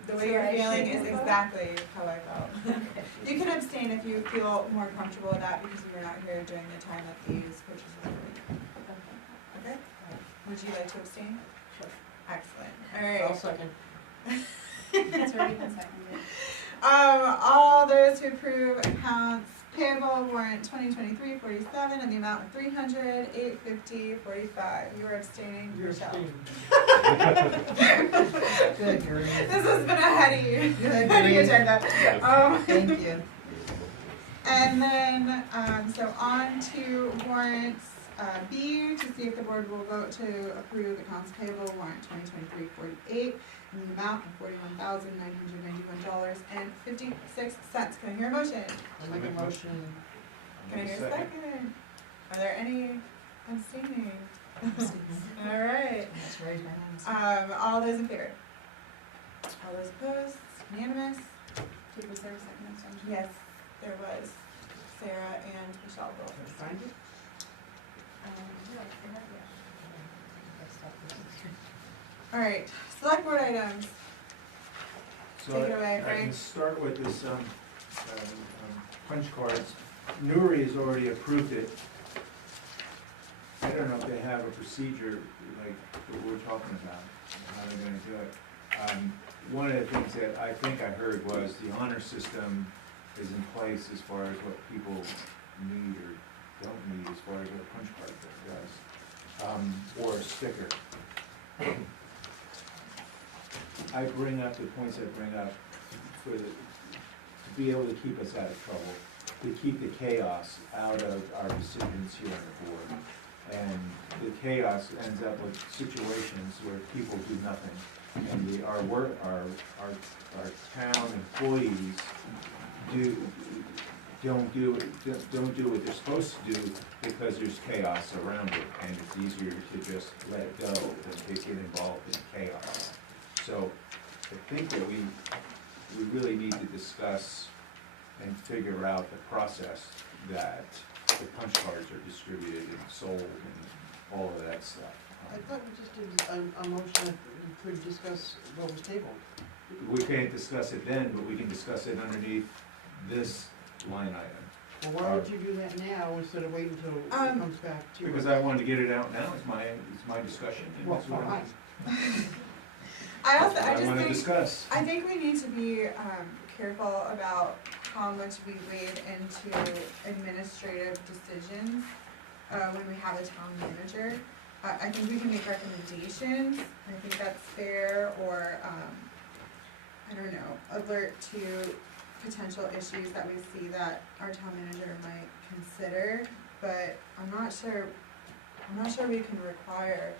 The way you're feeling is exactly how I felt. You can abstain if you feel more comfortable with that because you were not here during the time that these purchases were made. Okay? Would you like to abstain? Sure. Excellent, I'll alright. second. That's already been seconded. All those who approve accounts payable warrant 2023-47 in the amount of $300,850.45. You are abstaining, You're Michelle. abstaining. Good, Gary. This has been a heady, Good, heady Gary. agenda. Thank you. And then, so on to warrants, B, to see if the board will vote to approve accounts payable warrant 2023-48 in the amount of $41,991.56. Can I hear a motion? I'll make a motion. Can I hear a second? Are there any abstaining? All right. That's raised my hands. All those in favor? All those opposed? Unanimous? Was there a second abstention? Yes, there was. Sarah and Michelle both. Find it? All right, select board items. So Take it away, I Frank. can start with this, punch cards. Nuri has already approved it. I don't know if they have a procedure like what we're talking about, and how they're gonna do it. One of the things that I think I heard was the honor system is in place as far as what people need or don't need as far as what a punch card does, or a sticker. I bring up the points I bring up to be able to keep us out of trouble, to keep the chaos out of our decisions here on the board. And the chaos ends up with situations where people do nothing, and our town employees don't do what they're supposed to do because there's chaos around it, and it's easier to just let it go than to get involved in chaos. So I think that we really need to discuss and figure out the process that the punch cards are distributed and sold and all of that stuff. I thought we just did a motion that we could discuss what was tabled. We can't discuss it then, but we can discuss it underneath this line item. Well, why would you do that now instead of waiting until it comes back to us? Because I wanted to get it out now, it's my discussion, and Well, that's what I I just want to think, discuss. I think we need to be careful about how much we wade into administrative decisions when we have a town manager. I think we can make recommendations, I think that's fair, or, I don't know, alert to potential issues that we see that our town manager might consider, but I'm not sure I'm not sure we can require,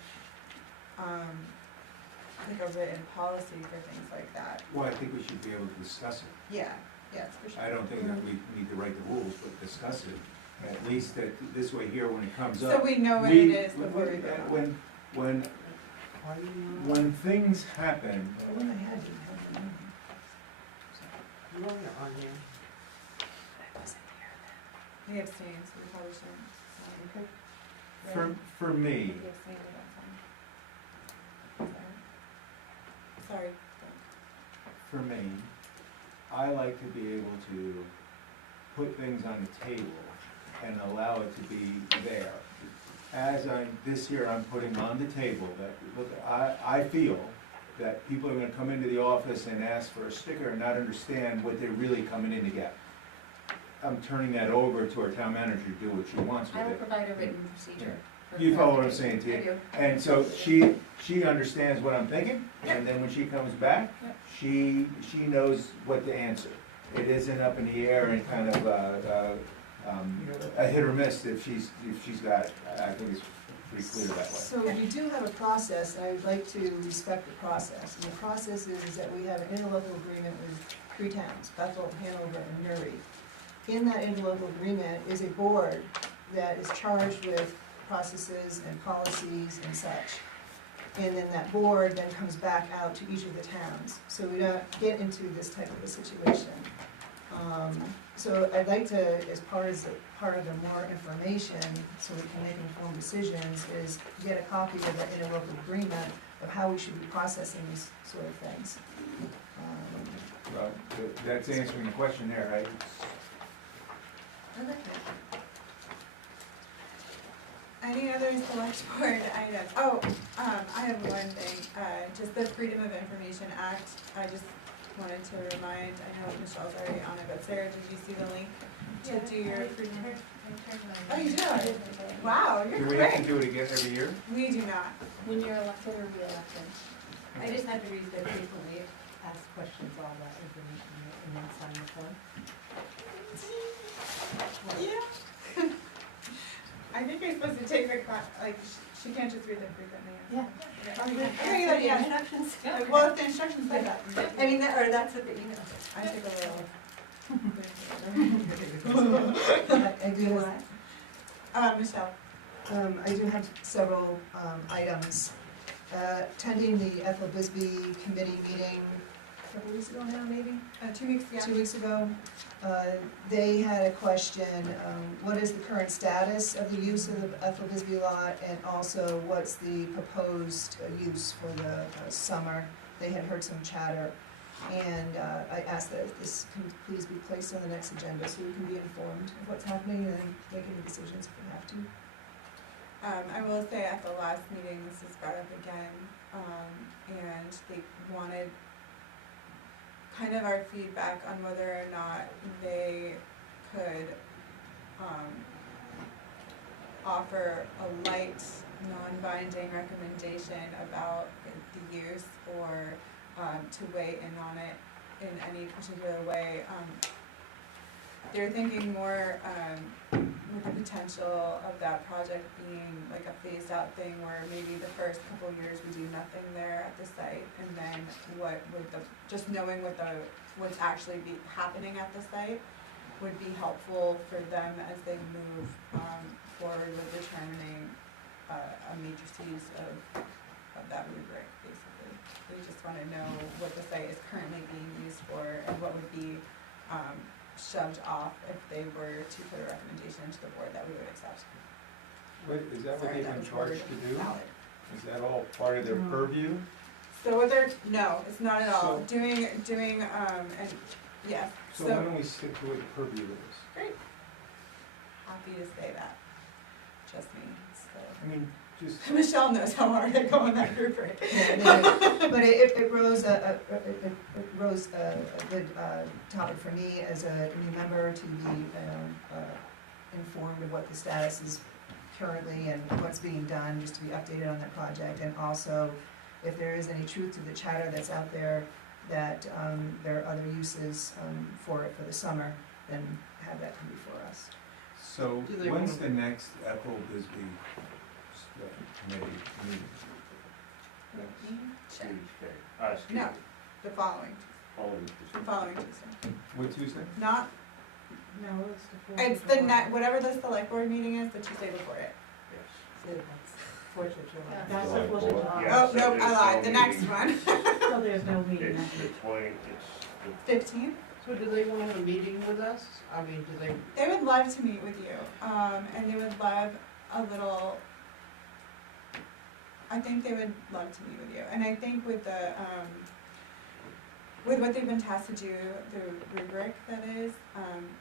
like a written policy for things like that. Well, I think we should be able to discuss it. Yeah, yes, for sure. I don't think that we need to write the rules, but discuss it. At least that this way here, when it comes So up. we know what we- it is before we vote on it. When things happen, The one I had didn't have the name. You want it on here? He abstained, so we probably shouldn't. for me, He abstained, that's fine. Sorry. for me, I like to be able to put things on the table and allow it to be there. This year, I'm putting on the table that, look, I feel that people are gonna come into the office and ask for a sticker and not understand what they're really coming in to get. I'm turning that over to our town manager to do what she wants with I will it. provide a written procedure. for You follow what I'm saying, clarification. Tia? I do. And so she understands what I'm thinking, and then when she comes back, Yep. she knows what to answer. It isn't up in the air and kind of, a hit or miss if she's got it. I think it's pretty clear that way. So you do have a process, and I would like to respect the process. And the process is that we have an interlocal agreement with 3 towns, Bethel, Hanover, and Newry. In that interlocal agreement is a board that is charged with processes and policies and such. And then that board then comes back out to each of the towns. So we don't get into this type of a situation. So I'd like to, as part of the more information, so we can make informed decisions, is get a copy of the interlocal agreement of how we should be processing these sort of things. Well, that's answering the question there, right? Any other select board items? Oh, I have one thing, just the Freedom of Information Act, I just wanted to remind, I know Michelle's already on it, but Sarah, did you see the link to do your freedom? Oh, you do? Wow, you're Do we have to quick. do it again every year? We do not. When you're elected or re-elected. I just had to read the frequently asked questions, all that information, and then sign the form. Yeah. I think you're supposed to take the class, like, she can't just read them frequently. Yeah. Okay, yeah, yeah. Instructions. Well, if the instructions say that. I mean, or that's what the email. I took a little. I do, Michelle. I do have several items. Attending the Ethel Bisbee Committee meeting a couple weeks ago now, maybe? 2 weeks, yeah. 2 weeks ago, they had a question, what is the current status of the use of the Ethel Bisbee lot, and also what's the proposed use for the summer? They had heard some chatter, and I asked that if this can please be placed on the next agenda so we can be informed of what's happening and then make any decisions if we have to. I will say at the last meeting, this was brought up again, and they wanted kind of our feedback on whether or not they could, offer a light, non-binding recommendation about the use, or, to weigh in on it in any particular way. They're thinking more, with the potential of that project being like a phased out thing where maybe the first couple years we do nothing there at the site, and then what would just knowing what's actually happening at the site would be helpful for them as they move, forward with determining, a matrices of that rubric, basically. They just wanna know what the site is currently being used for and what would be, shoved off if they were to put a recommendation into the board that we would accept. What, is that what Sorry, they've that been was charged word to do? salad. Is that all part of their purview? So what no, it's not at all. Doing, and, yes, So why don't we stick to what the purview is? great. Happy to say that. Trust me, I mean, just, Michelle knows how hard I go on that rubric. But it rose a good topic for me as a new member to be informed of what the status is currently and what's being done, just to be updated on that project, and also if there is any truth to the chatter that's out there that there are other uses for it for the summer, then have that come before us. so Do they when's wanna- the next Ethel Bisbee committee meeting. Check. Tuesday. No, the following, Following the following Tuesday. What Tuesday? Not, No, it's the fourth. it's the whatever the select board meeting is, the Tuesday before it. Yes. Fourth of July. That's July the Fourth of fourth. July. Yeah, Oh, so nope, I there's lied, no the next meeting. one. So there's no meeting It's that the week. 20, it's the 15th. So do they want a meeting with us? I mean, do they, They would love to meet with you, and they would love a little, I think they would love to meet with you, and I think with the, with what they've been tasked to do, the rubric that is,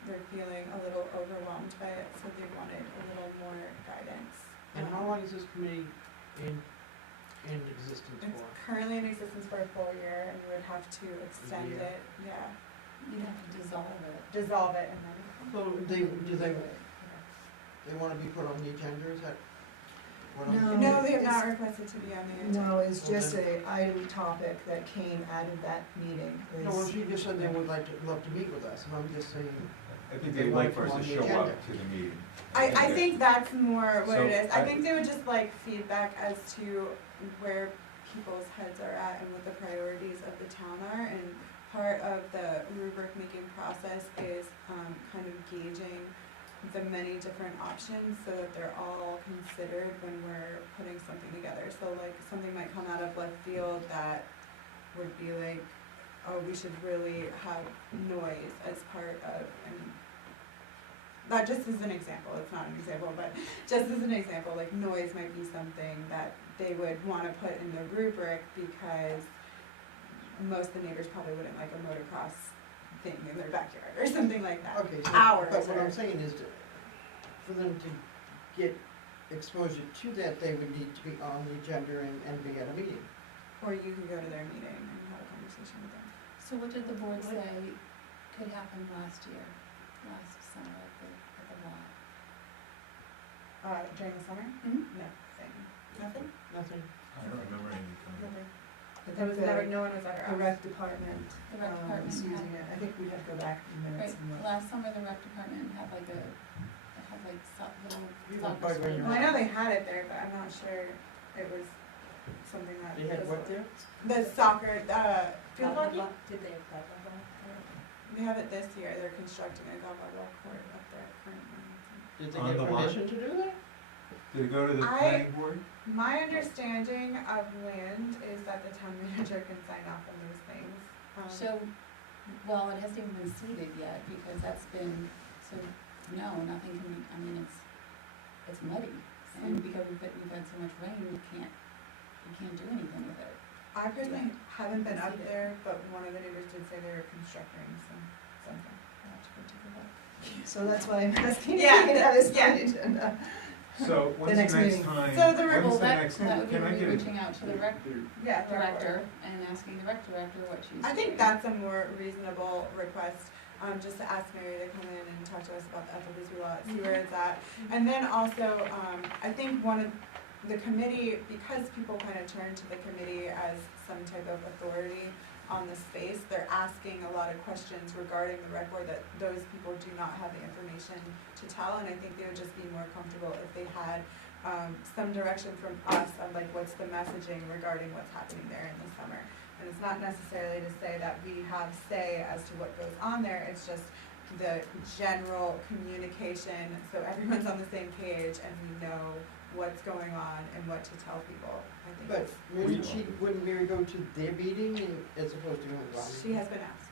they're feeling a little overwhelmed by it, so they wanted a little more guidance. and how long is this committee in existence It's for? currently in existence for a full year, and you would have to extend year. it, yeah, You'd have to dissolve it. dissolve it and then. So they wanna be put on the agenda, is that what I'm? No. No, they have it's- not requested to be on the agenda. No, it's just a item topic that came out of that meeting. No, well, she just said they would love to meet with us, and I'm just saying, I think They they'd want like for to us on to the show up agenda. to the meeting. I think that's more what it So, is. I I- think they would just like feedback as to where people's heads are at and what the priorities of the town are. And part of the rubric making process is kind of gauging the many different options so that they're all considered when we're putting something together. So like something might come out of left field that would be like, oh, we should really have noise as part of, and that just is an example, it's not an example, but just as an example, like noise might be something that they would wanna put in the rubric because most of the neighbors probably wouldn't like a motocross thing in their backyard or something like that. okay, so, Hours but what or- I'm saying is, for them to get exposure to that, they would need to be on the agenda and be at a meeting. Or you can go to their meeting and have a conversation with them. So what did the board say could happen last summer at the lot? During the summer? Mhm. Nothing. Nothing? Nothing. I don't remember any comment. Nothing. I There was think never, the, no one was ever the asked. rec department, The rec department is using had, it. I think we'd have to go back in minutes right, and look. last summer the rec department had like a, little You soccer went by when swing. you Well, I know they had it there, but I'm not sure it was something that. They had was- what there? The soccer, field hockey? Did they have that one? They have it this year, they're constructing a golf ball court up there currently. Did they On get the line? permission to do that? Did it go to the I- planning board? My understanding of land is that the town manager can sign off on those things. So, well, it hasn't even been seeded yet because that's been, so, no, nothing can be, I mean, it's muddy. And because we've had so much rain, you can't do anything with it. I personally haven't been up there, but one of the neighbors did say they were constructing something. I'll have to go take a look. So that's why I'm asking if Yeah, we can have this yeah. on the agenda. So when's the next next meeting. time? So the when's Well, the next, that would be can I me get reaching out to the rec Yeah, director and asking the rec director what she's doing. I think that's a more reasonable request, just to ask Mary to come in and talk to us about the FLDC lot, see where it's at. And then also, I think one of the committee, because people kind of turn to the committee as some type of authority on the space, they're asking a lot of questions regarding the rec board that those people do not have the information to tell, and I think they would just be more comfortable if they had some direction from us of like what's the messaging regarding what's happening there in the summer. And it's not necessarily to say that we have say as to what goes on there, it's just the general communication, so everyone's on the same page and we know what's going on and what to tell people. I think But it's- wouldn't Mary go to their meeting as opposed to going to our she meeting? has been asked.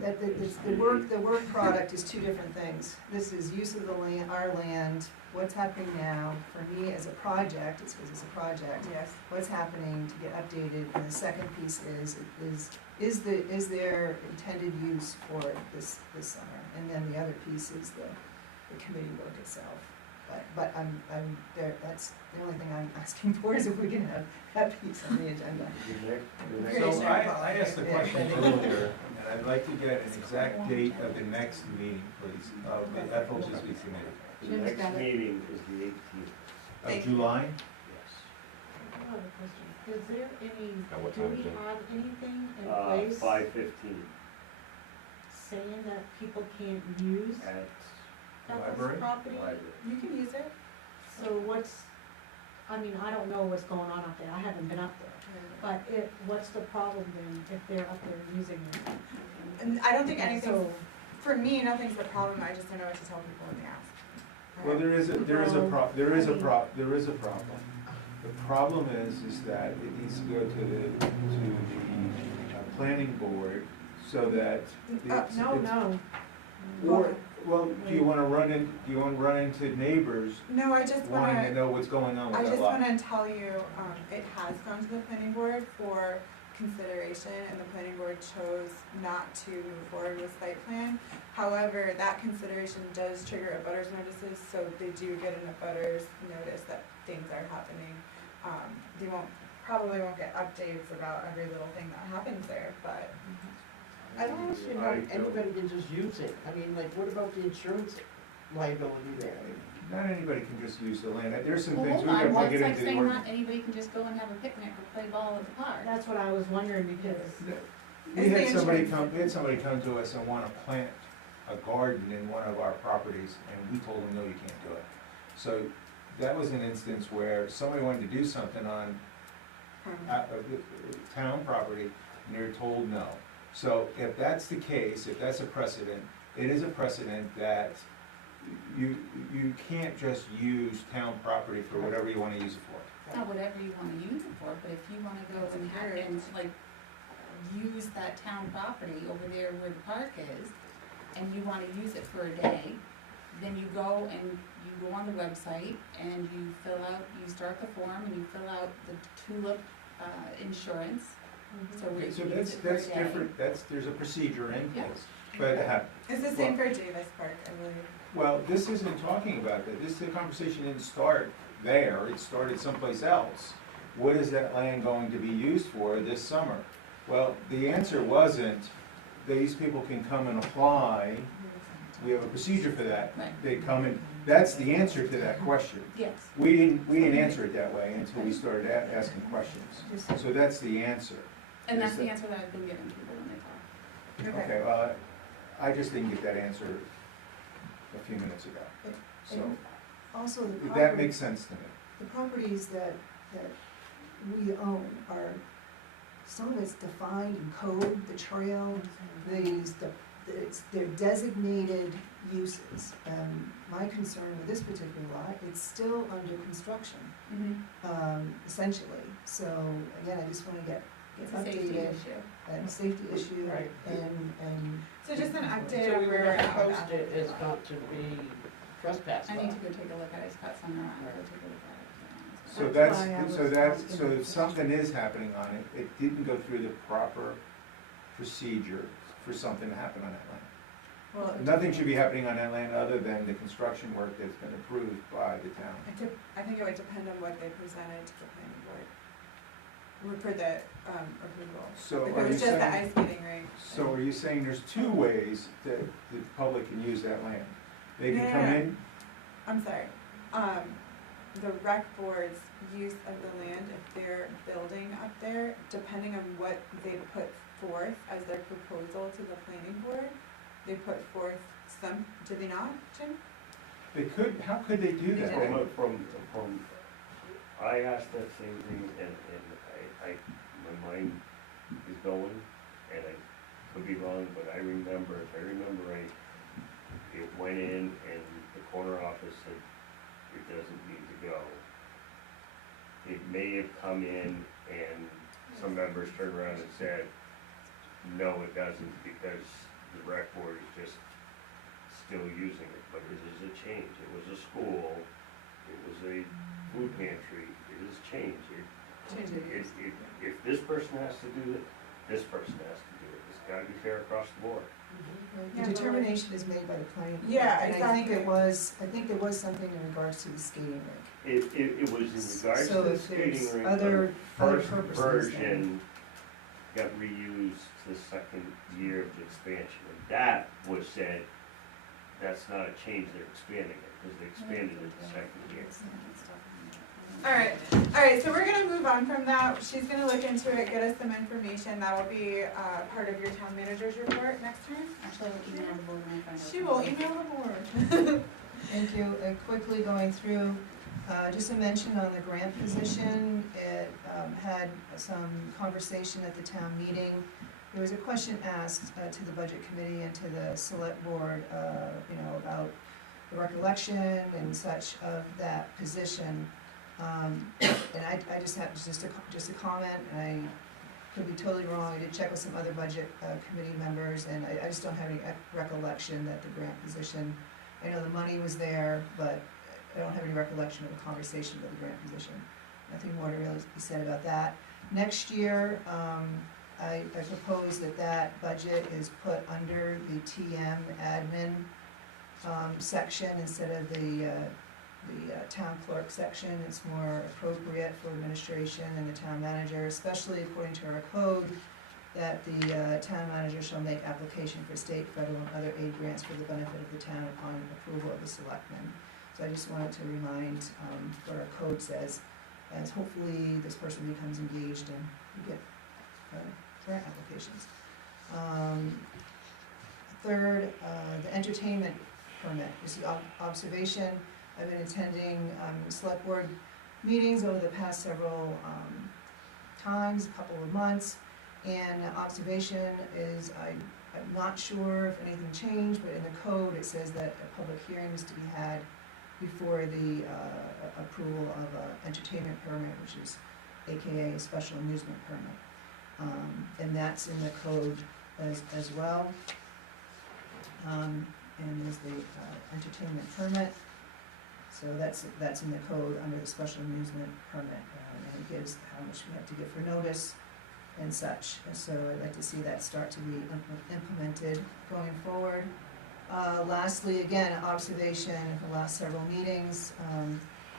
That the work product is two different things. This is use of the land, our land, what's happening now, for me as a project, it's because it's a project. Yes. What's happening to get updated, and the second piece is there intended use for this summer? And then the other piece is the committee work itself. But I'm there, that's the only thing I'm asking for is if we can have that piece on the agenda. So I asked the question earlier, and I'd like to get an exact date of the next meeting, please, of the FLGC committee. The Jim's next got it. meeting is the 18th. Of July? Yes. I have a question. Is there any, At what do time, we Jim? have anything in place 5:15 saying that people can't use at that Library? property? library. You can use it. So what's, I mean, I don't know what's going on up there, I haven't been up there, but what's the problem then if they're up there using it? And I don't think anything, So, for me, nothing's the problem, I just don't know what to tell people when they ask. Well, there is a problem. The problem is that it needs to go to the planning board so that it's. no. Or, well, do you wanna run into neighbors No, I just wanting to wanna, know what's going on I with that just lot? wanna tell you, it has gone to the planning board for consideration, and the planning board chose not to move forward with site plan. However, that consideration does trigger abutters notices, so they do get an abutters notice that things are happening. They probably won't get updates about every little thing that happens there, but I don't understand how anybody can just use it. I mean, like, what about the insurance liability there? Not anybody can just use the land. There's some Well, things hold we on, gotta well, get it's like into the saying ordinance. not anybody can just go and have a picnic or play ball at the park. That's what I was wondering because, We Is the had somebody insurance- come to us and wanna plant a garden in one of our properties, and we told them, no, you can't do it. So that was an instance where somebody wanted to do something on town property, and they're told no. So if that's the case, if that's a precedent, it is a precedent that you can't just use town property for whatever you wanna use it for. Not whatever you wanna use it for, but if you wanna go and have, and like, use that town property over there where the park is, and you wanna use it for a day, then you go and you go on the website and you start the form and you fill out the tulip, insurance. So we Okay, so use that's it for a day. different, there's a procedure in Yeah. place. But, it's the same for Davis Park, I believe. well, this isn't talking about that, the conversation didn't start there, it started someplace else. What is that land going to be used for this summer? Well, the answer wasn't, these people can come and apply, we have a procedure for that. Right. They come and, that's the answer to that question. Yes. We didn't answer it that way until we started asking questions. So that's the answer. And that's Is the that- answer that I've been giving people when they talk. Okay, well, I just didn't get that answer a few minutes ago. So, And also, the that makes sense to me. the properties that we own are, some of it's defined in code, the trail, they're designated uses. My concern with this particular lot, it's still under construction, essentially. So, again, I just wanna get It's a safety updated, issue. and safety issue, Right. and So just an update So on we where were we're gonna at with post that. it as not to be trespassed I need to on. go take a look at it, it's got some around, I'll go take a look at it. So That's why I was asking so the if something is happening on it, it didn't go through the proper procedure for something to happen on that land. Well, Nothing should be happening on that land other than the construction work that's been approved by the town. I think it would depend on what they presented to the planning board. For the, approval. So If are it you was just the saying, ice skating rink. so are you saying there's two ways that the public can use that land? They can No, come no, no. in, I'm sorry, the rec board's use of the land, if they're building up there, depending on what they put forth as their proposal to the planning board, they put forth some, did they not, Jim? they could, how could they do that? They From, I asked that same thing, and my mind is going, and I could be wrong, but I remember, if I remember right, it went in and the corner office said, it doesn't need to go. It may have come in and some members turned around and said, no, it doesn't, because the rec board is just still using it, but it is a change. It was a school, it was a food pantry, it is change. If this person has to do it, this person has to do it. It's gotta be fair across the board. the determination is made by the planning board. Yeah, And I think exactly. there was something in regards to the skating rink. It was in regards to So the if skating there's rink, other but the first purposes, then- version got reused the second year of the expansion. And that was said, that's not a change, they're expanding it, because they expanded it the second year. Alright, so we're gonna move on from that, she's gonna look into it, get us some information, that will be, part of your town manager's report next time. Actually, I'll email the board when I find out. She will email the board. Thank you. Quickly going through, Just a mention on the grant position, it had some conversation at the town meeting. There was a question asked to the budget committee and to the select board, about the recollection and such of that position. And I just have just a comment, and I could be totally wrong. I did check with some other budget committee members, and I just don't have any recollection that the grant position, I know the money was there, but I don't have any recollection of a conversation about the grant position. Nothing more to really be said about that. Next year, I propose that budget is put under the TM admin section instead of the town clerk section. It's more appropriate for administration and the town manager, especially according to our code, that the town manager shall make application for state, federal, and other aid grants for the benefit of the town upon approval of the selectmen. So I just wanted to remind what our code says, as hopefully this person becomes engaged and we get grant applications. Third, the entertainment permit, this is observation. I've been attending select board meetings over the past several times, a couple of months, and observation is, I'm not sure if anything changed, but in the code it says that a public hearing is to be had before the approval of an entertainment permit, which is AKA a special amusement permit. And that's in the code as well. And there's the entertainment permit. So that's in the code under the special amusement permit, and it gives how much we have to give for notice and such. So I'd like to see that start to be implemented going forward. Lastly, again, observation for the last several meetings,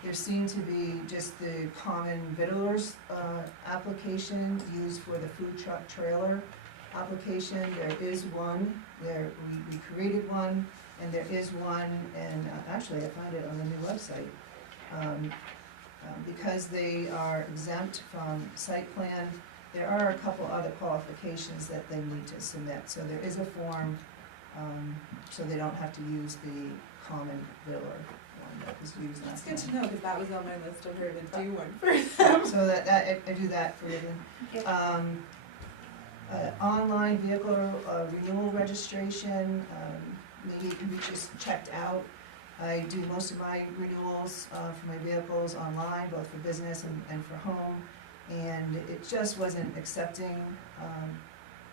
there seemed to be just the common victualers application used for the food truck trailer application. There is one, we created one, and there is one, and actually I found it on the new website. Because they are exempt from site plan, there are a couple other qualifications that they need to submit. So there is a form, so they don't have to use the common viller one that was used last time. It's good to know, because that was on my list of her to do one for them. So I do that for them. Online vehicle renewal registration, maybe it can be just checked out. I do most of my renewals for my vehicles online, both for business and for home, and it just wasn't accepting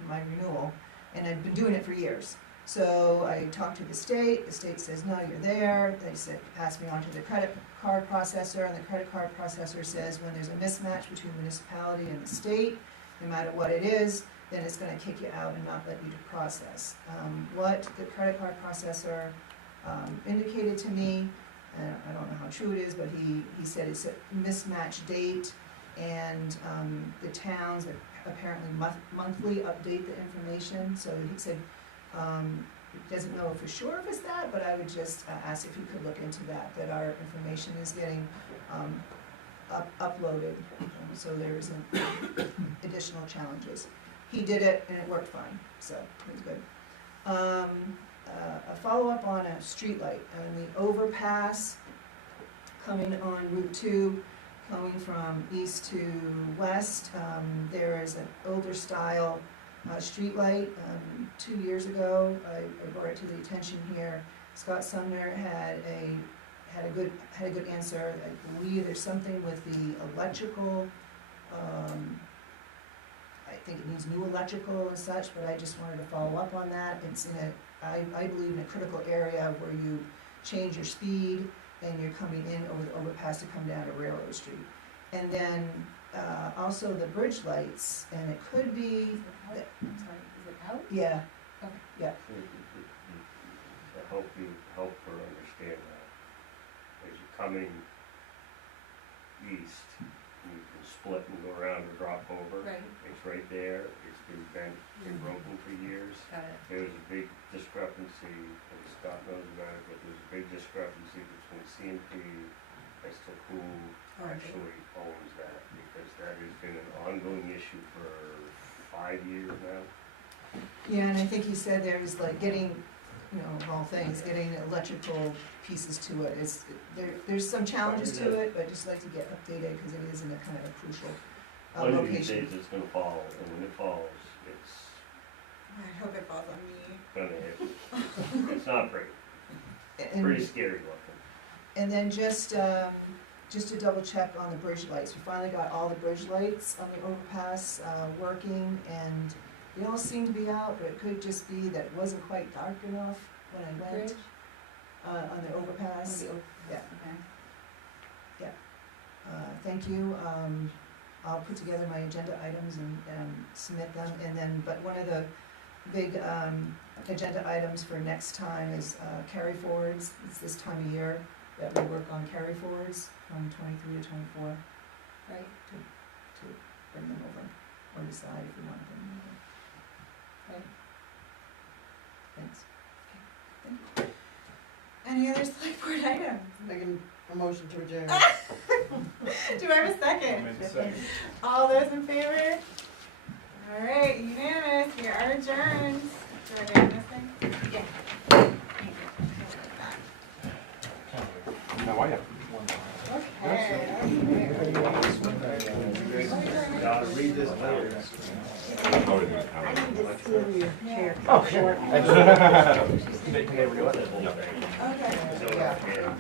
my renewal, and I've been doing it for years. So I talked to the state says, no, you're there. They said, pass me on to the credit card processor, and the credit card processor says when there's a mismatch between municipality and the state, no matter what it is, then it's gonna kick you out and not let you process. What the credit card processor indicated to me, and I don't know how true it is, but he said it's a mismatch date, and the towns apparently monthly update the information. So he said he doesn't know for sure if it's that, but I would just ask if you could look into that our information is getting uploaded, so there isn't additional challenges. He did it and it worked fine, so it was good. A follow-up on a streetlight, the overpass coming on Route 2, going from east to west. There is an older style streetlight. 2 years ago, I brought it to the attention here. Scott Sumner had a good answer. I believe there's something with the electrical. I think it needs new electrical and such, but I just wanted to follow up on that. It's in I believe in a critical area where you change your speed and you're coming in over the overpass to come down to Railroad Street. And then also the bridge lights, and it could be. I'm sorry, is it out? Yeah. Okay. Yeah. To help her understand that, as you're coming east, you can split and go around or drop over. Right. It's right there, it's been bent and broken for years. Got it. There was a big discrepancy, and Scott knows about it, but there's a big discrepancy between CMP as to who actually owns that, because that has been an ongoing issue for 5 years now. Yeah, and I think he said there's like getting you know, of all things, getting electrical pieces to it. There's some challenges to it, but I'd just like to get updated, because it is in a kind of a crucial One of these location. days it's gonna fall, and when it falls, it's I hope it falls on me. gonna hit. It's not pretty, And- pretty scary looking. And then just to double check on the bridge lights, we finally got all the bridge lights on the overpass, working, and they all seem to be out, but it could just be that it wasn't quite dark enough when I went, Bridge? on the overpass. Okay. Yeah. Thank you, I'll put together my agenda items and submit them, and then, but one of the big, agenda items for next time is, carry forwards. It's this time of year that we work on carry forwards from 23 to 24, Right. to bring them over, or decide if we want to bring them over. Right. Thanks. Any other select board items? Making a motion to adjourn. Do I have a second? All those in favor? All right, unanimous, we are adjourned. Do I do this thing? Yeah. No, I have. Okay. Gotta read this later. Voted in the town. Oh, sure. I just, they realize it. Okay. So, Yeah. yeah.